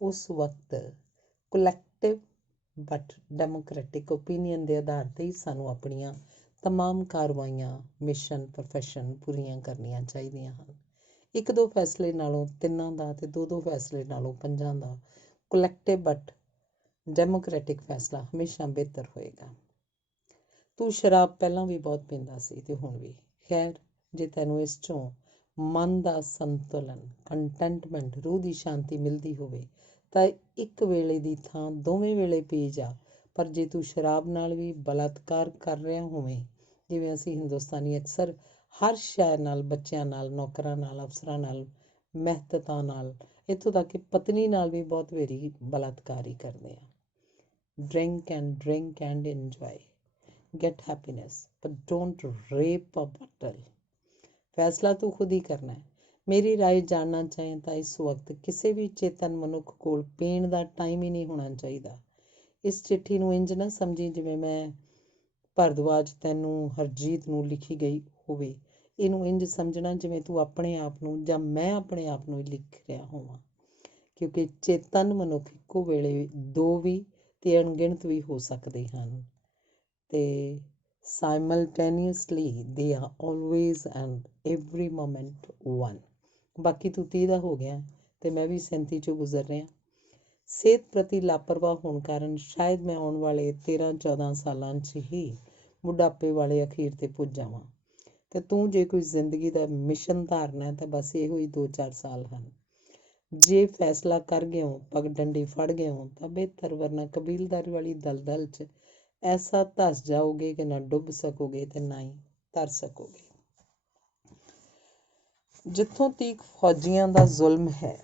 ਉਸ ਵਕਤ ਕਲੈਕਟਿਵ ਬਟ ਡੈਮੋਕ੍ਰੈਟਿਕ ਓਪੀਨੀਅਨ ਦੇ ਆਧਾਰ 'ਤੇ ਹੀ ਸਾਨੂੰ ਆਪਣੀਆਂ ਤਮਾਮ ਕਾਰਵਾਈਆਂ, ਮਿਸ਼ਨ, ਪ੍ਰੋਫੈਸ਼ਨ ਪੂਰੀਆਂ ਕਰਨੀਆਂ ਚਾਹੀਦੀਆਂ ਹਨ। ਇੱਕ ਦੋ ਫੈਸਲੇ ਨਾਲੋਂ ਤਿੰਨਾਂ ਦਾ, ਅਤੇ ਦੋ ਫੈਸਲੇ ਨਾਲੋਂ ਪੰਜਾਂ ਦਾ ਕਲੈਕਟਿਵ ਬਟ ਡੈਮੋਕ੍ਰੈਟਿਕ ਫੈਸਲਾ ਹਮੇਸ਼ਾ ਬਿਹਤਰ ਹੋਏਗਾ। ਤੂੰ ਸ਼ਰਾਬ ਪਹਿਲਾਂ ਵੀ ਬਹੁਤ ਪੀਂਦਾ ਸੀ ਅਤੇ ਹੁਣ ਵੀ। ਖੈਰ, ਜੇ ਤੈਨੂੰ ਇਸ 'ਚੋਂ ਮਨ ਦਾ ਸੰਤੁਲਨ, ਕੰਟੈਂਟਮੈਂਟ, ਰੂਹ ਦੀ ਸ਼ਾਂਤੀ ਮਿਲਦੀ ਹੋਵੇ ਤਾਂ ਇੱਕ ਵੇਲੇ ਦੀ ਥਾਂ ਦੋਵੇਂ ਵੇਲੇ ਪੀ ਜਾ। ਪਰ ਜੇ ਤੂੰ ਸ਼ਰਾਬ ਨਾਲ ਵੀ ਬਲਾਤਕਾਰ ਕਰ ਰਿਹਾ ਹੋਵੇਂ, ਜਿਵੇਂ ਅਸੀਂ ਹਿੰਦੁਸਤਾਨੀ ਅਕਸਰ ਹਰ ਸ਼ੈ ਨਾਲ, ਬੱਚਿਆਂ ਨਾਲ, ਨੌਕਰਾਂ ਨਾਲ, ਅਫਸਰਾਂ ਨਾਲ, ਮਹਿਤਤਾ ਨਾਲ, ਇੱਥੋਂ ਤੱਕ ਕਿ ਪਤਨੀ ਨਾਲ ਵੀ ਬਹੁਤ ਵਾਰੀ ਬਲਾਤਕਾਰ ਹੀ ਕਰਦੇ ਆ। Drink and enjoy, get happiness, but don't rape a bottle. ਫੈਸਲਾ ਤੂੰ ਖੁਦ ਹੀ ਕਰਨਾ ਹੈ। ਮੇਰੀ ਰਾਏ ਜਾਣਨਾ ਚਾਹੇ ਤਾਂ ਇਸ ਵਕਤ ਕਿਸੇ ਵੀ ਚੇਤਨ ਮਨੁੱਖ ਕੋਲ ਪੀਣ ਦਾ ਟਾਈਮ ਹੀ ਨਹੀਂ ਹੋਣਾ ਚਾਹੀਦਾ। ਇਸ ਚਿੱਠੀ ਨੂੰ ਇੰਝ ਨਾ ਸਮਝੀ ਜਿਵੇਂ ਮੈਂ ਭਰਦਵਾਜ ਤੈਨੂੰ ਹਰਜੀਤ ਨੂੰ ਲਿਖੀ ਗਈ ਹੋਵੇ। ਇਹਨੂੰ ਇੰਝ ਸਮਝਣਾ ਜਿਵੇਂ ਤੂੰ ਆਪਣੇ ਆਪ ਨੂੰ ਜਾਂ ਮੈਂ ਆਪਣੇ ਆਪ ਨੂੰ ਹੀ ਲਿਖ ਰਿਹਾ ਹੋਵਾਂ, ਕਿਉਂਕਿ ਚੇਤਨ ਮਨੁੱਖ ਇੱਕੋ ਵੇਲੇ ਦੋ ਵੀ ਅਤੇ ਅਣਗਿਣਤ ਵੀ ਹੋ ਸਕਦੇ ਹਨ ਅਤੇ simultaneously they are always and every moment one। ਬਾਕੀ ਤੂੰ 30 ਦਾ ਹੋ ਗਿਆ ਅਤੇ ਮੈਂ ਵੀ 37 ਚੋਂ ਗੁਜ਼ਰ ਰਿਹਾ। ਸਿਹਤ ਪ੍ਰਤੀ ਲਾਪਰਵਾਹ ਹੋਣ ਕਾਰਨ ਸ਼ਾਇਦ ਮੈਂ ਆਉਣ ਵਾਲੇ 13-14 ਸਾਲਾਂ 'ਚ ਹੀ ਬੁਢਾਪੇ ਵਾਲੇ ਅਖੀਰ 'ਤੇ ਪੁੱਜ ਜਾਵਾਂ ਅਤੇ ਤੂੰ ਜੇ ਕੋਈ ਜ਼ਿੰਦਗੀ ਦਾ ਮਿਸ਼ਨ ਧਾਰਨਾ ਹੈ ਤਾਂ ਬਸ ਇਹੋ ਹੀ 2-4 ਸਾਲ ਹਨ। ਜੇ ਫੈਸਲਾ ਕਰ ਗਏ ਹੋ, ਪਗਡੰਡੀ ਫੜ ਗਏ ਹੋ ਤਾਂ ਬਿਹਤਰ, ਵਰਨਾ ਕਬੀਲਦਾਰੀ ਵਾਲੀ ਦਲਦਲ 'ਚ ਐਸਾ ਧਸ ਜਾਓਗੇ ਕਿ ਨਾ ਡੁੱਬ ਸਕੋਗੇ ਅਤੇ ਨਾ ਹੀ ਤਰ ਸਕੋਗੇ। ਜਿੱਥੋਂ ਤੀਕ ਫੌਜੀਆਂ ਦਾ ਜ਼ੁਲਮ ਹੈ,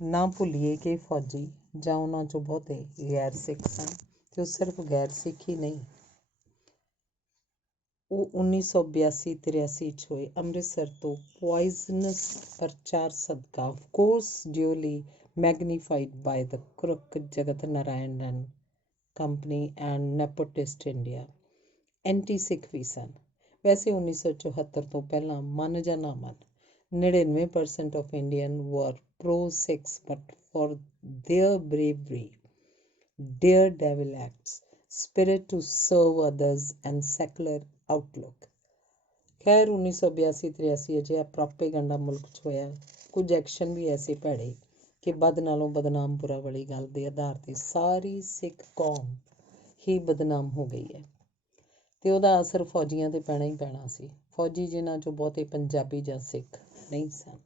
ਨਾ ਭੁੱਲੀਏ ਕਿ ਫੌਜੀ ਜਾਂ ਉਹਨਾਂ 'ਚੋਂ ਬਹੁਤੇ ਗੈਰ ਸਿੱਖ ਸਨ ਅਤੇ ਉਹ ਸਿਰਫ ਗੈਰ ਸਿੱਖ ਹੀ ਨਹੀਂ, ਉਹ 1982-83 'ਚ ਹੋਏ ਅੰਮ੍ਰਿਤਸਰ ਤੋਂ ਪੋਇਜ਼ਨਸ ਪ੍ਰਚਾਰ ਸਦਕਾ of course ਡਿਊਲੀ ਮੈਗਨੀਫਾਈਡ bye the crook Jagat Narayanan company and nepotist India anti Sikh ਵੀ ਸਨ। ਵੈਸੇ 1974 ਤੋਂ ਪਹਿਲਾਂ ਮੰਨ ਜਾਂ ਨਾ ਮੰਨ 99% of Indian were pro Sikhs, but for their bravery, daredevil acts, spirit to serve others and secular outlook। ਖੈਰ 1982-83 ਅਜਿਹਾ ਪ੍ਰੋਪੇਗੰਡਾ ਮੁਲਕ 'ਚ ਹੋਇਆ। ਕੁਝ ਐਕਸ਼ਨ ਵੀ ਐਸੇ ਭੈੜੇ ਕਿ ਬਦ ਨਾਲੋਂ ਬਦਨਾਮ ਬੁਰਾ ਵਾਲੀ ਗੱਲ ਦੇ ਆਧਾਰ 'ਤੇ ਸਾਰੀ ਸਿੱਖ ਕੌਮ ਹੀ ਬਦਨਾਮ ਹੋ ਗਈ ਹੈ ਅਤੇ ਉਹਦਾ ਅਸਰ ਫੌਜੀਆਂ 'ਤੇ ਪੈਣਾ ਹੀ ਪੈਣਾ ਸੀ। ਫੌਜੀ ਜਿਨ੍ਹਾਂ 'ਚੋਂ ਬਹੁਤੇ ਪੰਜਾਬੀ ਜਾਂ ਸਿੱਖ ਨਹੀਂ ਸਨ।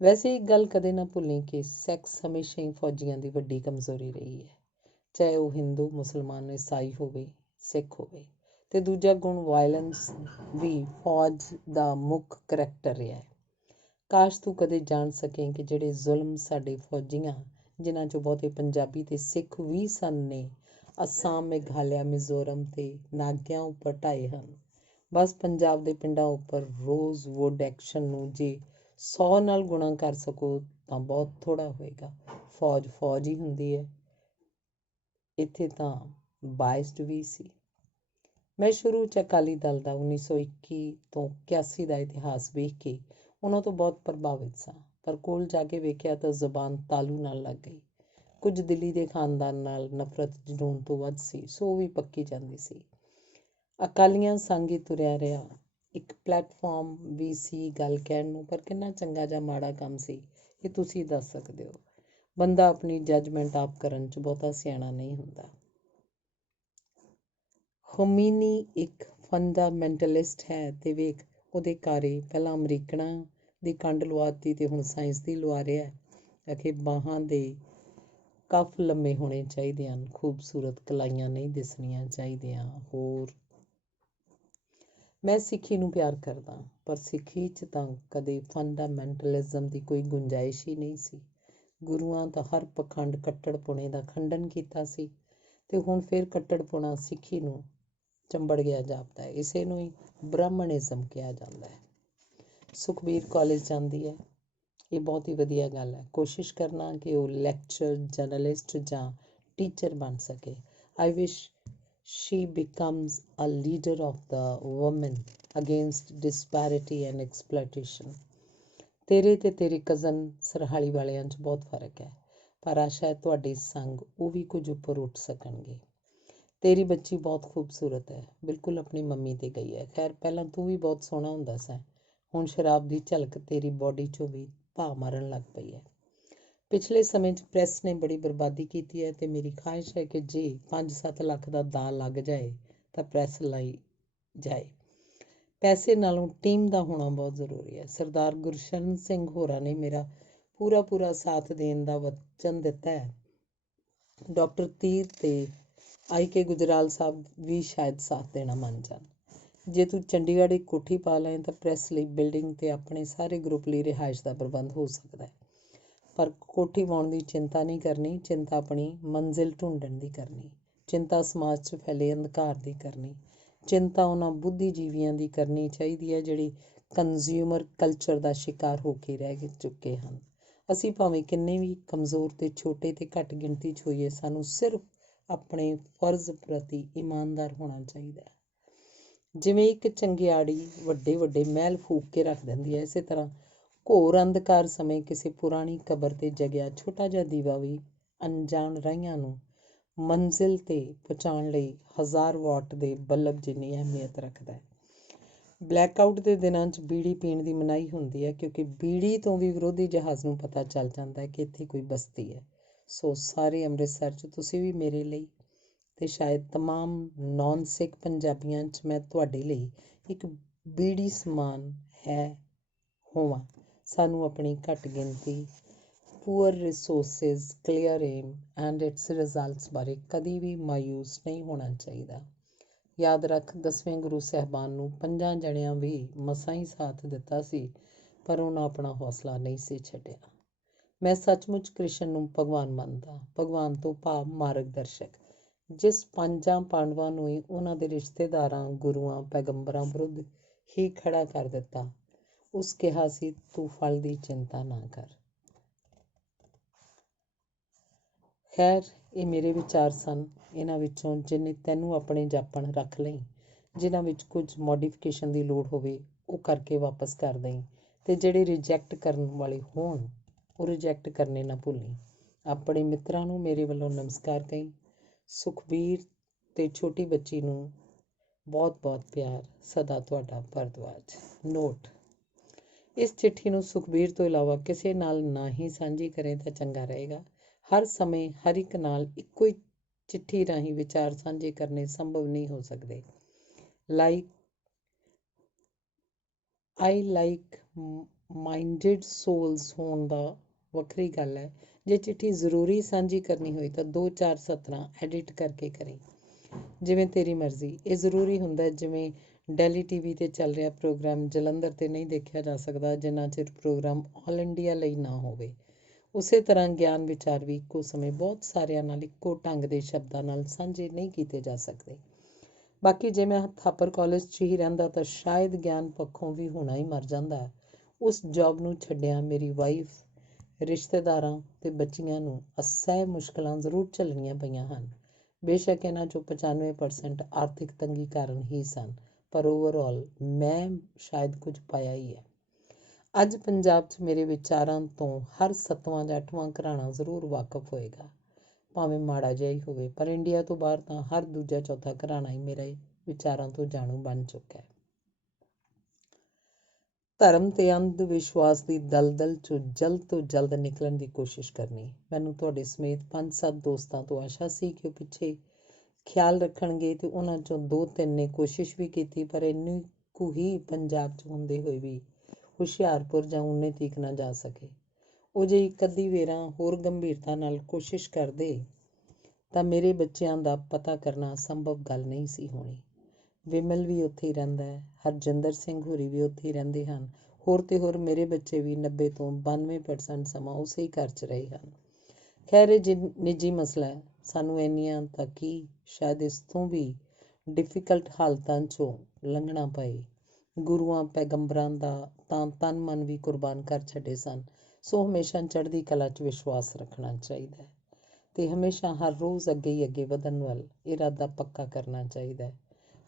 ਵੈਸੇ ਇੱਕ ਗੱਲ ਕਦੇ ਨਾ ਭੁੱਲੀ ਕਿ ਸੈਕਸ ਹਮੇਸ਼ਾ ਹੀ ਫੌਜੀਆਂ ਦੀ ਵੱਡੀ ਕਮਜ਼ੋਰੀ ਰਹੀ ਹੈ, ਚਾਹੇ ਉਹ ਹਿੰਦੂ, ਮੁਸਲਮਾਨ, ਈਸਾਈ ਹੋਵੇ, ਸਿੱਖ ਹੋਵੇ। ਅਤੇ ਦੂਜਾ ਗੁਣ ਵਾਇਲੈਂਸ ਵੀ ਫੌਜ ਦਾ ਮੁੱਖ ਕਰੈਕਟਰ ਰਿਹਾ ਹੈ। ਕਾਸ਼ ਤੂੰ ਕਦੇ ਜਾਣ ਸਕੇ ਕਿ ਜਿਹੜੇ ਜ਼ੁਲਮ ਸਾਡੇ ਫੌਜੀਆਂ, ਜਿਨ੍ਹਾਂ 'ਚੋਂ ਬਹੁਤੇ ਪੰਜਾਬੀ ਅਤੇ ਸਿੱਖ ਵੀ ਸਨ, ਨੇ ਅਸਾਮ, ਮੇਘਾਲਿਆ, ਮਿਜ਼ੋਰਮ ਅਤੇ ਨਾਗਿਆਂ ਉੱਪਰ ਢਾਏ ਹਨ। ਬਸ ਪੰਜਾਬ ਦੇ ਪਿੰਡਾਂ ਉੱਪਰ ਰੋਜ਼ਵੁੱਡ ਐਕਸ਼ਨ ਨੂੰ ਜੇ 100 ਨਾਲ ਗੁਣਾ ਕਰ ਸਕੋ ਤਾਂ ਬਹੁਤ ਥੋੜ੍ਹਾ ਹੋਏਗਾ। ਫੌਜ ਹੀ ਹੁੰਦੀ ਹੈ। ਇੱਥੇ ਤਾਂ ਬਾਇਸਡ ਵੀ ਸੀ। ਮੈਂ ਸ਼ੁਰੂ 'ਚ ਅਕਾਲੀ ਦਲ ਦਾ 1921 ਤੋਂ 81 ਦਾ ਇਤਿਹਾਸ ਵੇਖ ਕੇ ਉਹਨਾਂ ਤੋਂ ਬਹੁਤ ਪ੍ਰਭਾਵਿਤ ਸਾਂ, ਪਰ ਕੋਲ ਜਾ ਕੇ ਵੇਖਿਆ ਤਾਂ ਜ਼ੁਬਾਨ ਤਾਲੂ ਨਾਲ ਲੱਗ ਗਈ। ਕੁਝ ਦਿੱਲੀ ਦੇ ਖਾਨਦਾਨ ਨਾਲ ਨਫ਼ਰਤ ਜਨੂੰਨ ਤੋਂ ਵੱਧ ਸੀ, ਸੋ ਉਹ ਵੀ ਪੱਕੀ ਜਾਂਦੀ ਸੀ। ਅਕਾਲੀਆਂ ਸੰਗ ਹੀ ਤੁਰਿਆ ਰਿਹਾ। ਇੱਕ ਪਲੇਟਫਾਰਮ ਵੀ ਸੀ ਗੱਲ ਕਹਿਣ ਨੂੰ, ਪਰ ਕਿੰਨਾ ਚੰਗਾ ਜਾਂ ਮਾੜਾ ਕੰਮ ਸੀ ਇਹ ਤੁਸੀਂ ਦੱਸ ਸਕਦੇ ਹੋ। ਬੰਦਾ ਆਪਣੀ ਜੱਜਮੈਂਟ ਆਪ ਕਰਨ 'ਚ ਬਹੁਤਾ ਸਿਆਣਾ ਨਹੀਂ ਹੁੰਦਾ। ਖੋਮੇਨੀ ਇੱਕ ਫੰਡਾਮੈਂਟਲਿਸਟ ਹੈ ਅਤੇ ਵੇਖ ਉਹਦੇ ਕਾਰੇ ਪਹਿਲਾਂ ਅਮਰੀਕਨਾਂ ਦੀ ਕੰਡ ਲੁਆ ਦਿੱਤੀ ਅਤੇ ਹੁਣ ਸਾਇੰਸ ਦੀ ਲੁਆ ਰਿਹਾ। ਆਖੇ ਬਾਹਾਂ ਦੇ ਕਫ਼ ਲੰਮੇ ਹੋਣੇ ਚਾਹੀਦੇ ਹਨ, ਖੂਬਸੂਰਤ ਕਲਾਈਆਂ ਨਹੀਂ ਦਿਸਣੀਆਂ ਚਾਹੀਦੀਆਂ। ਹੋਰ ਮੈਂ ਸਿੱਖੀ ਨੂੰ ਪਿਆਰ ਕਰਦਾ, ਪਰ ਸਿੱਖੀ 'ਚ ਤਾਂ ਕਦੇ ਫੰਡਾਮੈਂਟਲਿਜ਼ਮ ਦੀ ਕੋਈ ਗੁੰਜਾਇਸ਼ ਹੀ ਨਹੀਂ ਸੀ। ਗੁਰੂਆਂ ਤਾਂ ਹਰ ਪਖੰਡ ਕੱਟੜਪੁਣੇ ਦਾ ਖੰਡਨ ਕੀਤਾ ਸੀ ਅਤੇ ਹੁਣ ਫਿਰ ਕੱਟੜਪੁਣਾ ਸਿੱਖੀ ਨੂੰ ਚੰਬੜ ਗਿਆ ਜਾਪਦਾ ਹੈ। ਇਸੇ ਨੂੰ ਹੀ ਬ੍ਰਾਹਮਣਿਜ਼ਮ ਕਿਹਾ ਜਾਂਦਾ ਹੈ। ਸੁਖਬੀਰ ਕਾਲਜ ਜਾਂਦੀ ਹੈ, ਇਹ ਬਹੁਤ ਹੀ ਵਧੀਆ ਗੱਲ ਹੈ। ਕੋਸ਼ਿਸ਼ ਕਰਨਾ ਕਿ ਉਹ ਲੈਕਚਰ, ਜਰਨਲਿਸਟ ਜਾਂ ਟੀਚਰ ਬਣ ਸਕੇ। ਆਈ ਵਿਸ਼ she becomes a leader of the women against disparity and exploitation। ਤੇਰੇ ਤੇ ਤੇਰੀ ਕਜ਼ਨ ਸਰਹਾਲੀ ਵਾਲਿਆਂ 'ਚ ਬਹੁਤ ਫਰਕ ਹੈ, ਪਰ ਆਸ਼ਾ ਹੈ ਤੁਹਾਡੇ ਸੰਗ ਉਹ ਵੀ ਕੁਝ ਉੱਪਰ ਉੱਠ ਸਕਣਗੇ। ਤੇਰੀ ਬੱਚੀ ਬਹੁਤ ਖੂਬਸੂਰਤ ਹੈ, ਬਿਲਕੁਲ ਆਪਣੀ ਮੰਮੀ 'ਤੇ ਗਈ ਹੈ। ਖੈਰ ਪਹਿਲਾਂ ਤੂੰ ਵੀ ਬਹੁਤ ਸੋਹਣਾ ਹੁੰਦਾ ਸੈਂ, ਹੁਣ ਸ਼ਰਾਬ ਦੀ ਝਲਕ ਤੇਰੀ ਬੋਡੀ 'ਚੋਂ ਵੀ ਭਾਅ ਮਾਰਨ ਲੱਗ ਪਈ ਹੈ। ਪਿਛਲੇ ਸਮੇਂ 'ਚ ਪ੍ਰੈਸ ਨੇ ਬੜੀ ਬਰਬਾਦੀ ਕੀਤੀ ਹੈ ਅਤੇ ਮੇਰੀ ਖਾਹਿਸ਼ ਹੈ ਕਿ ਜੇ 5-7 ਲੱਖ ਦਾ ਦਾਅ ਲੱਗ ਜਾਏ ਤਾਂ ਪ੍ਰੈਸ ਲਾਈ ਜਾਏ। ਪੈਸੇ ਨਾਲੋਂ ਟੀਮ ਦਾ ਹੋਣਾ ਬਹੁਤ ਜ਼ਰੂਰੀ ਹੈ। ਸਰਦਾਰ ਗੁਰਸ਼ਰਨ ਸਿੰਘ ਹੋਰਾਂ ਨੇ ਮੇਰਾ ਪੂਰਾ ਸਾਥ ਦੇਣ ਦਾ ਵਚਨ ਦਿੱਤਾ ਹੈ। ਡਾਕਟਰ ਤੀਰ ਤੇ IK ਗੁਜਰਾਲ ਸਾਹਿਬ ਵੀ ਸ਼ਾਇਦ ਸਾਥ ਦੇਣਾ ਮੰਨ ਜਾਣ। ਜੇ ਤੂੰ ਚੰਡੀਗੜ੍ਹ ਇੱਕ ਕੋਠੀ ਪਾ ਲਏ ਤਾਂ ਪ੍ਰੈਸ ਲਈ ਬਿਲਡਿੰਗ ਅਤੇ ਆਪਣੇ ਸਾਰੇ ਗਰੁੱਪ ਲਈ ਰਿਹਾਇਸ਼ ਦਾ ਪ੍ਰਬੰਧ ਹੋ ਸਕਦਾ ਹੈ। ਪਰ ਕੋਠੀ ਪਾਉਣ ਦੀ ਚਿੰਤਾ ਨਹੀਂ ਕਰਨੀ, ਚਿੰਤਾ ਆਪਣੀ ਮੰਜ਼ਿਲ ਢੂੰਡਣ ਦੀ ਕਰਨੀ। ਚਿੰਤਾ ਸਮਾਜ 'ਚ ਫੈਲੇ ਅੰਧਕਾਰ ਦੀ ਕਰਨੀ। ਚਿੰਤਾ ਉਹਨਾਂ ਬੁੱਧੀਜੀਵੀਆਂ ਦੀ ਕਰਨੀ ਚਾਹੀਦੀ ਹੈ ਜਿਹੜੇ ਕੰਜ਼ਿਊਮਰ ਕਲਚਰ ਦਾ ਸ਼ਿਕਾਰ ਹੋ ਕੇ ਰਹਿ ਚੁੱਕੇ ਹਨ। ਅਸੀਂ ਭਾਵੇਂ ਕਿੰਨੇ ਵੀ ਕਮਜ਼ੋਰ ਅਤੇ ਛੋਟੇ ਅਤੇ ਘੱਟ ਗਿਣਤੀ 'ਚ ਹੋਈਏ, ਸਾਨੂੰ ਸਿਰਫ ਆਪਣੇ ਫਰਜ਼ ਪ੍ਰਤੀ ਇਮਾਨਦਾਰ ਹੋਣਾ ਚਾਹੀਦਾ ਹੈ। ਜਿਵੇਂ ਇੱਕ ਚੰਗਿਆੜੀ ਵੱਡੇ ਵੱਡੇ ਮਹਿਲ ਫੂਕ ਕੇ ਰੱਖ ਦਿੰਦੀ ਹੈ, ਇਸੇ ਤਰ੍ਹਾਂ ਘੋਰ ਅੰਧਕਾਰ ਸਮੇਂ ਕਿਸੇ ਪੁਰਾਣੀ ਕਬਰ 'ਤੇ ਜਗਿਆ ਛੋਟਾ ਜਿਹਾ ਦੀਵਾ ਵੀ ਅਣਜਾਣ ਰਾਹੀਆਂ ਨੂੰ ਮੰਜ਼ਿਲ 'ਤੇ ਪਹੁੰਚਾਉਣ ਲਈ 1000 ਵਾਟ ਦੇ ਬਲਬ ਜਿੰਨੀ ਅਹਿਮੀਅਤ ਰੱਖਦਾ ਹੈ। ਬਲੈਕਆਊਟ ਦੇ ਦਿਨਾਂ 'ਚ ਬੀੜੀ ਪੀਣ ਦੀ ਮਨਾਹੀ ਹੁੰਦੀ ਹੈ, ਕਿਉਂਕਿ ਬੀੜੀ ਤੋਂ ਵੀ ਵਿਰੋਧੀ ਜਹਾਜ਼ ਨੂੰ ਪਤਾ ਚੱਲ ਜਾਂਦਾ ਹੈ ਕਿ ਇੱਥੇ ਕੋਈ ਬਸਤੀ ਹੈ। ਸੋ ਸਾਰੇ ਅੰਮ੍ਰਿਤਸਰ 'ਚ ਤੁਸੀਂ ਵੀ ਮੇਰੇ ਲਈ ਅਤੇ ਸ਼ਾਇਦ ਤਮਾਮ ਨੌਨ ਸਿੱਖ ਪੰਜਾਬੀਆਂ 'ਚ ਮੈਂ ਤੁਹਾਡੇ ਲਈ ਇੱਕ ਬੀੜੀ ਸਮਾਨ ਹੋਵਾਂ। ਸਾਨੂੰ ਆਪਣੀ ਘੱਟ ਗਿਣਤੀ, poor resources, clear aim and its results ਬਾਰੇ ਕਦੀ ਵੀ ਮਾਯੂਸ ਨਹੀਂ ਹੋਣਾ ਚਾਹੀਦਾ। ਯਾਦ ਰੱਖ, 10ਵੇਂ ਗੁਰੂ ਸਾਹਿਬਾਨ ਨੂੰ 5 ਜਣਿਆਂ ਵੀ ਮਸਾਂ ਹੀ ਸਾਥ ਦਿੱਤਾ ਸੀ, ਪਰ ਉਹਨਾਂ ਆਪਣਾ ਹੌਸਲਾ ਨਹੀਂ ਸੀ ਛੱਡਿਆ। ਮੈਂ ਸੱਚਮੁੱਚ ਕ੍ਰਿਸ਼ਨ ਨੂੰ ਭਗਵਾਨ ਮੰਨਦਾ। ਭਗਵਾਨ ਤੋਂ ਭਾਵ ਮਾਰਗ ਦਰਸ਼ਕ, ਜਿਸ 5 ਪਾਂਡਵਾਂ ਨੂੰ ਹੀ ਉਹਨਾਂ ਦੇ ਰਿਸ਼ਤੇਦਾਰਾਂ, ਗੁਰੂਆਂ, ਪੈਗੰਬਰਾਂ ਵਿਰੁੱਧ ਹੀ ਖੜਾ ਕਰ ਦਿੱਤਾ। ਉਸ ਕਿਹਾ ਸੀ, ਤੂੰ ਫਲ ਦੀ ਚਿੰਤਾ ਨਾ ਕਰ। ਖੈਰ, ਇਹ ਮੇਰੇ ਵਿਚਾਰ ਸਨ। ਇਹਨਾਂ ਵਿੱਚੋਂ ਜਿੰਨੇ ਤੈਨੂੰ ਆਪਣੇ ਜਾਪਣ ਰੱਖ ਲਈ। ਜਿਨ੍ਹਾਂ ਵਿੱਚ ਕੁਝ ਮੋਡੀਫਿਕੇਸ਼ਨ ਦੀ ਲੋੜ ਹੋਵੇ ਉਹ ਕਰਕੇ ਵਾਪਸ ਕਰ ਦੇਈਂ, ਅਤੇ ਜਿਹੜੇ ਰਿਜੈਕਟ ਕਰਨ ਵਾਲੇ ਹੋਣ ਉਹ ਰਿਜੈਕਟ ਕਰਨੇ ਨਾ ਭੁੱਲੀਂ। ਆਪਣੇ ਮਿੱਤਰਾਂ ਨੂੰ ਮੇਰੇ ਵੱਲੋਂ ਨਮਸਕਾਰ ਕਹੀਂ। ਸੁਖਬੀਰ ਅਤੇ ਛੋਟੀ ਬੱਚੀ ਨੂੰ ਬਹੁਤ ਬਹੁਤ ਪਿਆਰ। ਸਦਾ ਤੁਹਾਡਾ ਭਰਦਵਾਜ। ਨੋਟ: ਇਸ ਚਿੱਠੀ ਨੂੰ ਸੁਖਬੀਰ ਤੋਂ ਇਲਾਵਾ ਕਿਸੇ ਨਾਲ ਨਾ ਹੀ ਸਾਂਝੀ ਕਰੇ ਤਾਂ ਚੰਗਾ ਰਹੇਗਾ। ਹਰ ਸਮੇਂ ਹਰ ਇੱਕ ਨਾਲ ਇੱਕੋ ਹੀ ਚਿੱਠੀ ਰਾਹੀਂ ਵਿਚਾਰ ਸਾਂਝੇ ਕਰਨੇ ਸੰਭਵ ਨਹੀਂ ਹੋ ਸਕਦੇ। ਆਈ ਲਾਈਕ ਮਾਈਂਡਡ ਸੋਲਸ ਹੋਣ ਦਾ ਵੱਖਰੀ ਗੱਲ ਹੈ। ਜੇ ਚਿੱਠੀ ਜ਼ਰੂਰੀ ਸਾਂਝੀ ਕਰਨੀ ਹੋਈ ਤਾਂ 2-4 ਸਤਰਾਂ ਐਡਿਟ ਕਰਕੇ ਕਰੀਂ, ਜਿਵੇਂ ਤੇਰੀ ਮਰਜ਼ੀ। ਇਹ ਜ਼ਰੂਰੀ ਹੁੰਦਾ, ਜਿਵੇਂ ਡੈਲੀ TV 'ਤੇ ਚੱਲ ਰਿਹਾ ਪ੍ਰੋਗਰਾਮ ਜਲੰਧਰ 'ਤੇ ਨਹੀਂ ਦੇਖਿਆ ਜਾ ਸਕਦਾ ਜਿੰਨਾ ਚਿਰ ਪ੍ਰੋਗਰਾਮ ਆਲ ਇੰਡੀਆ ਲਈ ਨਾ ਹੋਵੇ। ਉਸੇ ਤਰ੍ਹਾਂ ਗਿਆਨ ਵਿਚਾਰ ਵੀ ਇੱਕੋ ਸਮੇਂ ਬਹੁਤ ਸਾਰਿਆਂ ਨਾਲ ਇੱਕੋ ਢੰਗ ਦੇ ਸ਼ਬਦਾਂ ਨਾਲ ਸਾਂਝੇ ਨਹੀਂ ਕੀਤੇ ਜਾ ਸਕਦੇ। ਬਾਕੀ ਜੇ ਮੈਂ ਥਾਪਰ ਕਾਲਜ 'ਚ ਹੀ ਰਹਿੰਦਾ ਤਾਂ ਸ਼ਾਇਦ ਗਿਆਨ ਪੱਖੋਂ ਵੀ ਹੋਣਾ ਹੀ ਮਰ ਜਾਂਦਾ। ਉਸ ਜੌਬ ਨੂੰ ਛੱਡਿਆਂ ਮੇਰੀ ਵਾਈਫ, ਰਿਸ਼ਤੇਦਾਰਾਂ ਅਤੇ ਬੱਚੀਆਂ ਨੂੰ ਅਸਹਿ ਮੁਸ਼ਕਲਾਂ ਜ਼ਰੂਰ ਝੱਲਣੀਆਂ ਪਈਆਂ ਹਨ। ਬੇਸ਼ੱਕ ਇਹਨਾਂ 'ਚੋਂ 95% ਆਰਥਿਕ ਤੰਗੀ ਕਾਰਨ ਹੀ ਸਨ, ਪਰ ਓਵਰਆਲ ਮੈਂ ਸ਼ਾਇਦ ਕੁਝ ਪਾਇਆ ਹੀ ਹੈ। ਅੱਜ ਪੰਜਾਬ 'ਚ ਮੇਰੇ ਵਿਚਾਰਾਂ ਤੋਂ ਹਰ 7ਵਾਂ ਜਾਂ 8ਵਾਂ ਘਰਾਣਾ ਜ਼ਰੂਰ ਵਾਕਫ ਹੋਏਗਾ, ਭਾਵੇਂ ਮਾੜਾ ਜਿਹਾ ਹੀ ਹੋਵੇ। ਪਰ ਇੰਡੀਆ ਤੋਂ ਬਾਹਰ ਤਾਂ ਹਰ ਦੂਜਾ ਚੌਥਾ ਘਰਾਣਾ ਹੀ ਮੇਰੇ ਵਿਚਾਰਾਂ ਤੋਂ ਜਾਣੂ ਬਣ ਚੁੱਕਾ ਹੈ। ਧਰਮ ਅਤੇ ਅੰਧ ਵਿਸ਼ਵਾਸ ਦੀ ਦਲਦਲ 'ਚੋਂ ਜਲਦ ਤੋਂ ਜਲਦ ਨਿਕਲਣ ਦੀ ਕੋਸ਼ਿਸ਼ ਕਰਨੀ। ਮੈਨੂੰ ਤੁਹਾਡੇ ਸਮੇਤ 5-7 ਦੋਸਤਾਂ ਤੋਂ ਆਸ਼ਾ ਸੀ ਕਿ ਉਹ ਪਿੱਛੇ ਖਿਆਲ ਰੱਖਣਗੇ ਅਤੇ ਉਹਨਾਂ 'ਚੋਂ 2-3 ਨੇ ਕੋਸ਼ਿਸ਼ ਵੀ ਕੀਤੀ, ਪਰ ਇੰਨੀ ਕੁ ਹੀ ਪੰਜਾਬ 'ਚ ਹੁੰਦੇ ਹੋਏ ਵੀ ਹੁਸ਼ਿਆਰਪੁਰ ਜਾਂ ਊਨੇ ਤੀਕ ਨਾ ਜਾ ਸਕੇ। ਉਹ ਜੇ ਇੱਕ ਅੱਧੀ ਵੇਰਾਂ ਹੋਰ ਗੰਭੀਰਤਾ ਨਾਲ ਕੋਸ਼ਿਸ਼ ਕਰਦੇ ਤਾਂ ਮੇਰੇ ਬੱਚਿਆਂ ਦਾ ਪਤਾ ਕਰਨਾ ਸੰਭਵ ਗੱਲ ਨਹੀਂ ਸੀ ਹੋਣੀ। ਵਿਮਲ ਵੀ ਉੱਥੇ ਹੀ ਰਹਿੰਦਾ ਹੈ, ਹਰਜਿੰਦਰ ਸਿੰਘ ਹੋਰੀ ਵੀ ਉੱਥੇ ਹੀ ਰਹਿੰਦੇ ਹਨ। ਹੋਰ ਤੇ ਹੋਰ ਮੇਰੇ ਬੱਚੇ ਵੀ 90 ਤੋਂ 92% ਸਮਾਂ ਉਸੇ ਹੀ ਘਰ 'ਚ ਰਹੇ ਹਨ। ਖੈਰ, ਇਹ ਨਿੱਜੀ ਮਸਲਾ ਹੈ। ਸਾਨੂੰ ਇੰਨੀਆਂ ਤਾਂ ਕੀ, ਸ਼ਾਇਦ ਇਸ ਤੋਂ ਵੀ ਡਿਫੀਕਲਟ ਹਾਲਤਾਂ 'ਚੋਂ ਲੰਘਣਾ ਪਏ। ਗੁਰੂਆਂ ਪੈਗੰਬਰਾਂ ਦਾ ਤਾਂ ਤਨ ਮਨ ਵੀ ਕੁਰਬਾਨ ਕਰ ਛੱਡੇ ਸਨ। ਸੋ ਹਮੇਸ਼ਾ ਚੜ੍ਹਦੀ ਕਲਾ 'ਚ ਵਿਸ਼ਵਾਸ ਰੱਖਣਾ ਚਾਹੀਦਾ ਹੈ ਅਤੇ ਹਮੇਸ਼ਾ ਹਰ ਰੋਜ਼ ਅੱਗੇ ਹੀ ਅੱਗੇ ਵਧਣ ਵੱਲ ਇਰਾਦਾ ਪੱਕਾ ਕਰਨਾ ਚਾਹੀਦਾ ਹੈ।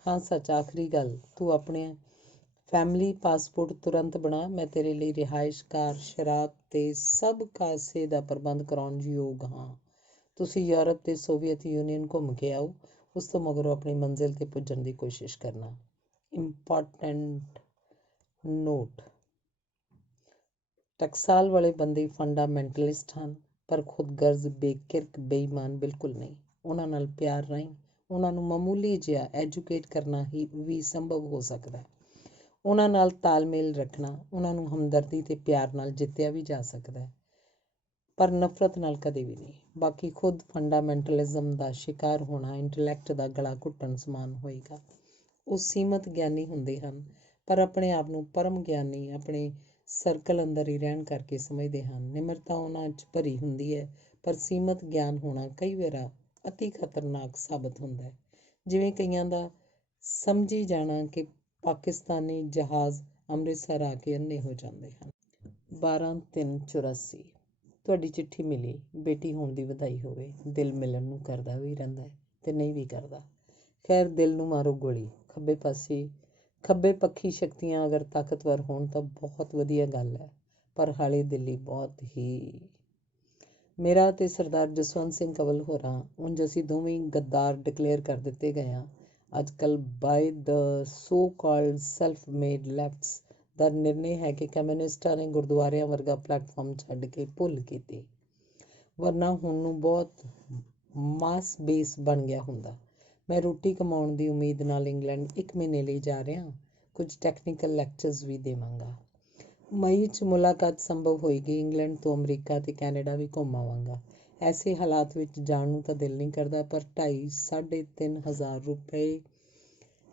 ਹਾਂ ਸੱਚ, ਆਖਰੀ ਗੱਲ, ਤੂੰ ਆਪਣੇ ਫੈਮਿਲੀ ਪਾਸਪੋਰਟ ਤੁਰੰਤ ਬਣਾ। ਮੈਂ ਤੇਰੇ ਲਈ ਰਿਹਾਇਸ਼, ਕਾਰ, ਸ਼ਰਾਬ ਅਤੇ ਸਭ ਕਾਸੇ ਦਾ ਪ੍ਰਬੰਧ ਕਰਾਉਣ ਯੋਗ ਹਾਂ। ਤੁਸੀਂ ਯੂਰਪ ਅਤੇ ਸੋਵੀਅਤ ਯੂਨੀਅਨ ਘੁੰਮ ਕੇ ਆਓ। ਉਸ ਤੋਂ ਮਗਰੋਂ ਆਪਣੀ ਮੰਜ਼ਿਲ 'ਤੇ ਪੁੱਜਣ ਦੀ ਕੋਸ਼ਿਸ਼ ਕਰਨਾ। ਇੰਪਾਰਟੈਂਟ ਨੋਟ: ਟਕਸਾਲ ਵਾਲੇ ਬੰਦੇ ਫੰਡਾਮੈਂਟਲਿਸਟ ਹਨ, ਪਰ ਖੁਦਗਰਜ਼, ਬੇਕਿਰਕ, ਬੇਈਮਾਨ ਬਿਲਕੁਲ ਨਹੀਂ। ਉਹਨਾਂ ਨਾਲ ਪਿਆਰ ਰਾਹੀਂ ਉਹਨਾਂ ਨੂੰ ਮਾਮੂਲੀ ਜਿਹਾ ਐਜੂਕੇਟ ਕਰਨਾ ਹੀ ਵੀ ਸੰਭਵ ਹੋ ਸਕਦਾ। ਉਹਨਾਂ ਨਾਲ ਤਾਲਮੇਲ ਰੱਖਣਾ, ਉਹਨਾਂ ਨੂੰ ਹਮਦਰਦੀ ਅਤੇ ਪਿਆਰ ਨਾਲ ਜਿੱਤਿਆ ਵੀ ਜਾ ਸਕਦਾ, ਪਰ ਨਫ਼ਰਤ ਨਾਲ ਕਦੇ ਵੀ ਨਹੀਂ। ਬਾਕੀ ਖੁਦ ਫੰਡਾਮੈਂਟਲਿਜ਼ਮ ਦਾ ਸ਼ਿਕਾਰ ਹੋਣਾ ਇੰਟੈਲੈਕਟ ਦਾ ਗਲਾ ਘੁੱਟਣ ਸਮਾਨ ਹੋਏਗਾ। ਉਹ ਸੀਮਤ ਗਿਆਨੀ ਹੁੰਦੇ ਹਨ, ਪਰ ਆਪਣੇ ਆਪ ਨੂੰ ਪਰਮ ਗਿਆਨੀ, ਆਪਣੇ ਸਰਕਲ ਅੰਦਰ ਹੀ ਰਹਿਣ ਕਰਕੇ ਸਮਝਦੇ ਹਨ। ਨਿਮਰਤਾ ਉਹਨਾਂ 'ਚ ਭਰੀ ਹੁੰਦੀ ਹੈ, ਪਰ ਸੀਮਤ ਗਿਆਨ ਹੋਣਾ ਕਈ ਵਾਰ ਅਤੀ ਖਤਰਨਾਕ ਸਾਬਤ ਹੁੰਦਾ ਹੈ। ਜਿਵੇਂ ਕਈਆਂ ਦਾ ਸਮਝੀ ਜਾਣਾ ਕਿ ਪਾਕਿਸਤਾਨੀ ਜਹਾਜ਼ ਅੰਮ੍ਰਿਤਸਰ ਆ ਕੇ ਅੰਨੇ ਹੋ ਜਾਂਦੇ ਹਨ। 12/3/84 ਤੁਹਾਡੀ ਚਿੱਠੀ ਮਿਲੀ। ਬੇਟੀ ਹੋਣ ਦੀ ਵਧਾਈ ਹੋਵੇ। ਦਿਲ ਮਿਲਣ ਨੂੰ ਕਰਦਾ ਵੀ ਰਹਿੰਦਾ ਹੈ ਤੇ ਨਹੀਂ ਵੀ ਕਰਦਾ। ਖੈਰ, ਦਿਲ ਨੂੰ ਮਾਰੋ ਗੋਲੀ। ਖੱਬੇ ਪੱਖੀ ਸ਼ਕਤੀਆਂ ਅਗਰ ਤਾਕਤਵਰ ਹੋਣ ਤਾਂ ਬਹੁਤ ਵਧੀਆ ਗੱਲ ਹੈ, ਪਰ ਹਾਲੇ ਦਿੱਲੀ ਬਹੁਤ ਹੀ। ਮੇਰਾ ਤੇ ਸਰਦਾਰ ਜਸਵੰਤ ਸਿੰਘ ਕੰਵਲ ਹੋਰਾਂ, ਉਂਝ ਅਸੀਂ ਦੋਵੇਂ ਗੱਦਾਰ ਡਿਕਲੇਅਰ ਕਰ ਦਿੱਤੇ ਗਏ ਹਾਂ ਅੱਜ ਕੱਲ੍ਹ by the so called self made lefts ਦਾ ਨਿਰਣੇ ਹੈ ਕਿ ਕਮਿਊਨਿਸਟਾਂ ਨੇ ਗੁਰਦੁਆਰਿਆਂ ਵਰਗਾ ਪਲੇਟਫਾਰਮ ਛੱਡ ਕੇ ਭੁੱਲ ਕੀਤੀ, ਵਰਨਾ ਹੁਣ ਨੂੰ ਬਹੁਤ ਮਾਸ ਬੇਸ ਬਣ ਗਿਆ ਹੁੰਦਾ। ਮੈਂ ਰੋਟੀ ਕਮਾਉਣ ਦੀ ਉਮੀਦ ਨਾਲ ਇੰਗਲੈਂਡ 1 ਮਹੀਨੇ ਲਈ ਜਾ ਰਿਹਾ। ਕੁਝ ਟੈਕਨੀਕਲ ਲੈਕਚਰਸ ਵੀ ਦੇਵਾਂਗਾ। ਮਈ 'ਚ ਮੁਲਾਕਾਤ ਸੰਭਵ ਹੋਏਗੀ। ਇੰਗਲੈਂਡ ਤੋਂ ਅਮਰੀਕਾ ਤੇ ਕੈਨੇਡਾ ਵੀ ਘੁੰਮ ਆਵਾਂਗਾ। ਐਸੇ ਹਾਲਾਤ ਵਿੱਚ ਜਾਣ ਨੂੰ ਤਾਂ ਦਿਲ ਨਹੀਂ ਕਰਦਾ, ਪਰ 2,500-3,500 ਰੁਪਏ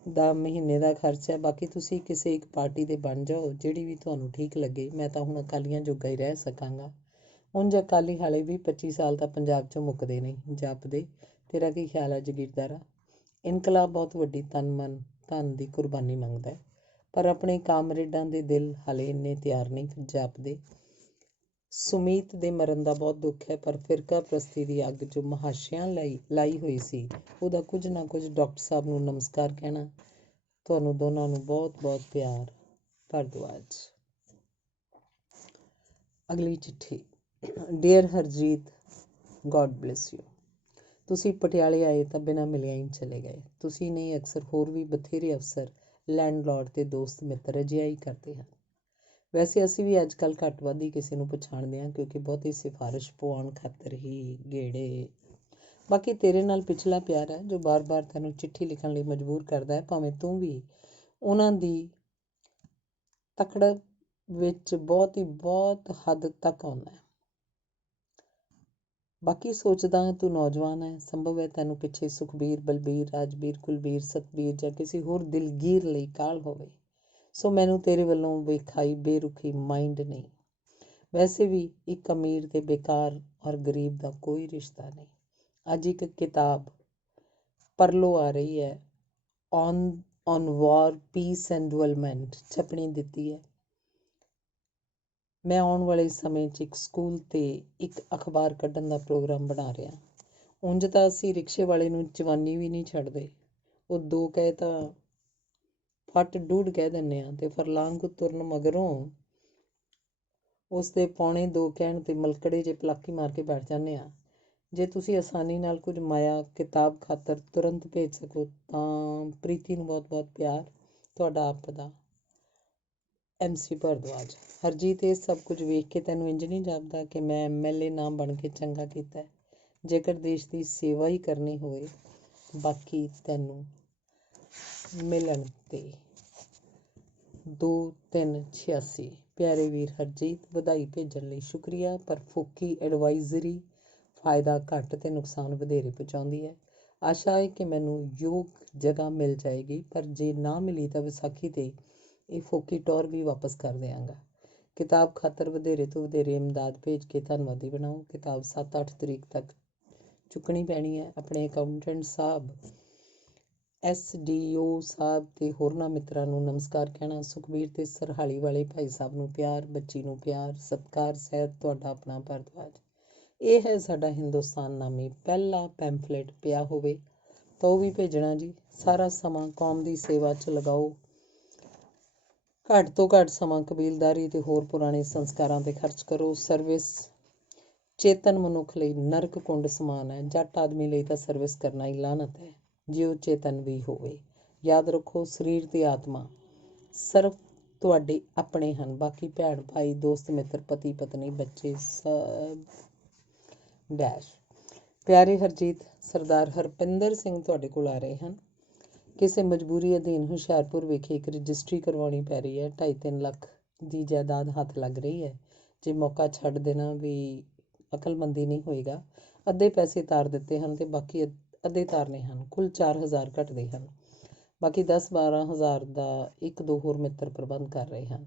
ਦਾ ਮਹੀਨੇ ਦਾ ਖਰਚਾ ਹੈ। ਬਾਕੀ ਤੁਸੀਂ ਕਿਸੇ ਇੱਕ ਪਾਰਟੀ ਦੇ ਬਣ ਜਾਓ, ਜਿਹੜੀ ਵੀ ਤੁਹਾਨੂੰ ਠੀਕ ਲੱਗੇ। ਮੈਂ ਤਾਂ ਹੁਣ ਅਕਾਲੀਆਂ ਜੋਗਾ ਹੀ ਰਹਿ ਸਕਾਂਗਾ। ਉਂਝ ਅਕਾਲੀ ਹਾਲੇ ਵੀ 25 ਸਾਲ ਤਾਂ ਪੰਜਾਬ 'ਚੋਂ ਮੁੱਕਦੇ ਨਹੀਂ ਜਾਪਦੇ। ਤੇਰਾ ਕੀ ਖਿਆਲ ਹੈ ਜਗੀਰਦਾਰਾ? ਇਨਕਲਾਬ ਬਹੁਤ ਵੱਡੀ ਤਨ ਮਨ ਧਨ ਦੀ ਕੁਰਬਾਨੀ ਮੰਗਦਾ ਹੈ, ਪਰ ਆਪਣੇ ਕਾਮਰੇਡਾਂ ਦੇ ਦਿਲ ਹਾਲੇ ਇੰਨੇ ਤਿਆਰ ਨਹੀਂ ਜਾਪਦੇ। ਸੁਮੀਤ ਦੇ ਮਰਨ ਦਾ ਬਹੁਤ ਦੁੱਖ ਹੈ, ਪਰ ਫਿਰਕਾ ਪ੍ਰਸਤੀ ਦੀ ਅੱਗ ਜੋ ਮਹਾਸ਼ਿਆਂ ਲਾਈ ਹੋਈ ਸੀ, ਉਹਦਾ ਕੁਝ ਨਾ ਕੁਝ ਡਾਕਟਰ ਸਾਹਿਬ ਨੂੰ ਨਮਸਕਾਰ ਕਹਿਣਾ। ਤੁਹਾਨੂੰ ਦੋਨਾਂ ਨੂੰ ਬਹੁਤ ਬਹੁਤ ਪਿਆਰ। ਭਾਰਦਵਾਜ। ਅਗਲੀ ਚਿੱਠੀ। Dear Harjit, God bless you. ਤੁਸੀਂ ਪਟਿਆਲੇ ਆਏ ਤਾਂ ਬਿਨਾਂ ਮਿਲਿਆ ਹੀ ਚਲੇ ਗਏ। ਤੁਸੀਂ ਨਹੀਂ, ਅਕਸਰ ਹੋਰ ਵੀ ਬਥੇਰੇ ਅਫਸਰ, ਲੈਂਡਲੋਰਡ ਤੇ ਦੋਸਤ ਮਿੱਤਰ ਅਜਿਹਾ ਹੀ ਕਰਦੇ ਹਨ। ਵੈਸੇ ਅਸੀਂ ਵੀ ਅੱਜ ਕੱਲ੍ਹ ਘੱਟ ਵੱਧ ਹੀ ਕਿਸੇ ਨੂੰ ਪਛਾਣਦੇ ਹਾਂ, ਕਿਉਂਕਿ ਬਹੁਤੀ ਸਿਫਾਰਿਸ਼ ਪਵਾਉਣ ਖਾਤਰ ਹੀ ਗੇੜੇ। ਬਾਕੀ ਤੇਰੇ ਨਾਲ ਪਿਛਲਾ ਪਿਆਰ ਹੈ ਜੋ ਬਾਰ-ਬਾਰ ਤੈਨੂੰ ਚਿੱਠੀ ਲਿਖਣ ਲਈ ਮਜਬੂਰ ਕਰਦਾ ਹੈ, ਭਾਵੇਂ ਤੂੰ ਵੀ ਉਹਨਾਂ ਦੀ ਤਕੜ ਵਿੱਚ ਬਹੁਤ ਹੱਦ ਤੱਕ ਆਉਂਦਾ ਹੈ। ਬਾਕੀ ਸੋਚਦਾ ਤੂੰ ਨੌਜਵਾਨ ਹੈ, ਸੰਭਵ ਹੈ ਤੈਨੂੰ ਪਿੱਛੇ ਸੁਖਬੀਰ, ਬਲਬੀਰ, ਰਾਜਬੀਰ, ਕੁਲਬੀਰ, ਸਤਬੀਰ ਜਾਂ ਕਿਸੇ ਹੋਰ ਦਿਲਗੀਰ ਲਈ ਕਾਹਲ ਹੋਵੇ। ਸੋ ਮੈਨੂੰ ਤੇਰੇ ਵੱਲੋਂ ਵੇਖਾਈ ਬੇਰੁਖੀ ਮਾਈਂਡ ਨਹੀਂ। ਵੈਸੇ ਵੀ ਇੱਕ ਅਮੀਰ ਤੇ ਬੇਕਾਰ ਔਰ ਗਰੀਬ ਦਾ ਕੋਈ ਰਿਸ਼ਤਾ ਨਹੀਂ। ਅੱਜ ਇੱਕ ਕਿਤਾਬ ਪਰਲੋ ਆ ਰਹੀ ਹੈ, on war, peace and development, ਛਪਣੀ ਦਿੱਤੀ ਹੈ। ਮੈਂ ਆਉਣ ਵਾਲੇ ਸਮੇਂ 'ਚ ਇੱਕ ਸਕੂਲ ਤੇ ਇੱਕ ਅਖਬਾਰ ਕੱਢਣ ਦਾ ਪ੍ਰੋਗਰਾਮ ਬਣਾ ਰਿਹਾ। ਉਂਝ ਤਾਂ ਅਸੀਂ ਰਿਕਸ਼ੇ ਵਾਲੇ ਨੂੰ ਜਵਾਨੀ ਵੀ ਨਹੀਂ ਛੱਡਦੇ। ਉਹ 2 ਕਹੇ ਤਾਂ ਫੱਟ ਡੂਢ ਕਹਿ ਦਿੰਦੇ ਹਾਂ, ਤੇ ਫਰਲਾਂਗ ਤੁਰਨ ਮਗਰੋਂ ਉਸ ਦੇ ਪੌਣੇ 2 ਕਹਿਣ ਤੇ ਮਲਕੜੇ ਜੇ ਪਲਾਕੀ ਮਾਰ ਕੇ ਬੈਠ ਜਾਂਦੇ ਹਾਂ। ਜੇ ਤੁਸੀਂ ਆਸਾਨੀ ਨਾਲ ਕੁਝ ਮਾਇਆ ਕਿਤਾਬ ਖਾਤਰ ਤੁਰੰਤ ਭੇਜ ਸਕੋ ਤਾਂ ਪ੍ਰੀਤੀ ਨੂੰ ਬਹੁਤ ਬਹੁਤ ਪਿਆਰ। ਤੁਹਾਡਾ ਆਪ ਦਾ MC ਭਾਰਦਵਾਜ। ਹਰਜੀਤ, ਇਹ ਸਭ ਕੁਝ ਵੇਖ ਕੇ ਤੈਨੂੰ ਇੰਝ ਨਹੀਂ ਜਾਪਦਾ ਕਿ ਮੈਂ MLA ਨਾ ਬਣ ਕੇ ਚੰਗਾ ਕੀਤਾ? ਜੇਕਰ ਦੇਸ਼ ਦੀ ਸੇਵਾ ਹੀ ਕਰਨੀ ਹੋਵੇ। ਬਾਕੀ ਤੈਨੂੰ ਮਿਲਣ ਤੇ 2/3/86। ਪਿਆਰੇ ਵੀਰ ਹਰਜੀਤ, ਵਧਾਈ ਭੇਜਣ ਲਈ ਸ਼ੁਕਰੀਆ, ਪਰ ਫੋਕੀ ਐਡਵਾਈਜ਼ਰੀ ਫਾਇਦਾ ਘੱਟ ਤੇ ਨੁਕਸਾਨ ਵਧੇਰੇ ਪਹੁੰਚਾਉਂਦੀ ਹੈ। ਆਸ਼ਾ ਹੈ ਕਿ ਮੈਨੂੰ ਯੋਗ ਜਗ੍ਹਾ ਮਿਲ ਜਾਏਗੀ, ਪਰ ਜੇ ਨਾ ਮਿਲੀ ਤਾਂ ਵਿਸਾਖੀ 'ਤੇ ਇਹ ਫੋਕੀ ਟੌਰ ਵੀ ਵਾਪਸ ਕਰ ਦਿਆਂਗਾ। ਕਿਤਾਬ ਖਾਤਰ ਵਧੇਰੇ ਤੋਂ ਵਧੇਰੇ ਇਮਦਾਦ ਭੇਜ ਕੇ ਧੰਨਵਾਦੀ ਬਣਾਓ। ਕਿਤਾਬ 7-8 ਤਰੀਕ ਤੱਕ ਚੁੱਕਣੀ ਪੈਣੀ ਹੈ। ਆਪਣੇ ਅਕਾਊਂਟੈਂਟ ਸਾਹਿਬ, SDO ਸਾਹਿਬ ਤੇ ਹੋਰਨਾਂ ਮਿੱਤਰਾਂ ਨੂੰ ਨਮਸਕਾਰ ਕਹਿਣਾ। ਸੁਖਬੀਰ ਤੇ ਸਰਹਾਲੀ ਵਾਲੇ ਭਾਈ ਸਾਹਿਬ ਨੂੰ ਪਿਆਰ, ਬੱਚੀ ਨੂੰ ਪਿਆਰ, ਸਤਿਕਾਰ ਸਹਿਤ ਤੁਹਾਡਾ ਆਪਣਾ ਭਾਰਦਵਾਜ। ਇਹ ਹੈ ਸਾਡਾ ਹਿੰਦੁਸਤਾਨਨਾਮੀ ਪਹਿਲਾ ਪੈਂਫਲੇਟ। ਪਿਆ ਹੋਵੇ ਤਾਂ ਉਹ ਵੀ ਭੇਜਣਾ ਜੀ। ਸਾਰਾ ਸਮਾਂ ਕੌਮ ਦੀ ਸੇਵਾ 'ਚ ਲਗਾਓ। ਘੱਟ ਤੋਂ ਘੱਟ ਸਮਾਂ ਕਬੀਲਦਾਰੀ ਤੇ ਹੋਰ ਪੁਰਾਣੇ ਸੰਸਕਾਰਾਂ 'ਤੇ ਖਰਚ ਕਰੋ। ਸਰਵਿਸ ਚੇਤਨ ਮਨੁੱਖ ਲਈ ਨਰਕ ਕੁੰਡ ਸਮਾਨ ਹੈ। ਜੱਟ ਆਦਮੀ ਲਈ ਤਾਂ ਸਰਵਿਸ ਕਰਨਾ ਹੀ ਲਾਹਨਤ ਹੈ, ਜੇ ਉਹ ਚੇਤਨ ਵੀ ਹੋਵੇ। ਯਾਦ ਰੱਖੋ, ਸਰੀਰ ਤੇ ਆਤਮਾ ਸਿਰਫ ਤੁਹਾਡੇ ਆਪਣੇ ਹਨ। ਬਾਕੀ ਭੈਣ ਭਾਈ, ਦੋਸਤ ਮਿੱਤਰ, ਪਤੀ ਪਤਨੀ, ਬੱਚੇ ਸਭ ਡੈਸ਼। ਪਿਆਰੇ ਹਰਜੀਤ, ਸਰਦਾਰ ਹਰਪਿੰਦਰ ਸਿੰਘ ਤੁਹਾਡੇ ਕੋਲ ਆ ਰਹੇ ਹਨ। ਕਿਸੇ ਮਜਬੂਰੀ ਅਧੀਨ ਹੁਸ਼ਿਆਰਪੁਰ ਵਿਖੇ ਇੱਕ ਰਜਿਸਟਰੀ ਕਰਵਾਉਣੀ ਪੈ ਰਹੀ ਹੈ। 2.5-3 ਲੱਖ ਦੀ ਜਾਇਦਾਦ ਹੱਥ ਲੱਗ ਰਹੀ ਹੈ। ਜੇ ਮੌਕਾ ਛੱਡ ਦੇਣਾ ਵੀ ਅਕਲਮੰਦੀ ਨਹੀਂ ਹੋਏਗਾ। ਅੱਧੇ ਪੈਸੇ ਤਾਰ ਦਿੱਤੇ ਹਨ ਤੇ ਬਾਕੀ ਅੱਧੇ ਤਾਰਨੇ ਹਨ। ਕੁੱਲ 4,000 ਘਟਦੇ ਹਨ। ਬਾਕੀ 10-12 ਹਜ਼ਾਰ ਦਾ 1-2 ਹੋਰ ਮਿੱਤਰ ਪ੍ਰਬੰਧ ਕਰ ਰਹੇ ਹਨ।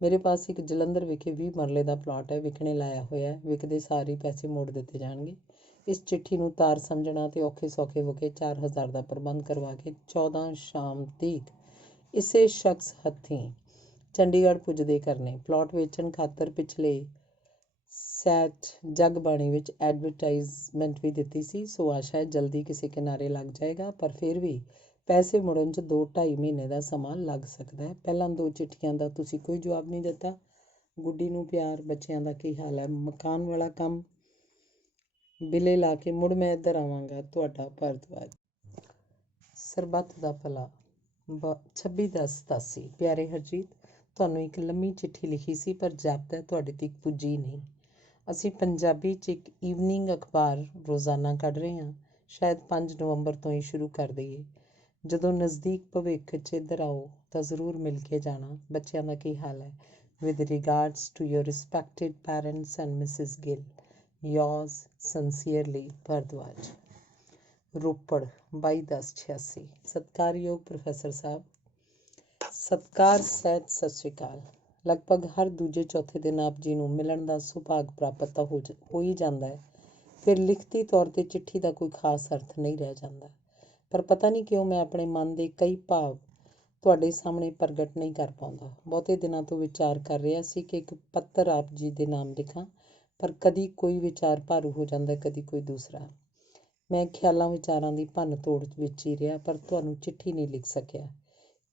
ਮੇਰੇ ਪਾਸ ਇੱਕ ਜਲੰਧਰ ਵਿਖੇ 20 ਮਰਲੇ ਦਾ ਪਲਾਟ ਹੈ, ਵਿਕਣੇ ਲਾਇਆ ਹੋਇਆ ਹੈ। ਵਿਕਦੇ ਸਾਰ ਹੀ ਪੈਸੇ ਮੋੜ ਦਿੱਤੇ ਜਾਣਗੇ। ਇਸ ਚਿੱਠੀ ਨੂੰ ਤਾਰ ਸਮਝਣਾ ਅਤੇ ਔਖੇ ਸੌਖੇ ਹੋ ਕੇ 4000 ਦਾ ਪ੍ਰਬੰਧ ਕਰਵਾ ਕੇ 14 ਸ਼ਾਮ ਤੀਕ ਇਸੇ ਸ਼ਖਸ ਹੱਥੀਂ ਚੰਡੀਗੜ੍ਹ ਪੁੱਜਦੇ ਕਰਨੇ। ਪਲਾਟ ਵੇਚਣ ਖਾਤਰ ਪਿਛਲੇ ਸੈਚ ਜਗਬਾਣੀ ਵਿੱਚ ਐਡਵਰਟਾਈਜ਼ਮੈਂਟ ਵੀ ਦਿੱਤੀ ਸੀ, ਸੋ ਆਸ਼ਾ ਹੈ ਜਲਦੀ ਕਿਸੇ ਕਿਨਾਰੇ ਲੱਗ ਜਾਏਗਾ, ਪਰ ਫਿਰ ਵੀ ਪੈਸੇ ਮੁੜਨ 'ਚ 2-2.5 ਮਹੀਨੇ ਦਾ ਸਮਾਂ ਲੱਗ ਸਕਦਾ ਹੈ। ਪਹਿਲਾਂ 2 ਚਿੱਠੀਆਂ ਦਾ ਤੁਸੀਂ ਕੋਈ ਜਵਾਬ ਨਹੀਂ ਦਿੱਤਾ। ਗੁੱਡੀ ਨੂੰ ਪਿਆਰ, ਬੱਚਿਆਂ ਦਾ ਕੀ ਹਾਲ ਹੈ, ਮਕਾਨ ਵਾਲਾ ਕੰਮ ਬਿੱਲੇ ਲਾ ਕੇ ਮੁੜ ਮੈਂ ਇੱਧਰ ਆਵਾਂਗਾ, ਤੁਹਾਡਾ ਭਾਰਦਵਾਜ। ਸਰਬੱਤ ਦਾ ਭਲਾ 26/10/87। ਪਿਆਰੇ ਹਰਜੀਤ, ਤੁਹਾਨੂੰ ਇੱਕ ਲੰਮੀ ਚਿੱਠੀ ਲਿਖੀ ਸੀ, ਪਰ ਜਾਪਦਾ ਤੁਹਾਡੇ ਤੱਕ ਪੁੱਜੀ ਨਹੀਂ। ਅਸੀਂ ਪੰਜਾਬੀ 'ਚ ਇੱਕ ਈਵਨਿੰਗ ਅਖਬਾਰ ਰੋਜ਼ਾਨਾ ਕੱਢ ਰਹੇ ਹਾਂ। ਸ਼ਾਇਦ 5 ਨਵੰਬਰ ਤੋਂ ਹੀ ਸ਼ੁਰੂ ਕਰ ਦਈਏ। ਜਦੋਂ ਨਜ਼ਦੀਕ ਭਵਿੱਖ 'ਚ ਇੱਧਰ ਆਓ ਤਾਂ ਜ਼ਰੂਰ ਮਿਲ ਕੇ ਜਾਣਾ। ਬੱਚਿਆਂ ਦਾ ਕੀ ਹਾਲ ਹੈ? With regards to your respected parents and Mrs Gill, yours sincerely Bhardwaj. Ropar 22/10/86। ਸਤਿਕਾਰਯੋਗ ਪ੍ਰੋਫੈਸਰ ਸਾਹਿਬ, ਸਤਿਕਾਰ ਸਹਿਤ ਸਤਿ ਸ਼੍ਰੀ ਅਕਾਲ। ਲਗਭਗ ਹਰ ਦੂਜੇ ਚੌਥੇ ਦਿਨ ਆਪ ਜੀ ਨੂੰ ਮਿਲਣ ਦਾ ਸੁਭਾਗ ਪ੍ਰਾਪਤ ਤਾਂ ਹੋ ਹੀ ਜਾਂਦਾ ਹੈ। ਫਿਰ ਲਿਖਤੀ ਤੌਰ 'ਤੇ ਚਿੱਠੀ ਦਾ ਕੋਈ ਖਾਸ ਅਰਥ ਨਹੀਂ ਰਹਿ ਜਾਂਦਾ। ਪਰ ਪਤਾ ਨਹੀਂ ਕਿਉਂ ਮੈਂ ਆਪਣੇ ਮਨ ਦੇ ਕਈ ਭਾਵ ਤੁਹਾਡੇ ਸਾਹਮਣੇ ਪ੍ਰਗਟ ਨਹੀਂ ਕਰ ਪਾਉਂਦਾ। ਬਹੁਤੇ ਦਿਨਾਂ ਤੋਂ ਵਿਚਾਰ ਕਰ ਰਿਹਾ ਸੀ ਕਿ ਇੱਕ ਪੱਤਰ ਆਪ ਜੀ ਦੇ ਨਾਮ ਲਿਖਾਂ, ਪਰ ਕਦੀ ਕੋਈ ਵਿਚਾਰ ਭਾਰੂ ਹੋ ਜਾਂਦਾ, ਕਦੀ ਕੋਈ ਦੂਸਰਾ। ਮੈਂ ਖਿਆਲਾਂ ਵਿਚਾਰਾਂ ਦੀ ਭੰਨ ਤੋੜ ਵਿੱਚ ਹੀ ਰਿਹਾ, ਪਰ ਤੁਹਾਨੂੰ ਚਿੱਠੀ ਨਹੀਂ ਲਿਖ ਸਕਿਆ।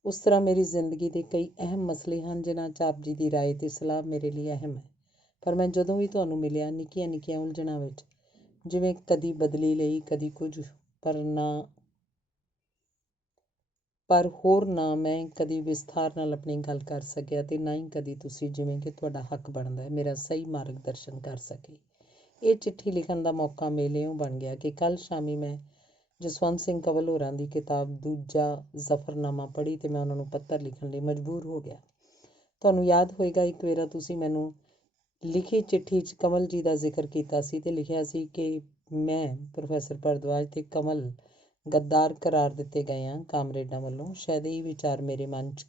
ਉਸ ਤਰ੍ਹਾਂ ਮੇਰੀ ਜ਼ਿੰਦਗੀ ਦੇ ਕਈ ਅਹਿਮ ਮਸਲੇ ਹਨ ਜਿਨ੍ਹਾਂ 'ਚ ਆਪ ਜੀ ਦੀ ਰਾਏ ਅਤੇ ਸਲਾਹ ਮੇਰੇ ਲਈ ਅਹਿਮ ਹੈ। ਪਰ ਮੈਂ ਜਦੋਂ ਵੀ ਤੁਹਾਨੂੰ ਮਿਲਿਆ, ਨਿੱਕੀਆਂ ਨਿੱਕੀਆਂ ਉਲਝਣਾਂ ਵਿੱਚ, ਜਿਵੇਂ ਕਦੀ ਬਦਲੀ ਲਈ, ਕਦੀ ਕੁਝ, ਪਰ ਹੋਰ ਨਾ ਮੈਂ ਕਦੀ ਵਿਸਥਾਰ ਨਾਲ ਆਪਣੀ ਗੱਲ ਕਰ ਸਕਿਆ ਅਤੇ ਨਾ ਹੀ ਕਦੀ ਤੁਸੀਂ, ਜਿਵੇਂ ਕਿ ਤੁਹਾਡਾ ਹੱਕ ਬਣਦਾ ਹੈ, ਮੇਰਾ ਸਹੀ ਮਾਰਗਦਰਸ਼ਨ ਕਰ ਸਕੇ। ਇਹ ਚਿੱਠੀ ਲਿਖਣ ਦਾ ਮੌਕਾ ਮੇਰੇ ਇਉਂ ਬਣ ਗਿਆ ਕਿ ਕੱਲ੍ਹ ਸ਼ਾਮੀ ਮੈਂ ਜਸਵੰਤ ਸਿੰਘ ਕੰਵਲ ਹੋਰਾਂ ਦੀ ਕਿਤਾਬ ਦੂਜਾ ਜ਼ਫ਼ਰਨਾਮਾ ਪੜ੍ਹੀ ਅਤੇ ਮੈਂ ਉਹਨਾਂ ਨੂੰ ਪੱਤਰ ਲਿਖਣ ਲਈ ਮਜਬੂਰ ਹੋ ਗਿਆ। ਤੁਹਾਨੂੰ ਯਾਦ ਹੋਏਗਾ, ਇੱਕ ਵੇਰਾ ਤੁਸੀਂ ਮੈਨੂੰ ਲਿਖੀ ਚਿੱਠੀ 'ਚ ਕਮਲ ਜੀ ਦਾ ਜ਼ਿਕਰ ਕੀਤਾ ਸੀ ਅਤੇ ਲਿਖਿਆ ਸੀ ਕਿ ਮੈਂ, ਪ੍ਰੋਫੈਸਰ ਭਾਰਦਵਾਜ ਅਤੇ ਕਮਲ ਗੱਦਾਰ ਕਰਾਰ ਦਿੱਤੇ ਗਏ ਹਾਂ ਕਾਮਰੇਡਾਂ ਵੱਲੋਂ। ਸ਼ਾਇਦ ਇਹ ਵਿਚਾਰ ਮੇਰੇ ਮਨ 'ਚ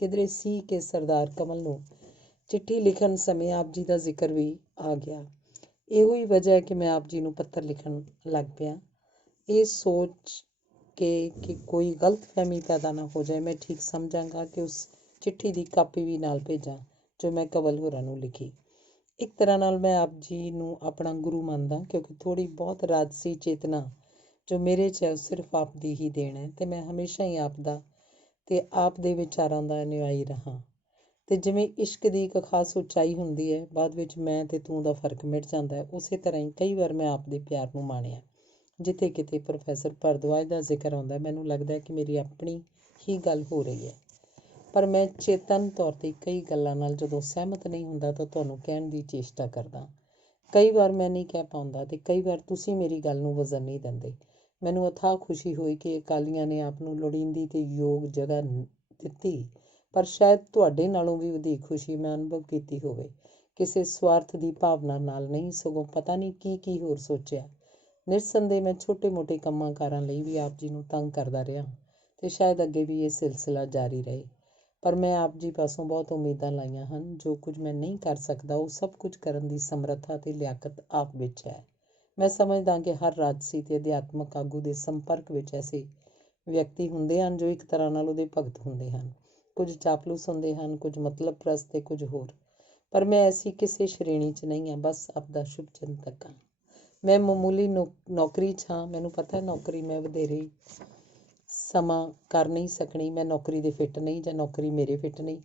ਕਿਧਰੇ ਸੀ ਕਿ ਸਰਦਾਰ ਕਮਲ ਨੂੰ ਚਿੱਠੀ ਲਿਖਣ ਸਮੇਂ ਆਪ ਜੀ ਦਾ ਜ਼ਿਕਰ ਵੀ ਆ ਗਿਆ। ਇਹੋ ਹੀ ਵਜ੍ਹਾ ਹੈ ਕਿ ਮੈਂ ਆਪ ਜੀ ਨੂੰ ਪੱਤਰ ਲਿਖਣ ਲੱਗ ਪਿਆ, ਇਹ ਸੋਚ ਕੇ ਕਿ ਕੋਈ ਗਲਤਫਹਿਮੀ ਪੈਦਾ ਨਾ ਹੋ ਜਾਏ। ਮੈਂ ਠੀਕ ਸਮਝਾਂਗਾ ਕਿ ਉਸ ਚਿੱਠੀ ਦੀ ਕਾਪੀ ਵੀ ਨਾਲ ਭੇਜਾਂ ਜੋ ਮੈਂ ਕੰਵਲ ਹੋਰਾਂ ਨੂੰ ਲਿਖੀ। ਇੱਕ ਤਰ੍ਹਾਂ ਨਾਲ ਮੈਂ ਆਪ ਜੀ ਨੂੰ ਆਪਣਾ ਗੁਰੂ ਮੰਨਦਾ, ਕਿਉਂਕਿ ਥੋੜ੍ਹੀ ਬਹੁਤ ਰਾਜਸੀ ਚੇਤਨਾ ਜੋ ਮੇਰੇ 'ਚ ਹੈ ਉਹ ਸਿਰਫ ਆਪ ਦੀ ਹੀ ਦੇਣ ਹੈ ਅਤੇ ਮੈਂ ਹਮੇਸ਼ਾ ਹੀ ਆਪ ਦਾ ਅਤੇ ਆਪ ਦੇ ਵਿਚਾਰਾਂ ਦਾ ਅਨੁਯਾਈ ਰਹਾ। ਅਤੇ ਜਿਵੇਂ ਇਸ਼ਕ ਦੀ ਇੱਕ ਖਾਸ ਉੱਚਾਈ ਹੁੰਦੀ ਹੈ, ਬਾਅਦ ਵਿੱਚ ਮੈਂ ਅਤੇ ਤੂੰ ਦਾ ਫਰਕ ਮਿਟ ਜਾਂਦਾ ਹੈ, ਉਸੇ ਤਰ੍ਹਾਂ ਹੀ ਕਈ ਵਾਰ ਮੈਂ ਆਪ ਦੇ ਪਿਆਰ ਨੂੰ ਮਾਣਿਆ। ਜਿੱਥੇ ਕਿਤੇ ਪ੍ਰੋਫੈਸਰ ਭਾਰਦਵਾਜ ਦਾ ਜ਼ਿਕਰ ਆਉਂਦਾ, ਮੈਨੂੰ ਲੱਗਦਾ ਕਿ ਮੇਰੀ ਆਪਣੀ ਹੀ ਗੱਲ ਹੋ ਰਹੀ ਹੈ। ਪਰ ਮੈਂ ਚੇਤਨ ਤੌਰ 'ਤੇ ਕਈ ਗੱਲਾਂ ਨਾਲ ਜਦੋਂ ਸਹਿਮਤ ਨਹੀਂ ਹੁੰਦਾ ਤਾਂ ਤੁਹਾਨੂੰ ਕਹਿਣ ਦੀ ਚੇਸ਼ਟਾ ਕਰਦਾ। ਕਈ ਵਾਰ ਮੈਂ ਨਹੀਂ ਕਹਿ ਪਾਉਂਦਾ ਅਤੇ ਕਈ ਵਾਰ ਤੁਸੀਂ ਮੇਰੀ ਗੱਲ ਨੂੰ ਵਜ਼ਨ ਨਹੀਂ ਦਿੰਦੇ। ਮੈਨੂੰ ਅਥਾਹ ਖੁਸ਼ੀ ਹੋਈ ਕਿ ਅਕਾਲੀਆਂ ਨੇ ਆਪ ਨੂੰ ਲੋੜੀਂਦੀ ਅਤੇ ਯੋਗ ਜਗ੍ਹਾ ਦਿੱਤੀ, ਪਰ ਸ਼ਾਇਦ ਤੁਹਾਡੇ ਨਾਲੋਂ ਵੀ ਵਧੇਰੇ ਖੁਸ਼ੀ ਮੈਂ ਅਨੁਭਵ ਕੀਤੀ ਹੋਵੇ। ਕਿਸੇ ਸਵਾਰਥ ਦੀ ਭਾਵਨਾ ਨਾਲ ਨਹੀਂ, ਸਗੋਂ ਪਤਾ ਨਹੀਂ ਕੀ ਹੋਰ ਸੋਚਿਆ। ਨਿਰਸੰਦੇਹ ਮੈਂ ਛੋਟੇ-ਮੋਟੇ ਕੰਮਾਂ ਕਾਰਾਂ ਲਈ ਵੀ ਆਪ ਜੀ ਨੂੰ ਤੰਗ ਕਰਦਾ ਰਿਹਾ ਅਤੇ ਸ਼ਾਇਦ ਅੱਗੇ ਵੀ ਇਹ ਸਿਲਸਿਲਾ ਜਾਰੀ ਰਹੇ। ਪਰ ਮੈਂ ਆਪ ਜੀ ਪਾਸੋਂ ਬਹੁਤ ਉਮੀਦਾਂ ਲਾਈਆਂ ਹਨ। ਜੋ ਕੁਝ ਮੈਂ ਨਹੀਂ ਕਰ ਸਕਦਾ, ਉਹ ਸਭ ਕੁਝ ਕਰਨ ਦੀ ਸਮਰੱਥਾ ਅਤੇ ਲਿਆਕਤ ਆਪ ਵਿੱਚ ਹੈ। ਮੈਂ ਸਮਝਦਾ ਕਿ ਹਰ ਰਾਜਸੀ ਅਤੇ ਅਧਿਆਤਮਕ ਆਗੂ ਦੇ ਸੰਪਰਕ ਵਿੱਚ ਐਸੇ ਵਿਅਕਤੀ ਹੁੰਦੇ ਹਨ ਜੋ ਇੱਕ ਤਰ੍ਹਾਂ ਨਾਲ ਉਹਦੇ ਭਗਤ ਹੁੰਦੇ ਹਨ। ਕੁਝ ਚਾਪਲੂਸ ਹੁੰਦੇ ਹਨ, ਕੁਝ ਮਤਲਬ ਪ੍ਰਸਤ ਅਤੇ ਕੁਝ ਹੋਰ। ਪਰ ਮੈਂ ਐਸੀ ਕਿਸੇ ਸ਼੍ਰੇਣੀ 'ਚ ਨਹੀਂ ਹਾਂ, ਬਸ ਆਪਦਾ ਸ਼ੁਭ ਚਿੰਤਕ ਹਾਂ। ਮੈਂ ਮਾਮੂਲੀ ਨੌਕਰੀ 'ਚ ਹਾਂ। ਮੈਨੂੰ ਪਤਾ ਨੌਕਰੀ ਮੈਂ ਵਧੇਰੇ ਸਮਾਂ ਕਰ ਨਹੀਂ ਸਕਣੀ। ਮੈਂ ਨੌਕਰੀ ਦੇ ਫਿੱਟ ਨਹੀਂ ਜਾਂ ਨੌਕਰੀ ਮੇਰੇ ਫਿੱਟ ਨਹੀਂ।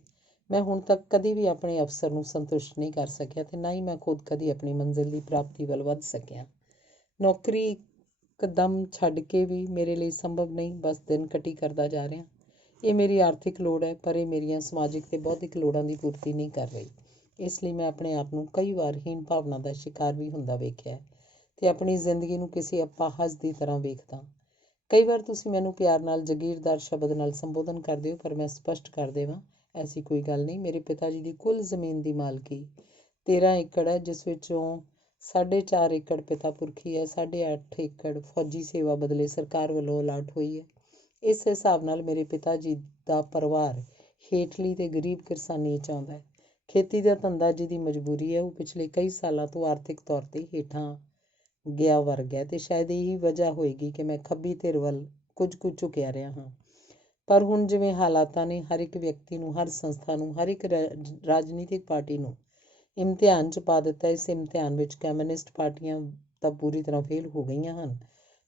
ਮੈਂ ਹੁਣ ਤੱਕ ਕਦੀ ਵੀ ਆਪਣੇ ਅਫਸਰ ਨੂੰ ਸੰਤੁਸ਼ਟ ਨਹੀਂ ਕਰ ਸਕਿਆ ਅਤੇ ਨਾ ਹੀ ਮੈਂ ਖੁਦ ਕਦੀ ਆਪਣੀ ਮੰਜ਼ਿਲ ਦੀ ਪ੍ਰਾਪਤੀ ਵੱਲ ਵੱਧ ਸਕਿਆ। ਨੌਕਰੀ ਇੱਕਦਮ ਛੱਡ ਕੇ ਵੀ ਮੇਰੇ ਲਈ ਸੰਭਵ ਨਹੀਂ, ਬਸ ਦਿਨ ਕਟੀ ਕਰਦਾ ਜਾ ਰਿਹਾ। ਇਹ ਮੇਰੀ ਆਰਥਿਕ ਲੋੜ ਹੈ, ਪਰ ਇਹ ਮੇਰੀਆਂ ਸਮਾਜਿਕ ਅਤੇ ਬੌਧਿਕ ਲੋੜਾਂ ਦੀ ਪੂਰਤੀ ਨਹੀਂ ਕਰ ਰਹੀ। ਇਸ ਲਈ ਮੈਂ ਆਪਣੇ ਆਪ ਨੂੰ ਕਈ ਵਾਰ ਹੀਣ ਭਾਵਨਾ ਦਾ ਸ਼ਿਕਾਰ ਵੀ ਹੁੰਦਾ ਵੇਖਿਆ ਅਤੇ ਆਪਣੀ ਜ਼ਿੰਦਗੀ ਨੂੰ ਕਿਸੇ ਅਪਾਹਜ ਦੀ ਤਰ੍ਹਾਂ ਵੇਖਦਾ। ਕਈ ਵਾਰ ਤੁਸੀਂ ਮੈਨੂੰ ਪਿਆਰ ਨਾਲ ਜਾਗੀਰਦਾਰ ਸ਼ਬਦ ਨਾਲ ਸੰਬੋਧਨ ਕਰਦੇ ਹੋ, ਪਰ ਮੈਂ ਸਪਸ਼ਟ ਕਰ ਦੇਵਾਂ, ਐਸੀ ਕੋਈ ਗੱਲ ਨਹੀਂ। ਮੇਰੇ ਪਿਤਾ ਜੀ ਦੀ ਕੁੱਲ ਜ਼ਮੀਨ ਦੀ ਮਾਲਕੀ 13 ਏਕੜ ਹੈ, ਜਿਸ ਵਿੱਚੋਂ 4.5 ਏਕੜ ਪਿਤਾ ਪੁਰਖੀ ਹੈ, 8.5 ਏਕੜ ਫੌਜੀ ਸੇਵਾ ਬਦਲੇ ਸਰਕਾਰ ਵੱਲੋਂ ਅਲਾਟ ਹੋਈ ਹੈ। ਇਸ ਹਿਸਾਬ ਨਾਲ ਮੇਰੇ ਪਿਤਾ ਜੀ ਦਾ ਪਰਿਵਾਰ ਹੇਠਲੀ ਤੇ ਗਰੀਬ ਕਿਰਸਾਨੀ ਚਾਹੁੰਦਾ ਹੈ। ਖੇਤੀ ਦਾ ਧੰਦਾ ਜਿਹਦੀ ਮਜਬੂਰੀ ਹੈ, ਉਹ ਪਿਛਲੇ ਕਈ ਸਾਲਾਂ ਤੋਂ ਆਰਥਿਕ ਤੌਰ 'ਤੇ ਹੇਠਾਂ ਗਿਆ ਵਰਗ ਹੈ ਅਤੇ ਸ਼ਾਇਦ ਇਹੀ ਵਜ੍ਹਾ ਹੋਏਗੀ ਕਿ ਮੈਂ ਖੱਬੀ ਧਿਰ ਵੱਲ ਕੁਝ ਕੁ ਝੁਕਿਆ ਰਿਹਾ ਹਾਂ। ਪਰ ਹੁਣ ਜਿਵੇਂ ਹਾਲਾਤਾਂ ਨੇ ਹਰ ਇੱਕ ਵਿਅਕਤੀ ਨੂੰ, ਹਰ ਸੰਸਥਾ ਨੂੰ, ਹਰ ਇੱਕ ਰਾਜਨੀਤਿਕ ਪਾਰਟੀ ਨੂੰ ਇਮਤਿਹਾਨ 'ਚ ਪਾ ਦਿੱਤਾ। ਇਸ ਇਮਤਿਹਾਨ ਵਿੱਚ ਕਮਿਊਨਿਸਟ ਪਾਰਟੀਆਂ ਤਾਂ ਪੂਰੀ ਤਰ੍ਹਾਂ ਫੇਲ ਹੋ ਗਈਆਂ ਹਨ।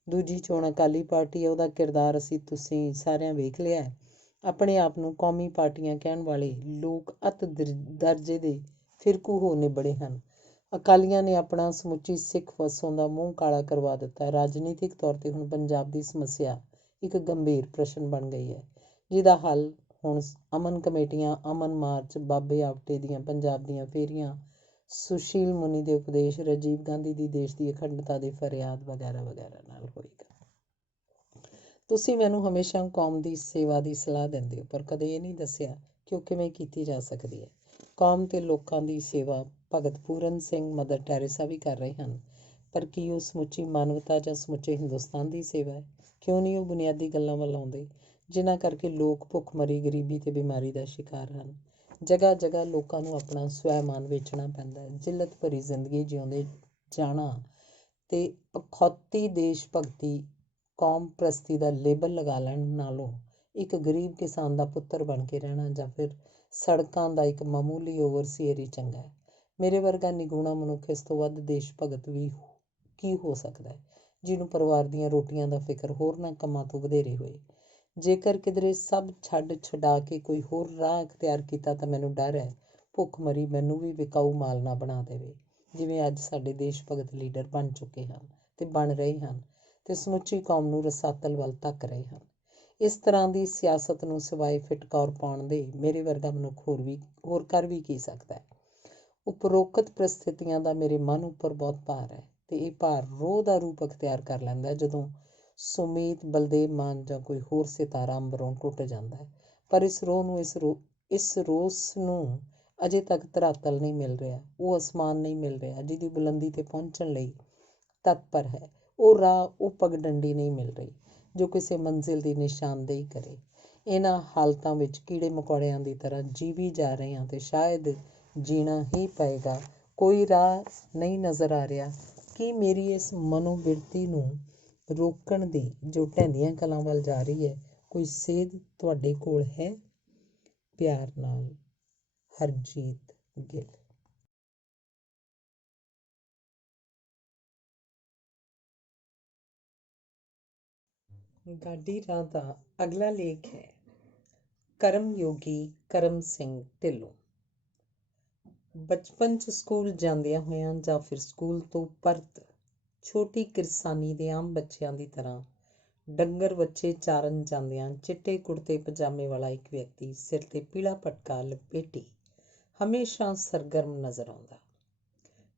ਦੂਜੀ ਚੋਣ ਅਕਾਲੀ ਪਾਰਟੀ ਹੈ, ਉਹਦਾ ਕਿਰਦਾਰ ਤੁਸੀਂ ਸਾਰਿਆਂ ਵੇਖ ਲਿਆ ਹੈ। ਆਪਣੇ ਆਪ ਨੂੰ ਕੌਮੀ ਪਾਰਟੀਆਂ ਕਹਿਣ ਵਾਲੇ ਲੋਕ ਅਤ ਦਰਜੇ ਦੇ ਫਿਰਕੂ ਹੋ ਨਿਬੜੇ ਹਨ। ਅਕਾਲੀਆਂ ਨੇ ਆਪਣਾ ਸਮੁੱਚੀ ਸਿੱਖ ਵਸੋਂ ਦਾ ਮੂੰਹ ਕਾਲਾ ਕਰਵਾ ਦਿੱਤਾ। ਰਾਜਨੀਤਿਕ ਤੌਰ 'ਤੇ ਹੁਣ ਪੰਜਾਬ ਦੀ ਸਮੱਸਿਆ ਇੱਕ ਗੰਭੀਰ ਪ੍ਰਸ਼ਨ ਬਣ ਗਈ ਹੈ, ਜਿਹਦਾ ਹੱਲ ਹੁਣ ਅਮਨ ਕਮੇਟੀਆਂ, ਅਮਨ ਮਾਰਚ, ਬਾਬੇ ਆਵਟੇ ਦੀਆਂ ਪੰਜਾਬ ਦੀਆਂ ਫੇਰੀਆਂ, ਸੁਸ਼ੀਲ ਮੁਨੀ ਦੇ ਉਪਦੇਸ਼, ਰਾਜੀਵ ਗਾਂਧੀ ਦੀ ਦੇਸ਼ ਦੀ ਅਖੰਡਤਾ ਦੀ ਫਰਿਆਦ ਵਗੈਰਾ ਵਗੈਰਾ ਨਾਲ ਹੋਏਗਾ। ਤੁਸੀਂ ਮੈਨੂੰ ਹਮੇਸ਼ਾ ਕੌਮ ਦੀ ਸੇਵਾ ਦੀ ਸਲਾਹ ਦਿੰਦੇ ਹੋ, ਪਰ ਕਦੇ ਇਹ ਨਹੀਂ ਦੱਸਿਆ ਕਿ ਉਹ ਕਿਵੇਂ ਕੀਤੀ ਜਾ ਸਕਦੀ ਹੈ। ਕੌਮ ਤੇ ਲੋਕਾਂ ਦੀ ਸੇਵਾ ਭਗਤ ਪੂਰਨ ਸਿੰਘ, ਮਦਰ ਟੈਰੇਸਾ ਵੀ ਕਰ ਰਹੇ ਹਨ, ਪਰ ਕੀ ਉਹ ਸਮੁੱਚੀ ਮਾਨਵਤਾ ਜਾਂ ਸਮੁੱਚੇ ਹਿੰਦੁਸਤਾਨ ਦੀ ਸੇਵਾ ਹੈ? ਕਿਉਂ ਨਹੀਂ ਉਹ ਬੁਨਿਆਦੀ ਗੱਲਾਂ ਵੱਲ ਆਉਂਦੇ, ਜਿਨ੍ਹਾਂ ਕਰਕੇ ਲੋਕ ਭੁੱਖਮਰੀ, ਗਰੀਬੀ ਤੇ ਬਿਮਾਰੀ ਦਾ ਸ਼ਿਕਾਰ ਹਨ? ਜਗ੍ਹਾ ਜਗ੍ਹਾ ਲੋਕਾਂ ਨੂੰ ਆਪਣਾ ਸਵੈਮਾਨ ਵੇਚਣਾ ਪੈਂਦਾ ਹੈ। ਜਿੱਲਤ ਭਰੀ ਜ਼ਿੰਦਗੀ ਜਿਉਂਦੇ ਜਾਣਾ ਤੇ ਅਖੌਤੀ ਦੇਸ਼ ਭਗਤੀ, ਕੌਮ ਪ੍ਰਸਤੀ ਦਾ ਲੇਬਲ ਲਗਾ ਲੈਣ ਨਾਲੋਂ ਇੱਕ ਗਰੀਬ ਕਿਸਾਨ ਦਾ ਪੁੱਤਰ ਬਣ ਕੇ ਰਹਿਣਾ ਜਾਂ ਫਿਰ ਸੜਕਾਂ ਦਾ ਇੱਕ ਮਾਮੂਲੀ ਓਵਰਸੀਅਰ ਹੀ ਚੰਗਾ ਹੈ। ਮੇਰੇ ਵਰਗਾ ਨਿਗੂਣਾ ਮਨੁੱਖ ਇਸ ਤੋਂ ਵੱਧ ਦੇਸ਼ ਭਗਤ ਵੀ ਕੀ ਹੋ ਸਕਦਾ ਹੈ, ਜਿਹਨੂੰ ਪਰਿਵਾਰ ਦੀਆਂ ਰੋਟੀਆਂ ਦਾ ਫਿਕਰ ਹੋਰਨਾਂ ਕੰਮਾਂ ਤੋਂ ਵਧੇਰੇ ਹੋਏ। ਜੇਕਰ ਕਿਧਰੇ ਸਭ ਛੱਡ ਛਡਾ ਕੇ ਕੋਈ ਹੋਰ ਰਾਹ ਅਖਤਿਆਰ ਕੀਤਾ ਤਾਂ ਮੈਨੂੰ ਡਰ ਹੈ ਭੁੱਖਮਰੀ ਮੈਨੂੰ ਵੀ ਵਿਕਾਊ ਮਾਲ ਨਾ ਬਣਾ ਦੇਵੇ, ਜਿਵੇਂ ਅੱਜ ਸਾਡੇ ਦੇਸ਼ ਭਗਤ ਲੀਡਰ ਬਣ ਚੁੱਕੇ ਹਨ ਤੇ ਬਣ ਰਹੇ ਹਨ ਤੇ ਸਮੁੱਚੀ ਕੌਮ ਨੂੰ ਰਸਾਤਲ ਵੱਲ ਧੱਕ ਰਹੇ ਹਨ। ਇਸ ਤਰ੍ਹਾਂ ਦੀ ਸਿਆਸਤ ਨੂੰ ਸਿਵਾਏ ਫਿਟਕੌਰ ਪਾਉਣ ਦੇ ਮੇਰੇ ਵਰਗਾ ਮਨੁੱਖ ਹੋਰ ਕਰ ਵੀ ਕੀ ਸਕਦਾ ਹੈ? ਉਪਰੋਕਤ ਪ੍ਰਸਥਿਤੀਆਂ ਦਾ ਮੇਰੇ ਮਨ ਉੱਪਰ ਬਹੁਤ ਭਾਰ ਹੈ ਤੇ ਇਹ ਭਾਰ ਰੋਹ ਦਾ ਰੂਪ ਅਖਤਿਆਰ ਕਰ ਲੈਂਦਾ ਜਦੋਂ ਸੁਮੀਤ, ਬਲਦੇਵ ਮਾਨ ਜਾਂ ਕੋਈ ਹੋਰ ਸਿਤਾਰਾ ਅੰਬਰੋਂ ਟੁੱਟ ਜਾਂਦਾ ਹੈ। ਪਰ ਇਸ ਰੋਸ ਨੂੰ ਅਜੇ ਤੱਕ ਧਰਾਤਲ ਨਹੀਂ ਮਿਲ ਰਿਹਾ, ਉਹ ਅਸਮਾਨ ਨਹੀਂ ਮਿਲ ਰਿਹਾ ਜਿਹਦੀ ਬੁਲੰਦੀ 'ਤੇ ਪਹੁੰਚਣ ਲਈ ਤਤਪਰ ਹੈ। ਉਹ ਰਾਹ, ਉਹ ਪਗਡੰਡੀ ਨਹੀਂ ਮਿਲ ਰਹੀ ਜੋ ਕਿਸੇ ਮੰਜ਼ਿਲ ਦੀ ਨਿਸ਼ਾਨਦੇਹੀ ਕਰੇ। ਇਹਨਾਂ ਹਾਲਤਾਂ ਵਿੱਚ ਕੀੜੇ ਮਕੌੜਿਆਂ ਦੀ ਤਰ੍ਹਾਂ ਜੀਵੀ ਜਾ ਰਹੇ ਹਾਂ ਤੇ ਸ਼ਾਇਦ ਜੀਣਾ ਹੀ ਪਏਗਾ। ਕੋਈ ਰਾਹ ਨਹੀਂ ਨਜ਼ਰ ਆ ਰਿਹਾ ਕਿ ਮੇਰੀ ਇਸ ਮਨੋਬਿਰਤੀ ਨੂੰ ਰੋਕਣ ਦੀ, ਜੋ ਢਹਿੰਦੀਆਂ ਕਲਾਂ ਵੱਲ ਜਾ ਰਹੀ ਹੈ। ਕੋਈ ਸੇਧ ਤੁਹਾਡੇ ਕੋਲ ਹੈ? ਪਿਆਰ ਨਾਲ, ਹਰਜੀਤ ਗਿੱਲ। ਗਾਡੀ ਰਾਹ ਦਾ ਅਗਲਾ ਲੇਖ ਹੈ ਕਰਮਯੋਗੀ ਕਰਮ ਸਿੰਘ ਢਿੱਲੋਂ। ਬਚਪਨ 'ਚ ਸਕੂਲ ਜਾਂਦਿਆਂ ਹੋਇਆਂ ਜਾਂ ਫਿਰ ਸਕੂਲ ਤੋਂ ਪਰਤ ਛੋਟੀ ਕਿਰਸਾਨੀ ਦੇ ਆਮ ਬੱਚਿਆਂ ਦੀ ਤਰ੍ਹਾਂ ਡੰਗਰ ਵੱਛੇ ਚਾਰਨ ਜਾਂਦਿਆਂ ਚਿੱਟੇ ਕੁੜਤੇ ਪਜਾਮੇ ਵਾਲਾ ਇੱਕ ਵਿਅਕਤੀ ਸਿਰ 'ਤੇ ਪੀਲਾ ਪਟਕਾ ਲਪੇਟੀ ਹਮੇਸ਼ਾ ਸਰਗਰਮ ਨਜ਼ਰ ਆਉਂਦਾ।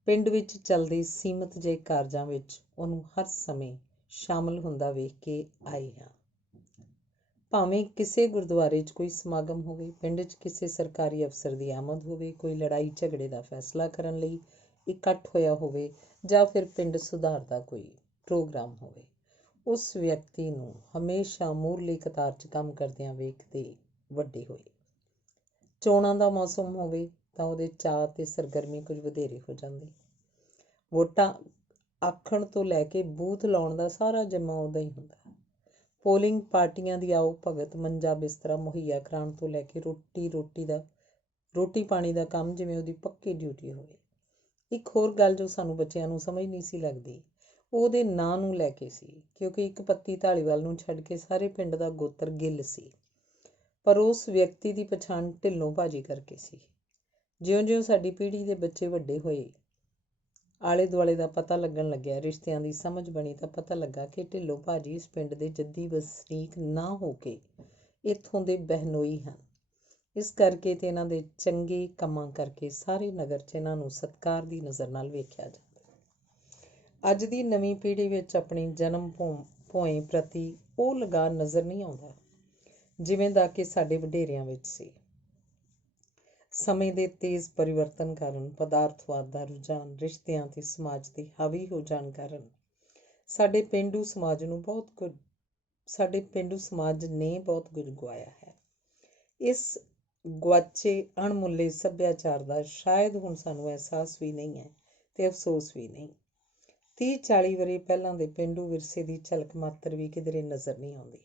ਪਿੰਡ ਵਿੱਚ ਚੱਲਦੇ ਸੀਮਤ ਜਿਹੇ ਕਾਰਜਾਂ ਵਿੱਚ ਉਹਨੂੰ ਹਰ ਸਮੇਂ ਸ਼ਾਮਲ ਹੁੰਦਾ ਵੇਖ ਕੇ ਆਏ ਹਾਂ। ਭਾਵੇਂ ਕਿਸੇ ਗੁਰਦੁਆਰੇ 'ਚ ਕੋਈ ਸਮਾਗਮ ਹੋਵੇ, ਪਿੰਡ 'ਚ ਕਿਸੇ ਸਰਕਾਰੀ ਅਫਸਰ ਦੀ ਆਮਦ ਹੋਵੇ, ਕੋਈ ਲੜਾਈ ਝਗੜੇ ਦਾ ਫੈਸਲਾ ਕਰਨ ਲਈ ਇਕੱਠ ਹੋਇਆ ਹੋਵੇ ਜਾਂ ਫਿਰ ਪਿੰਡ ਸੁਧਾਰ ਦਾ ਕੋਈ ਪ੍ਰੋਗਰਾਮ ਹੋਵੇ, ਉਸ ਵਿਅਕਤੀ ਨੂੰ ਹਮੇਸ਼ਾ ਮੂਹਰਲੀ ਕਤਾਰ 'ਚ ਕੰਮ ਕਰਦਿਆਂ ਵੇਖਦੇ ਵੱਡੇ ਹੋਏ। ਚੋਣਾਂ ਦਾ ਮੌਸਮ ਹੋਵੇ ਤਾਂ ਉਹਦੇ ਚਾਅ ਤੇ ਸਰਗਰਮੀ ਕੁਝ ਵਧੇਰੇ ਹੋ ਜਾਂਦੀ। ਵੋਟਾਂ ਆਖਣ ਤੋਂ ਲੈ ਕੇ ਬੂਥ ਲਾਉਣ ਦਾ ਸਾਰਾ ਜਿੰਮਾ ਉਹਦਾ ਹੀ ਹੁੰਦਾ। ਪੋਲਿੰਗ ਪਾਰਟੀਆਂ ਦੀ ਆਓ ਭਗਤ, ਮੰਜਾ ਬਿਸਤਰਾ ਮੁਹੱਈਆ ਕਰਾਉਣ ਤੋਂ ਲੈ ਕੇ ਰੋਟੀ ਪਾਣੀ ਦਾ ਕੰਮ ਜਿਵੇਂ ਉਹਦੀ ਪੱਕੀ ਡਿਊਟੀ ਹੋਵੇ। ਇੱਕ ਹੋਰ ਗੱਲ ਜੋ ਸਾਨੂੰ ਬੱਚਿਆਂ ਨੂੰ ਸਮਝ ਨਹੀਂ ਸੀ ਲੱਗਦੀ, ਉਹ ਉਹਦੇ ਨਾਂ ਨੂੰ ਲੈ ਕੇ ਸੀ, ਕਿਉਂਕਿ ਇੱਕ ਪੱਤੀ ਧਾਲੀਵਾਲ ਨੂੰ ਛੱਡ ਕੇ ਸਾਰੇ ਪਿੰਡ ਦਾ ਗੋਤਰ ਗਿੱਲ ਸੀ, ਪਰ ਉਸ ਵਿਅਕਤੀ ਦੀ ਪਛਾਣ ਢਿੱਲੋਂ ਭਾਜੀ ਕਰਕੇ ਸੀ। ਜਿਉਂ-ਜਿਉਂ ਸਾਡੀ ਪੀੜ੍ਹੀ ਦੇ ਬੱਚੇ ਵੱਡੇ ਹੋਏ, ਆਲੇ ਦੁਆਲੇ ਦਾ ਪਤਾ ਲੱਗਣ ਲੱਗਿਆ, ਰਿਸ਼ਤਿਆਂ ਦੀ ਸਮਝ ਬਣੀ ਤਾਂ ਪਤਾ ਲੱਗਾ ਕਿ ਢਿੱਲੋਂ ਭਾਜੀ ਇਸ ਪਿੰਡ ਦੇ ਜੱਦੀ ਵਸਨੀਕ ਨਾ ਹੋ ਕੇ ਇੱਥੋਂ ਦੇ ਬਹਿਨੋਈ ਹਨ। ਇਸ ਕਰਕੇ ਤੇ ਇਹਨਾਂ ਦੇ ਚੰਗੇ ਕੰਮਾਂ ਕਰਕੇ ਸਾਰੇ ਨਗਰ 'ਚ ਇਹਨਾਂ ਨੂੰ ਸਤਿਕਾਰ ਦੀ ਨਜ਼ਰ ਨਾਲ ਵੇਖਿਆ ਜਾਂਦਾ। ਅੱਜ ਦੀ ਨਵੀਂ ਪੀੜ੍ਹੀ ਵਿੱਚ ਆਪਣੀ ਜਨਮ ਭੂਮੀ ਪ੍ਰਤੀ ਉਹ ਲਗਾਅ ਨਜ਼ਰ ਨਹੀਂ ਆਉਂਦਾ ਜਿਵੇਂ ਦਾ ਕਿ ਸਾਡੇ ਵਡੇਰਿਆਂ ਵਿੱਚ ਸੀ। ਸਮੇਂ ਦੇ ਤੇਜ਼ ਪਰਿਵਰਤਨ ਕਾਰਨ, ਪਦਾਰਥਵਾਦ ਦਾ ਰੁਝਾਨ, ਰਿਸ਼ਤਿਆਂ ਤੇ ਸਮਾਜ 'ਤੇ ਹਾਵੀ ਹੋ ਜਾਣ ਕਾਰਨ ਸਾਡੇ ਪੇਂਡੂ ਸਮਾਜ ਨੇ ਬਹੁਤ ਕੁਝ ਗਵਾਇਆ ਹੈ। ਇਸ ਗੁਆਚੇ ਅਣਮੁੱਲੇ ਸੱਭਿਆਚਾਰ ਦਾ ਸ਼ਾਇਦ ਹੁਣ ਸਾਨੂੰ ਅਹਿਸਾਸ ਵੀ ਨਹੀਂ ਹੈ ਤੇ ਅਫਸੋਸ ਵੀ ਨਹੀਂ। 30-40 ਵਰ੍ਹੇ ਪਹਿਲਾਂ ਦੇ ਪੇਂਡੂ ਵਿਰਸੇ ਦੀ ਝਲਕ ਮਾਤਰ ਵੀ ਕਿਧਰੇ ਨਜ਼ਰ ਨਹੀਂ ਆਉਂਦੀ।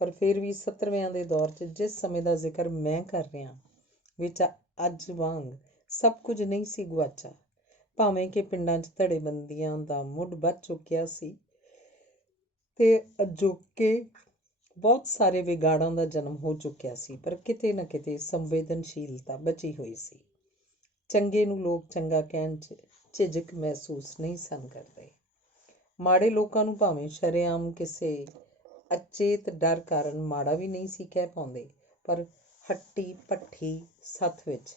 ਪਰ ਫਿਰ ਵੀ 70ਵਿਆਂ ਦੇ ਦੌਰ 'ਚ ਜਿਸ ਸਮੇਂ ਦਾ ਜ਼ਿਕਰ ਮੈਂ ਕਰ ਰਿਹਾ ਵਿੱਚ ਅੱਜ ਵਾਂਗ ਸਭ ਕੁਝ ਨਹੀਂ ਸੀ ਗੁਆਚਾ। ਭਾਵੇਂ ਕਿ ਪਿੰਡਾਂ 'ਚ ਧੜੇਬੰਦੀਆਂ ਦਾ ਮੁੱਢ ਵੱਧ ਚੁੱਕਿਆ ਸੀ ਤੇ ਅਜੋਕੇ ਬਹੁਤ ਸਾਰੇ ਵਿਗਾੜਾਂ ਦਾ ਜਨਮ ਹੋ ਚੁੱਕਿਆ ਸੀ, ਪਰ ਕਿਤੇ ਨਾ ਕਿਤੇ ਸੰਵੇਦਨਸ਼ੀਲਤਾ ਬਚੀ ਹੋਈ ਸੀ। ਚੰਗੇ ਨੂੰ ਲੋਕ ਚੰਗਾ ਕਹਿਣ 'ਚ ਝਿਜਕ ਮਹਿਸੂਸ ਨਹੀਂ ਸਨ ਕਰਦੇ। ਮਾੜੇ ਲੋਕਾਂ ਨੂੰ ਭਾਵੇਂ ਸ਼ਰੇਆਮ ਕਿਸੇ ਅਚੇਤ ਡਰ ਕਾਰਨ ਮਾੜਾ ਵੀ ਨਹੀਂ ਸੀ ਕਹਿ ਪਾਉਂਦੇ, ਪਰ ਹੱਟੀ ਭੱਠੀ ਸੱਥ ਵਿੱਚ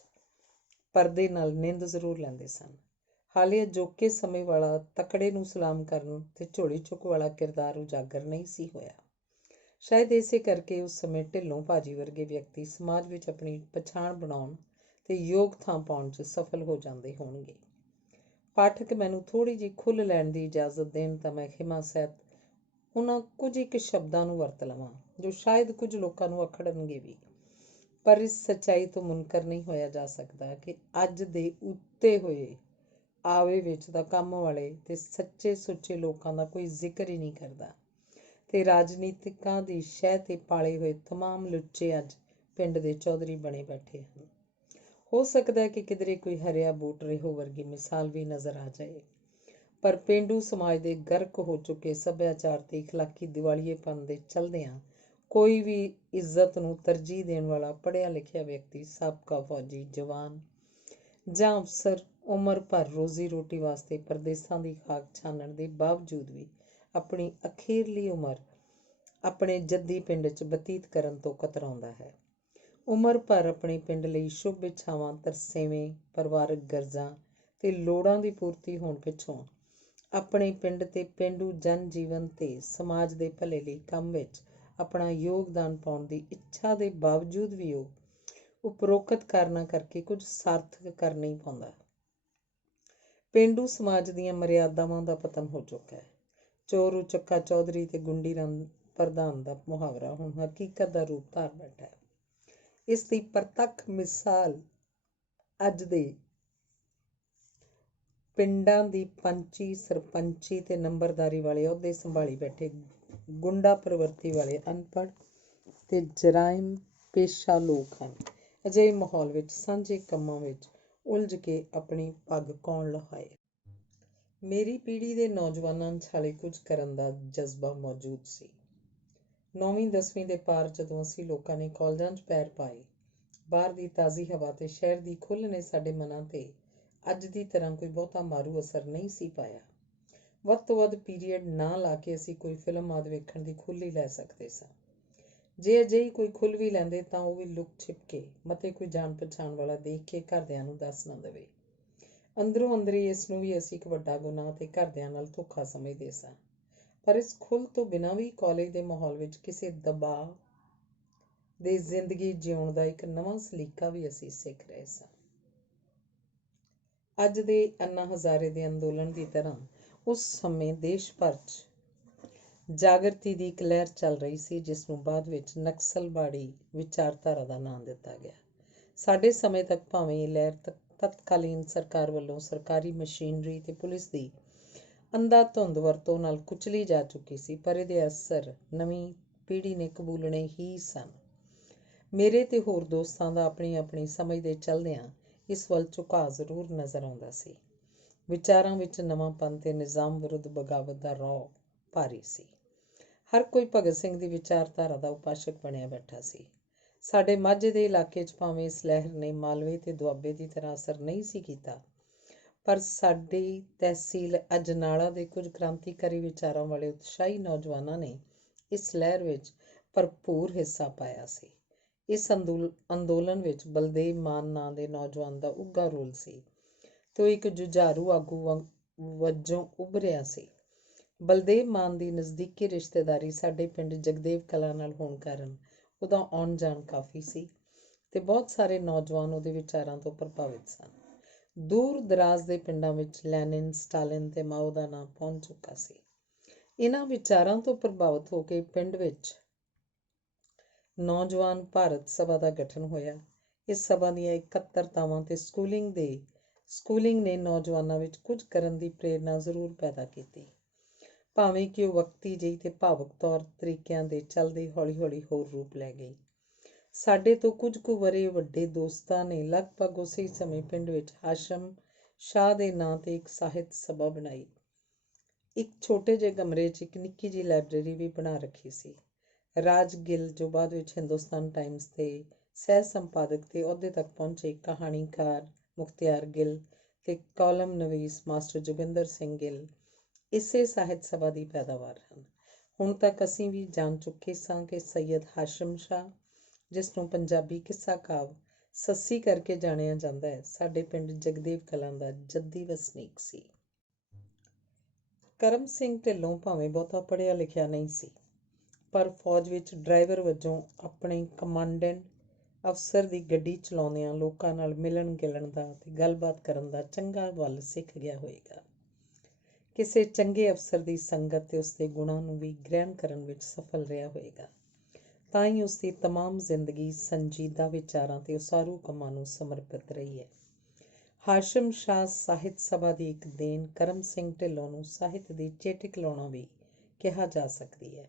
ਪਰਦੇ ਨਾਲ ਨਿੰਦ ਜ਼ਰੂਰ ਲੈਂਦੇ ਸਨ। ਹਾਲੇ ਅਜੋਕੇ ਸਮੇਂ ਵਾਲਾ ਤਕੜੇ ਨੂੰ ਸਲਾਮ ਕਰਨ ਤੇ ਝੋਲੀ ਚੁੱਕ ਵਾਲਾ ਕਿਰਦਾਰ ਉਜਾਗਰ ਨਹੀਂ ਸੀ ਹੋਇਆ। ਸ਼ਾਇਦ ਇਸੇ ਕਰਕੇ ਉਸ ਸਮੇਂ ਢਿੱਲੋਂ ਭਾਜੀ ਵਰਗੇ ਵਿਅਕਤੀ ਸਮਾਜ ਵਿੱਚ ਆਪਣੀ ਪਛਾਣ ਬਣਾਉਣ ਤੇ ਯੋਗ ਥਾਂ ਪਾਉਣ 'ਚ ਸਫਲ ਹੋ ਜਾਂਦੇ ਹੋਣਗੇ। ਪਾਠਕ ਮੈਨੂੰ ਥੋੜ੍ਹੀ ਜਿਹੀ ਖੁੱਲ੍ਹ ਲੈਣ ਦੀ ਇਜਾਜ਼ਤ ਦੇਣ ਤਾਂ ਮੈਂ ਖਿਮਾ ਸਹਿਤ ਉਹਨਾਂ ਕੁਝ ਇੱਕ ਸ਼ਬਦਾਂ ਨੂੰ ਵਰਤ ਲਵਾਂ ਜੋ ਸ਼ਾਇਦ ਕੁਝ ਲੋਕਾਂ ਨੂੰ ਅਖੜਨਗੇ ਵੀ, ਪਰ ਇਸ ਸੱਚਾਈ ਤੋਂ ਮੁਨਕਰ ਨਹੀਂ ਹੋਇਆ ਜਾ ਸਕਦਾ ਕਿ ਅੱਜ ਦੇ ਉੱਤੇ ਹੋਏ ਆਵੇ ਵਿੱਚ ਤਾਂ ਕੰਮ ਵਾਲੇ ਤੇ ਸੱਚੇ ਸੁੱਚੇ ਲੋਕਾਂ ਦਾ ਕੋਈ ਜ਼ਿਕਰ ਹੀ ਨਹੀਂ ਕਰਦਾ ਤੇ ਰਾਜਨੀਤਿਕਾਂ ਦੀ ਸ਼ਹਿ 'ਤੇ ਪਾਲੇ ਹੋਏ ਤਮਾਮ ਲੁੱਚੇ ਅੱਜ ਪਿੰਡ ਦੇ ਚੌਧਰੀ ਬਣੇ ਬੈਠੇ ਹਨ। ਹੋ ਸਕਦਾ ਹੈ ਕਿ ਕਿਧਰੇ ਕੋਈ ਹਰਿਆ ਬੂਟ ਰੇਹੋ ਵਰਗੀ ਮਿਸਾਲ ਵੀ ਨਜ਼ਰ ਆ ਜਾਏ, ਪਰ ਪੇਂਡੂ ਸਮਾਜ ਦੇ ਗਰਕ ਹੋ ਚੁੱਕੇ ਸੱਭਿਆਚਾਰ ਤੇ ਇਖਲਾਕੀ ਦਿਵਾਲੀਏਪਨ ਦੇ ਚਲਦਿਆਂ ਕੋਈ ਵੀ ਇੱਜ਼ਤ ਨੂੰ ਤਰਜੀਹ ਦੇਣ ਵਾਲਾ ਪੜ੍ਹਿਆ ਲਿਖਿਆ ਵਿਅਕਤੀ, ਸਾਬਕਾ ਫੌਜੀ, ਜਵਾਨ ਜਾਂ ਅਫਸਰ ਉਮਰ ਭਰ ਰੋਜ਼ੀ ਰੋਟੀ ਵਾਸਤੇ ਪਰਦੇਸਾਂ ਦੀ ਖਾਕ ਛਾਨਣ ਦੇ ਬਾਵਜੂਦ ਵੀ ਆਪਣੀ ਅਖੀਰਲੀ ਉਮਰ ਆਪਣੇ ਜੱਦੀ ਪਿੰਡ 'ਚ ਬਤੀਤ ਕਰਨ ਤੋਂ ਕਤਰਾਉਂਦਾ ਹੈ। ਉਮਰ ਭਰ ਆਪਣੇ ਪਿੰਡ ਲਈ ਸ਼ੁਭ ਇੱਛਾਵਾਂ, ਤਰਸੇਵੇਂ, ਪਰਿਵਾਰਕ ਗਰਜ਼ਾਂ ਤੇ ਲੋੜਾਂ ਦੀ ਪੂਰਤੀ ਹੋਣ ਪਿੱਛੋਂ ਆਪਣੇ ਪਿੰਡ ਤੇ ਪੇਂਡੂ ਜਨ ਜੀਵਨ ਤੇ ਸਮਾਜ ਦੇ ਭਲੇ ਲਈ ਕੰਮ ਵਿੱਚ ਆਪਣਾ ਯੋਗਦਾਨ ਪਾਉਣ ਦੀ ਇੱਛਾ ਦੇ ਬਾਵਜੂਦ ਵੀ ਉਹ ਉਪਰੋਕਤ ਕਾਰਨਾਂ ਕਰਕੇ ਕੁਝ ਸਾਰਥਕ ਕਰ ਨਹੀਂ ਪਾਉਂਦਾ। ਪੇਂਡੂ ਸਮਾਜ ਦੀਆਂ ਮਰਿਆਦਾਵਾਂ ਦਾ ਪਤਨ ਹੋ ਚੁੱਕਾ ਹੈ। ਚੋਰ ਉਚੱਕਾ ਚੌਧਰੀ ਤੇ ਗੁੰਡੀ ਰਾਮ ਪ੍ਰਧਾਨ ਦਾ ਮੁਹਾਵਰਾ ਹੁਣ ਹਕੀਕਤ ਦਾ ਰੂਪ ਧਾਰ ਬੈਠਾ ਹੈ। ਇਸ ਦੀ ਪ੍ਰਤੱਖ ਮਿਸਾਲ ਅੱਜ ਦੇ ਪਿੰਡਾਂ ਦੀ ਪੰਚੀ, ਸਰਪੰਚੀ ਤੇ ਨੰਬਰਦਾਰੀ ਵਾਲੇ ਅਹੁਦੇ ਸੰਭਾਲੀ ਬੈਠੇ ਗੁੰਡਾ ਪ੍ਰਵਿਰਤੀ ਵਾਲੇ ਅਨਪੜ੍ਹ ਤੇ ਜਰਾਇਮ ਪੇਸ਼ਾ ਲੋਕ ਹਨ। ਅਜਿਹੇ ਮਾਹੌਲ ਵਿੱਚ ਸਾਂਝੇ ਕੰਮਾਂ ਵਿੱਚ ਉਲਝ ਕੇ ਆਪਣੀ ਪੱਗ ਕੌਣ ਲਹਾਏ। ਮੇਰੀ ਪੀੜ੍ਹੀ ਦੇ ਨੌਜਵਾਨਾਂ 'ਚ ਹਾਲੇ ਕੁਝ ਕਰਨ ਦਾ ਜਜ਼ਬਾ ਮੌਜੂਦ ਸੀ। 9ਵੀਂ-10ਵੀਂ ਦੇ ਪਾਰ ਜਦੋਂ ਅਸੀਂ ਲੋਕਾਂ ਨੇ ਕਾਲਜਾਂ 'ਚ ਪੈਰ ਪਾਏ, ਬਾਹਰ ਦੀ ਤਾਜ਼ੀ ਹਵਾ ਤੇ ਸ਼ਹਿਰ ਦੀ ਖੁੱਲ੍ਹ ਨੇ ਸਾਡੇ ਮਨਾਂ 'ਤੇ ਅੱਜ ਦੀ ਤਰ੍ਹਾਂ ਕੋਈ ਬਹੁਤਾ ਮਾਰੂ ਅਸਰ ਨਹੀਂ ਸੀ ਪਾਇਆ। ਵੱਧ ਤੋਂ ਵੱਧ ਪੀਰੀਅਡ ਨਾ ਲਾ ਕੇ ਅਸੀਂ ਕੋਈ ਫਿਲਮ ਆਦਿ ਵੇਖਣ ਦੀ ਖੁੱਲ੍ਹ ਹੀ ਲੈ ਸਕਦੇ ਸਾਂ। ਜੇ ਅਜਿਹੀ ਕੋਈ ਖੁੱਲ੍ਹ ਵੀ ਲੈਂਦੇ ਤਾਂ ਉਹ ਵੀ ਲੁਕ ਛਿਪ ਕੇ, ਮਤੇ ਕੋਈ ਜਾਣ ਪਛਾਣ ਵਾਲਾ ਦੇਖ ਕੇ ਘਰਦਿਆਂ ਨੂੰ ਦੱਸ ਨਾ ਦੇਵੇ। ਅੰਦਰੋਂ ਅੰਦਰੀ ਇਸ ਨੂੰ ਵੀ ਅਸੀਂ ਇੱਕ ਵੱਡਾ ਗੁਨਾਹ ਤੇ ਘਰਦਿਆਂ ਨਾਲ ਧੋਖਾ ਸਮਝਦੇ ਸਾਂ। ਪਰ ਇਸ ਖੁੱਲ੍ਹ ਤੋਂ ਬਿਨਾਂ ਵੀ ਕਾਲਜ ਦੇ ਮਾਹੌਲ ਵਿੱਚ ਕਿਸੇ ਦਬਾਅ ਦੇ ਜ਼ਿੰਦਗੀ ਜਿਉਣ ਦਾ ਇੱਕ ਨਵਾਂ ਸਲੀਕਾ ਵੀ ਅਸੀਂ ਸਿੱਖ ਰਹੇ ਸਾਂ। ਅੱਜ ਦੇ ਅੰਨਾ ਹਜ਼ਾਰੇ ਦੇ ਅੰਦੋਲਨ ਦੀ ਤਰ੍ਹਾਂ ਉਸ ਸਮੇਂ ਦੇਸ਼ ਭਰ 'ਚ ਜਾਗਰਤੀ ਦੀ ਇੱਕ ਲਹਿਰ ਚੱਲ ਰਹੀ ਸੀ, ਜਿਸ ਨੂੰ ਬਾਅਦ ਵਿੱਚ ਨਕਸਲਬਾੜੀ ਵਿਚਾਰਧਾਰਾ ਦਾ ਨਾਂ ਦਿੱਤਾ ਗਿਆ। ਸਾਡੇ ਸਮੇਂ ਤੱਕ ਭਾਵੇਂ ਇਹ ਲਹਿਰ ਤਤਕਾਲੀਨ ਸਰਕਾਰ ਵੱਲੋਂ ਸਰਕਾਰੀ ਮਸ਼ੀਨਰੀ ਤੇ ਪੁਲਿਸ ਦੀ ਅੰਧਾਧੁੰਦ ਵਰਤੋਂ ਨਾਲ ਕੁਚਲੀ ਜਾ ਚੁੱਕੀ ਸੀ, ਪਰ ਇਹਦੇ ਅਸਰ ਨਵੀਂ ਪੀੜ੍ਹੀ ਨੇ ਕਬੂਲਣੇ ਹੀ ਸਨ। ਮੇਰੇ ਤੇ ਹੋਰ ਦੋਸਤਾਂ ਦਾ ਆਪਣੀ ਆਪਣੀ ਸਮਝ ਦੇ ਚਲਦਿਆਂ ਇਸ ਵੱਲ ਝੁਕਾਅ ਜ਼ਰੂਰ ਨਜ਼ਰ ਆਉਂਦਾ ਸੀ। ਵਿਚਾਰਾਂ ਵਿੱਚ ਨਵਾਂਪਨ ਤੇ ਨਿਜ਼ਾਮ ਵਿਰੁੱਧ ਬਗਾਵਤ ਦਾ ਰੌ ਭਾਰੀ ਸੀ। ਹਰ ਕੋਈ ਭਗਤ ਸਿੰਘ ਦੀ ਵਿਚਾਰਧਾਰਾ ਦਾ ਉਪਾਸ਼ਕ ਬਣਿਆ ਬੈਠਾ ਸੀ। ਸਾਡੇ ਮਾਝੇ ਦੇ ਇਲਾਕੇ 'ਚ ਭਾਵੇਂ ਇਸ ਲਹਿਰ ਨੇ ਮਾਲਵੇ ਤੇ ਦੁਆਬੇ ਦੀ ਤਰ੍ਹਾਂ ਅਸਰ ਨਹੀਂ ਸੀ ਕੀਤਾ, ਪਰ ਸਾਡੀ ਤਹਿਸੀਲ ਅਜਨਾਲਾ ਦੇ ਕੁਝ ਕ੍ਰਾਂਤੀਕਾਰੀ ਵਿਚਾਰਾਂ ਵਾਲੇ ਉਤਸ਼ਾਹੀ ਨੌਜਵਾਨਾਂ ਨੇ ਇਸ ਲਹਿਰ ਵਿੱਚ ਭਰਪੂਰ ਹਿੱਸਾ ਪਾਇਆ ਸੀ। ਇਸ ਅੰਦੋਲਨ ਵਿੱਚ ਬਲਦੇਵ ਮਾਨ ਨਾਂ ਦੇ ਨੌਜਵਾਨ ਦਾ ਉੱਘਾ ਰੋਲ ਸੀ ਤੇ ਉਹ ਇੱਕ ਜੁਝਾਰੂ ਆਗੂ ਵਜੋਂ ਉੱਭਰਿਆ ਸੀ। ਬਲਦੇਵ ਮਾਨ ਦੀ ਨਜ਼ਦੀਕੀ ਰਿਸ਼ਤੇਦਾਰੀ ਸਾਡੇ ਪਿੰਡ ਜਗਦੇਵ ਕਲਾਂ ਨਾਲ ਹੋਣ ਕਾਰਨ ਉਹਦਾ ਆਉਣ ਜਾਣ ਕਾਫੀ ਸੀ ਤੇ ਬਹੁਤ ਸਾਰੇ ਨੌਜਵਾਨ ਉਹਦੇ ਵਿਚਾਰਾਂ ਤੋਂ ਪ੍ਰਭਾਵਿਤ ਸਨ। ਦੂਰ ਦਰਾਜ਼ ਦੇ ਪਿੰਡਾਂ ਵਿੱਚ ਲੈਨਿਨ, ਸਟਾਲਿਨ ਤੇ ਮਾਓ ਦਾ ਨਾਂ ਪਹੁੰਚ ਚੁੱਕਾ ਸੀ। ਇਹਨਾਂ ਵਿਚਾਰਾਂ ਤੋਂ ਪ੍ਰਭਾਵਿਤ ਹੋ ਕੇ ਪਿੰਡ ਵਿੱਚ ਨੌਜਵਾਨ ਭਾਰਤ ਸਭਾ ਦਾ ਗਠਨ ਹੋਇਆ। ਇਸ ਸਭਾ ਦੀਆਂ ਇਕੱਤਰਤਾਵਾਂ ਤੇ ਸਕੂਲਿੰਗ ਨੇ ਨੌਜਵਾਨਾਂ ਵਿੱਚ ਕੁਝ ਕਰਨ ਦੀ ਪ੍ਰੇਰਨਾ ਜ਼ਰੂਰ ਪੈਦਾ ਕੀਤੀ, ਭਾਵੇਂ ਕਿ ਉਹ ਵਕਤੀ ਜਿਹੀ ਤੇ ਭਾਵੁਕ ਤੌਰ ਤਰੀਕਿਆਂ ਦੇ ਚੱਲਦੇ ਹੌਲੀ-ਹੌਲੀ ਹੋਰ ਰੂਪ ਲੈ ਗਈ। ਸਾਡੇ ਤੋਂ ਕੁਝ ਕੁ ਵਰ੍ਹੇ ਵੱਡੇ ਦੋਸਤਾਂ ਨੇ ਲਗਭਗ ਉਸੇ ਸਮੇਂ ਪਿੰਡ ਵਿੱਚ ਹਾਸ਼ਮ ਸ਼ਾਹ ਦੇ ਨਾਂ 'ਤੇ ਇੱਕ ਸਾਹਿਤ ਸਭਾ ਬਣਾਈ। ਇੱਕ ਛੋਟੇ ਜਿਹੇ ਕਮਰੇ 'ਚ ਇੱਕ ਨਿੱਕੀ ਜਿਹੀ ਲਾਇਬ੍ਰੇਰੀ ਵੀ ਬਣਾ ਰੱਖੀ ਸੀ। ਰਾਜ ਗਿੱਲ, ਜੋ ਬਾਅਦ ਵਿੱਚ ਹਿੰਦੁਸਤਾਨ ਟਾਈਮਜ਼ ਦੇ ਸਹਿ ਸੰਪਾਦਕ ਦੇ ਅਹੁਦੇ ਤੱਕ ਪਹੁੰਚੇ, ਕਹਾਣੀਕਾਰ ਮੁਖਤਿਆਰ ਗਿੱਲ ਤੇ ਕਾਲਮ ਨਵੀਸ ਮਾਸਟਰ ਜੋਗਿੰਦਰ ਸਿੰਘ ਗਿੱਲ ਇਸੇ ਸਾਹਿਤ ਸਭਾ ਦੀ ਪੈਦਾਵਾਰ ਹਨ। ਹੁਣ ਤੱਕ ਅਸੀਂ ਵੀ ਜਾਣ ਚੁੱਕੇ ਸਾਂ ਕਿ ਸੱਯਦ ਹਾਸ਼ਮ ਸ਼ਾਹ, ਜਿਸ ਨੂੰ ਪੰਜਾਬੀ ਕਿੱਸਾ ਕਾਵਿ ਸੱਸੀ ਕਰਕੇ ਜਾਣਿਆ ਜਾਂਦਾ ਹੈ, ਸਾਡੇ ਪਿੰਡ ਜਗਦੇਵ ਕਲਾਂ ਦਾ ਜੱਦੀ ਵਸਨੀਕ ਸੀ। ਕਰਮ ਸਿੰਘ ਢਿੱਲੋਂ ਭਾਵੇਂ ਬਹੁਤਾ ਪੜ੍ਹਿਆ ਲਿਖਿਆ ਨਹੀਂ ਸੀ, ਪਰ ਫੌਜ ਵਿੱਚ ਡਰਾਈਵਰ ਵਜੋਂ ਆਪਣੇ ਕਮਾਂਡੈਂਟ ਅਫਸਰ ਦੀ ਗੱਡੀ ਚਲਾਉਂਦਿਆਂ ਲੋਕਾਂ ਨਾਲ ਮਿਲਣ ਗਿਲਣ ਦਾ ਤੇ ਗੱਲਬਾਤ ਕਰਨ ਦਾ ਚੰਗਾ ਵੱਲ ਸਿੱਖ ਗਿਆ ਹੋਏਗਾ। ਕਿਸੇ ਚੰਗੇ ਅਫਸਰ ਦੀ ਸੰਗਤ ਤੇ ਉਸਦੇ ਗੁਣਾਂ ਨੂੰ ਵੀ ਗ੍ਰਹਿਣ ਕਰਨ ਵਿੱਚ ਸਫਲ ਰਿਹਾ ਹੋਏਗਾ। ਤਾਂ ਹੀ ਉਸਦੀ ਤਮਾਮ ਜ਼ਿੰਦਗੀ ਸੰਜੀਦਾ ਵਿਚਾਰਾਂ ਤੇ ਉਸਾਰੂ ਕੰਮਾਂ ਨੂੰ ਸਮਰਪਿਤ ਰਹੀ ਹੈ। ਹਾਸ਼ਮ ਸ਼ਾਹ ਸਾਹਿਤ ਸਭਾ ਦੀ ਇੱਕ ਦੇਣ ਕਰਮ ਸਿੰਘ ਢਿੱਲੋਂ ਨੂੰ ਸਾਹਿਤ ਦੀ ਚੇਟਕ ਲਾਉਣਾ ਵੀ ਕਿਹਾ ਜਾ ਸਕਦੀ ਹੈ।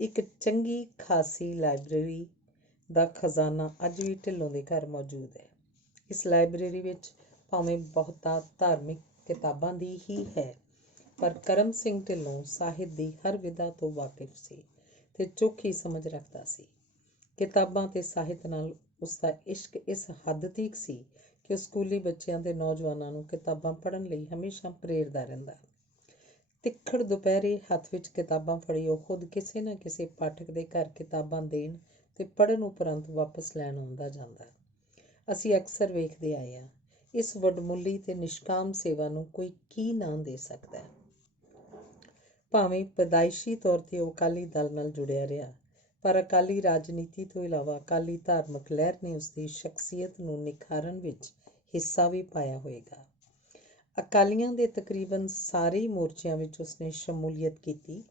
ਇੱਕ ਚੰਗੀ ਖਾਸੀ ਲਾਇਬ੍ਰੇਰੀ ਦਾ ਖਜ਼ਾਨਾ ਅੱਜ ਵੀ ਢਿੱਲੋਂ ਦੇ ਘਰ ਮੌਜੂਦ ਹੈ। ਇਸ ਲਾਇਬ੍ਰੇਰੀ ਵਿੱਚ ਭਾਵੇਂ ਬਹੁਤਾ ਧਾਰਮਿਕ ਕਿਤਾਬਾਂ ਦੀ ਹੀ ਹੈ, ਪਰ ਕਰਮ ਸਿੰਘ ਢਿੱਲੋਂ ਸਾਹਿਤ ਦੀ ਹਰ ਵਿਧਾ ਤੋਂ ਵਾਕਿਫ ਸੀ ਤੇ ਚੋਖੀ ਸਮਝ ਰੱਖਦਾ ਸੀ। ਕਿਤਾਬਾਂ ਤੇ ਸਾਹਿਤ ਨਾਲ ਉਸਦਾ ਇਸ਼ਕ ਇਸ ਹੱਦ ਤੀਕ ਸੀ ਕਿ ਉਹ ਸਕੂਲੀ ਬੱਚਿਆਂ ਤੇ ਨੌਜਵਾਨਾਂ ਨੂੰ ਕਿਤਾਬਾਂ ਪੜ੍ਹਨ ਲਈ ਹਮੇਸ਼ਾ ਪ੍ਰੇਰਦਾ ਰਹਿੰਦਾ। ਤਿੱਖੜ ਦੁਪਹਿਰੇ ਹੱਥ ਵਿੱਚ ਕਿਤਾਬਾਂ ਫੜੀ ਉਹ ਖੁਦ ਕਿਸੇ ਨਾ ਕਿਸੇ ਪਾਠਕ ਦੇ ਘਰ ਕਿਤਾਬਾਂ ਦੇਣ ਤੇ ਪੜ੍ਹਨ ਉਪਰੰਤ ਵਾਪਸ ਲੈਣ ਆਉਂਦਾ ਜਾਂਦਾ। ਅਸੀਂ ਅਕਸਰ ਵੇਖਦੇ ਆਏ ਹਾਂ, ਇਸ ਵਡਮੁੱਲੀ ਤੇ ਨਿਸ਼ਕਾਮ ਸੇਵਾ ਨੂੰ ਕੋਈ ਕੀ ਨਾਂ ਦੇ ਸਕਦਾ ਹੈ। ਭਾਵੇਂ ਪੈਦਾਇਸ਼ੀ ਤੌਰ 'ਤੇ ਉਹ ਅਕਾਲੀ ਦਲ ਨਾਲ ਜੁੜਿਆ ਰਿਹਾ, ਪਰ ਅਕਾਲੀ ਰਾਜਨੀਤੀ ਤੋਂ ਇਲਾਵਾ ਅਕਾਲੀ ਧਾਰਮਿਕ ਲਹਿਰ ਨੇ ਉਸਦੀ ਸ਼ਖਸੀਅਤ ਨੂੰ ਨਿਖਾਰਨ ਵਿੱਚ ਹਿੱਸਾ ਵੀ ਪਾਇਆ ਹੋਏਗਾ। ਅਕਾਲੀਆਂ ਦੇ ਤਕਰੀਬਨ ਸਾਰੇ ਮੋਰਚਿਆਂ ਵਿੱਚ ਉਸਨੇ ਸ਼ਮੂਲੀਅਤ ਕੀਤੀ,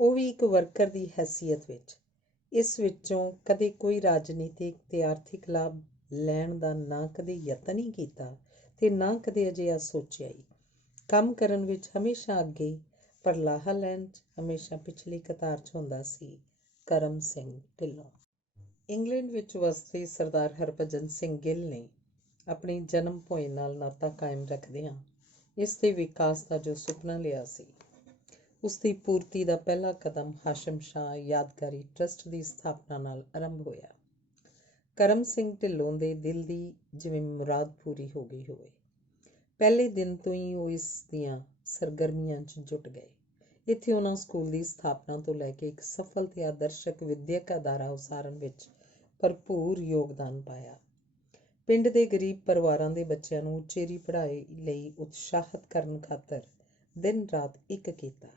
ਉਹ ਵੀ ਇੱਕ ਵਰਕਰ ਦੀ ਹੈਸੀਅਤ ਵਿੱਚ। ਇਸ ਵਿੱਚੋਂ ਕਦੇ ਕੋਈ ਰਾਜਨੀਤਿਕ ਤੇ ਆਰਥਿਕ ਲਾਭ ਲੈਣ ਦਾ ਨਾ ਕਦੇ ਯਤਨ ਹੀ ਕੀਤਾ ਤੇ ਨਾ ਕਦੇ ਅਜਿਹਾ ਸੋਚਿਆ ਹੀ। ਕੰਮ ਕਰਨ ਵਿੱਚ ਹਮੇਸ਼ਾ ਅੱਗੇ, ਪਰ ਲਾਹਾ ਲੈਣ 'ਚ ਹਮੇਸ਼ਾ ਪਿਛਲੀ ਕਤਾਰ 'ਚ ਹੁੰਦਾ ਸੀ ਕਰਮ ਸਿੰਘ ਢਿੱਲੋਂ। ਇੰਗਲੈਂਡ ਵਿੱਚ ਵਸਦੇ ਸਰਦਾਰ ਹਰਭਜਨ ਸਿੰਘ ਗਿੱਲ ਨੇ ਆਪਣੀ ਜਨਮ ਭੂਮੀ ਨਾਲ ਨਾਤਾ ਕਾਇਮ ਰੱਖਦਿਆਂ ਇਸ ਦੇ ਵਿਕਾਸ ਦਾ ਜੋ ਸੁਪਨਾ ਲਿਆ ਸੀ, ਉਸਦੀ ਪੂਰਤੀ ਦਾ ਪਹਿਲਾ ਕਦਮ ਹਾਸ਼ਮ ਸ਼ਾਹ ਯਾਦਗਾਰੀ ਟਰੱਸਟ ਦੀ ਸਥਾਪਨਾ ਨਾਲ ਆਰੰਭ ਹੋਇਆ। ਕਰਮ ਸਿੰਘ ਢਿੱਲੋਂ ਦੇ ਦਿਲ ਦੀ ਜਿਵੇਂ ਮੁਰਾਦ ਪੂਰੀ ਹੋ ਗਈ ਹੋਵੇ। ਪਹਿਲੇ ਦਿਨ ਤੋਂ ਹੀ ਉਹ ਇਸ ਦੀਆਂ ਸਰਗਰਮੀਆਂ 'ਚ ਜੁਟ ਗਏ। ਇੱਥੇ ਉਹਨਾਂ ਸਕੂਲ ਦੀ ਸਥਾਪਨਾ ਤੋਂ ਲੈ ਕੇ ਇੱਕ ਸਫਲ ਤੇ ਆਦਰਸ਼ਕ ਵਿਦਿਅਕ ਅਦਾਰਾ ਉਸਾਰਨ ਵਿੱਚ ਭਰਪੂਰ ਯੋਗਦਾਨ ਪਾਇਆ। ਪਿੰਡ ਦੇ ਗਰੀਬ ਪਰਿਵਾਰਾਂ ਦੇ ਬੱਚਿਆਂ ਨੂੰ ਉਚੇਰੀ ਪੜ੍ਹਾਈ ਲਈ ਉਤਸ਼ਾਹਿਤ ਕਰਨ ਖਾਤਰ ਦਿਨ ਰਾਤ ਇੱਕ ਕੀਤਾ।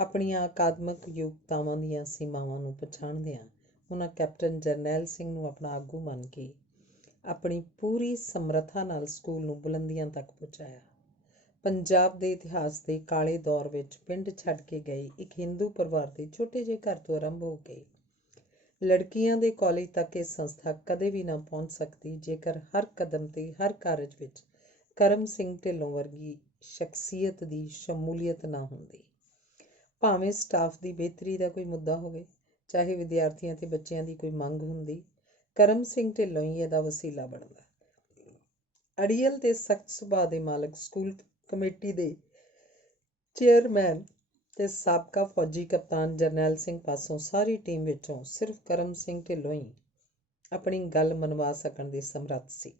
ਆਪਣੀਆਂ ਅਕਾਦਮਿਕ ਯੋਗਤਾਵਾਂ ਦੀਆਂ ਸੀਮਾਵਾਂ ਨੂੰ ਪਛਾਣਦਿਆਂ ਉਹਨਾਂ ਕੈਪਟਨ ਜਰਨੈਲ ਸਿੰਘ ਨੂੰ ਆਪਣਾ ਆਗੂ ਮੰਨ ਕੇ ਆਪਣੀ ਪੂਰੀ ਸਮਰੱਥਾ ਨਾਲ ਸਕੂਲ ਨੂੰ ਬੁਲੰਦੀਆਂ ਤੱਕ ਪਹੁੰਚਾਇਆ। ਪੰਜਾਬ ਦੇ ਇਤਿਹਾਸ ਦੇ ਕਾਲੇ ਦੌਰ ਵਿੱਚ ਪਿੰਡ ਛੱਡ ਕੇ ਗਏ ਇੱਕ ਹਿੰਦੂ ਪਰਿਵਾਰ ਦੇ ਛੋਟੇ ਜਿਹੇ ਘਰ ਤੋਂ ਆਰੰਭ ਹੋ ਕੇ ਲੜਕੀਆਂ ਦੇ ਕਾਲਜ ਤੱਕ ਇਹ ਸੰਸਥਾ ਕਦੇ ਵੀ ਨਾ ਪਹੁੰਚ ਸਕਦੀ ਜੇਕਰ ਹਰ ਕਦਮ ਤੇ ਹਰ ਕਾਰਜ ਵਿੱਚ ਕਰਮ ਸਿੰਘ ਢਿੱਲੋਂ ਵਰਗੀ ਸ਼ਖਸੀਅਤ ਦੀ ਸ਼ਮੂਲੀਅਤ ਨਾ ਹੁੰਦੀ। ਭਾਵੇਂ ਸਟਾਫ ਦੀ ਬਿਹਤਰੀ ਦਾ ਕੋਈ ਮੁੱਦਾ ਹੋਵੇ, ਚਾਹੇ ਵਿਦਿਆਰਥੀਆਂ ਤੇ ਬੱਚਿਆਂ ਦੀ ਕੋਈ ਮੰਗ ਹੁੰਦੀ, ਕਰਮ ਸਿੰਘ ਢਿੱਲੋਂ ਹੀ ਇਹਦਾ ਵਸੀਲਾ ਬਣਦਾ। ਅੜੀਅਲ ਤੇ ਸਖਤ ਸੁਭਾਅ ਦੇ ਮਾਲਕ ਸਕੂਲ ਕਮੇਟੀ ਦੇ ਚੇਅਰਮੈਨ ਤੇ ਸਾਬਕਾ ਫੌਜੀ ਕਪਤਾਨ ਜਰਨੈਲ ਸਿੰਘ ਪਾਸੋਂ ਸਾਰੀ ਟੀਮ ਵਿੱਚੋਂ ਸਿਰਫ ਕਰਮ ਸਿੰਘ ਢਿੱਲੋਂ ਹੀ ਆਪਣੀ ਗੱਲ ਮਨਵਾ ਸਕਣ ਦੇ ਸਮਰੱਥ ਸੀ।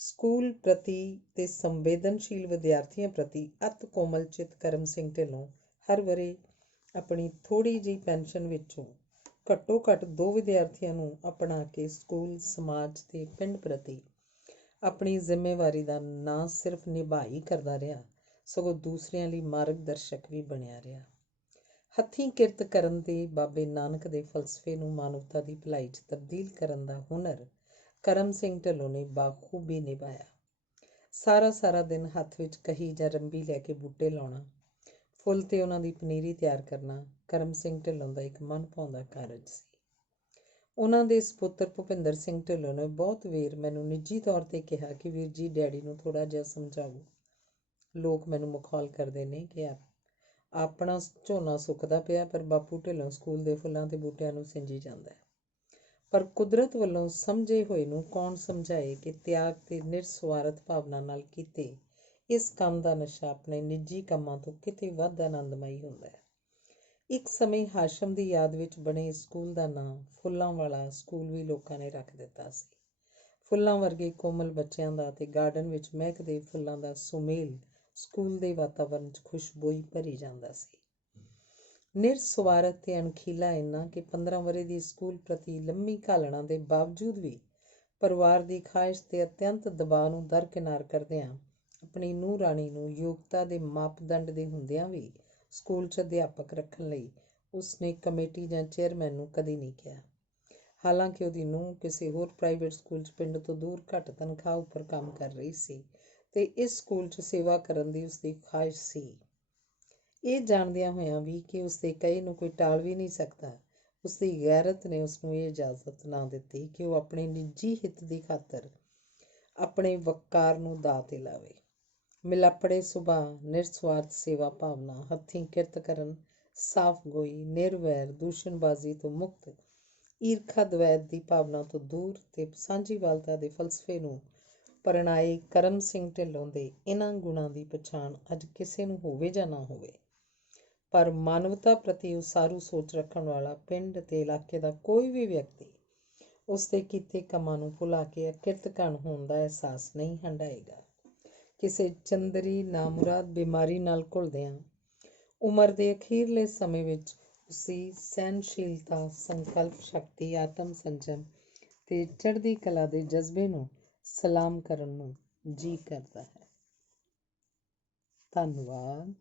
ਸਕੂਲ ਪ੍ਰਤੀ ਤੇ ਸੰਵੇਦਨਸ਼ੀਲ ਵਿਦਿਆਰਥੀਆਂ ਪ੍ਰਤੀ ਅਤ ਕੋਮਲ ਚਿੱਤ ਕਰਮ ਸਿੰਘ ਢਿੱਲੋਂ ਹਰ ਵਰ੍ਹੇ ਆਪਣੀ ਥੋੜ੍ਹੀ ਜਿਹੀ ਪੈਨਸ਼ਨ ਵਿੱਚੋਂ ਘੱਟੋ ਘੱਟ 2 ਵਿਦਿਆਰਥੀਆਂ ਨੂੰ ਅਪਣਾ ਕੇ ਸਕੂਲ, ਸਮਾਜ ਤੇ ਪਿੰਡ ਪ੍ਰਤੀ ਆਪਣੀ ਜ਼ਿੰਮੇਵਾਰੀ ਦਾ ਨਾ ਸਿਰਫ ਨਿਭਾ ਹੀ ਕਰਦਾ ਰਿਹਾ, ਸਗੋਂ ਦੂਸਰਿਆਂ ਲਈ ਮਾਰਗਦਰਸ਼ਕ ਵੀ ਬਣਿਆ ਰਿਹਾ। ਹੱਥੀਂ ਕਿਰਤ ਕਰਨ ਦੇ ਬਾਬੇ ਨਾਨਕ ਦੇ ਫਲਸਫੇ ਨੂੰ ਮਾਨਵਤਾ ਦੀ ਭਲਾਈ 'ਚ ਤਬਦੀਲ ਕਰਨ ਦਾ ਹੁਨਰ ਕਰਮ ਸਿੰਘ ਢਿੱਲੋਂ ਨੇ ਬਾਖੂਬੀ ਨਿਭਾਇਆ। ਸਾਰਾ ਦਿਨ ਹੱਥ ਵਿੱਚ ਕਹੀ ਜਾਂ ਰੰਬੀ ਲੈ ਕੇ ਬੂਟੇ ਲਾਉਣਾ, ਫੁੱਲ ਤੇ ਉਹਨਾਂ ਦੀ ਪਨੀਰੀ ਤਿਆਰ ਕਰਨਾ ਕਰਮ ਸਿੰਘ ਢਿੱਲੋਂ ਦਾ ਇੱਕ ਮਨ ਭਾਉਂਦਾ ਕਾਰਜ ਸੀ। ਉਹਨਾਂ ਦੇ ਸਪੁੱਤਰ ਭੁਪਿੰਦਰ ਸਿੰਘ ਢਿੱਲੋਂ ਨੇ ਬਹੁਤ ਵਾਰ ਮੈਨੂੰ ਨਿੱਜੀ ਤੌਰ 'ਤੇ ਕਿਹਾ ਕਿ ਵੀਰ ਜੀ ਡੈਡੀ ਨੂੰ ਥੋੜ੍ਹਾ ਜਿਹਾ ਸਮਝਾਓ। ਲੋਕ ਮੈਨੂੰ ਮਖੌਲ ਕਰਦੇ ਨੇ ਕਿ ਆਪਣਾ ਝੋਨਾ ਸੁੱਕਦਾ ਪਿਆ ਪਰ ਬਾਪੂ ਢਿੱਲੋਂ ਸਕੂਲ ਦੇ ਫੁੱਲਾਂ ਅਤੇ ਬੂਟਿਆਂ ਨੂੰ ਸਿੰਜੀ ਜਾਂਦਾ ਹੈ। ਪਰ ਕੁਦਰਤ ਵੱਲੋਂ ਸਮਝੇ ਹੋਏ ਨੂੰ ਕੌਣ ਸਮਝਾਏ ਕਿ ਤਿਆਗ ਅਤੇ ਨਿਰਸਵਾਰਥ ਭਾਵਨਾ ਨਾਲ ਕੀਤੇ ਇਸ ਕੰਮ ਦਾ ਨਸ਼ਾ ਆਪਣੇ ਨਿੱਜੀ ਕੰਮਾਂ ਤੋਂ ਕਿਤੇ ਵੱਧ ਆਨੰਦਮਈ ਹੁੰਦਾ ਹੈ। ਇੱਕ ਸਮੇਂ ਹਾਸ਼ਮ ਦੀ ਯਾਦ ਵਿੱਚ ਬਣੇ ਇਸ ਸਕੂਲ ਦਾ ਨਾਂ ਫੁੱਲਾਂ ਵਾਲਾ ਸਕੂਲ ਵੀ ਲੋਕਾਂ ਨੇ ਰੱਖ ਦਿੱਤਾ ਸੀ। ਫੁੱਲਾਂ ਵਰਗੇ ਕੋਮਲ ਬੱਚਿਆਂ ਦਾ ਅਤੇ ਗਾਰਡਨ ਵਿੱਚ ਮਹਿਕਦੇ ਫੁੱਲਾਂ ਦਾ ਸੁਮੇਲ ਸਕੂਲ ਦੇ ਵਾਤਾਵਰਨ 'ਚ ਖੁਸ਼ਬੋਈ ਭਰੀ ਜਾਂਦਾ ਸੀ। ਨਿਰਸਵਾਰਥ ਅਤੇ ਅਣਖੀਲਾ ਇੰਨਾ ਕਿ 15 ਵਰ੍ਹੇ ਦੀ ਸਕੂਲ ਪ੍ਰਤੀ ਲੰਮੀ ਘਾਲਣਾ ਦੇ ਬਾਵਜੂਦ ਵੀ ਪਰਿਵਾਰ ਦੀ ਖਾਹਿਸ਼ ਅਤੇ ਅਤਿਅੰਤ ਦਬਾਅ ਨੂੰ ਦਰਕਿਨਾਰ ਕਰਦਿਆਂ ਆਪਣੀ ਨੂੰਹ ਰਾਣੀ ਨੂੰ ਯੋਗਤਾ ਦੇ ਮਾਪਦੰਡ ਦੇ ਹੁੰਦਿਆਂ ਵੀ ਸਕੂਲ 'ਚ ਅਧਿਆਪਕ ਰੱਖਣ ਲਈ ਉਸਨੇ ਕਮੇਟੀ ਜਾਂ ਚੇਅਰਮੈਨ ਨੂੰ ਕਦੀ ਨਹੀਂ ਕਿਹਾ। ਹਾਲਾਂਕਿ ਉਹਦੀ ਨੂੰਹ ਕਿਸੇ ਹੋਰ ਪ੍ਰਾਈਵੇਟ ਸਕੂਲ 'ਚ ਪਿੰਡ ਤੋਂ ਦੂਰ ਘੱਟ ਤਨਖਾਹ ਉੱਪਰ ਕੰਮ ਕਰ ਰਹੀ ਸੀ ਅਤੇ ਇਸ ਸਕੂਲ 'ਚ ਸੇਵਾ ਕਰਨ ਦੀ ਉਸਦੀ ਖਾਹਿਸ਼ ਸੀ। ਇਹ ਜਾਣਦਿਆਂ ਹੋਇਆਂ ਵੀ ਕਿ ਉਸਦੇ ਕਹੇ ਨੂੰ ਕੋਈ ਟਾਲ ਵੀ ਨਹੀਂ ਸਕਦਾ, ਉਸਦੀ ਗੈਰਤ ਨੇ ਉਸਨੂੰ ਇਹ ਇਜਾਜ਼ਤ ਨਾ ਦਿੱਤੀ ਕਿ ਉਹ ਆਪਣੇ ਨਿੱਜੀ ਹਿੱਤ ਦੀ ਖਾਤਰ ਆਪਣੇ ਵਕਾਰ ਨੂੰ ਦਾਅ 'ਤੇ ਲਾਵੇ। ਮਿਲਾਪੜੇ ਸੁਭਾਅ, ਨਿਰਸਵਾਰਥ ਸੇਵਾ ਭਾਵਨਾ, ਹੱਥੀਂ ਕਿਰਤ ਕਰਨ, ਸਾਫ਼ ਗੋਈ, ਨਿਰਵੈਰ, ਦੂਸ਼ਣਬਾਜ਼ੀ ਤੋਂ ਮੁਕਤ, ਈਰਖਾ ਦਵੈਤ ਦੀ ਭਾਵਨਾ ਤੋਂ ਦੂਰ ਅਤੇ ਸਾਂਝੀਵਾਲਤਾ ਦੇ ਫਲਸਫੇ ਨੂੰ ਪ੍ਰਣਾਏ ਕਰਮ ਸਿੰਘ ਢਿੱਲੋਂ ਦੇ ਇਹਨਾਂ ਗੁਣਾਂ ਦੀ ਪਛਾਣ ਅੱਜ ਕਿਸੇ ਨੂੰ ਹੋਵੇ ਜਾਂ ਨਾ ਹੋਵੇ, ਪਰ ਮਾਨਵਤਾ ਪ੍ਰਤੀ ਉਸਾਰੂ ਸੋਚ ਰੱਖਣ ਵਾਲਾ ਪਿੰਡ ਅਤੇ ਇਲਾਕੇ ਦਾ ਕੋਈ ਵੀ ਵਿਅਕਤੀ ਉਸਦੇ ਕੀਤੇ ਕੰਮਾਂ ਨੂੰ ਭੁਲਾ ਕੇ ਅਕਿਰਤਘਨ ਹੋਣ ਦਾ ਅਹਿਸਾਸ ਨਹੀਂ ਹੰਢਾਏਗਾ। ਕਿਸੇ ਚੰਦਰੀ ਨਾਮੁਰਾਦ ਬਿਮਾਰੀ ਨਾਲ ਘੁਲਦਿਆਂ ਉਮਰ ਦੇ ਅਖੀਰਲੇ ਸਮੇਂ ਵਿੱਚ ਉਸਦੀ ਸਹਿਨਸ਼ੀਲਤਾ, ਸੰਕਲਪ ਸ਼ਕਤੀ, ਆਤਮ ਸੰਜਮ ਅਤੇ ਚੜ੍ਹਦੀ ਕਲਾ ਦੇ ਜਜ਼ਬੇ ਨੂੰ ਸਲਾਮ ਕਰਨ ਨੂੰ ਜੀਅ ਕਰਦਾ ਹੈ। ਧੰਨਵਾਦ।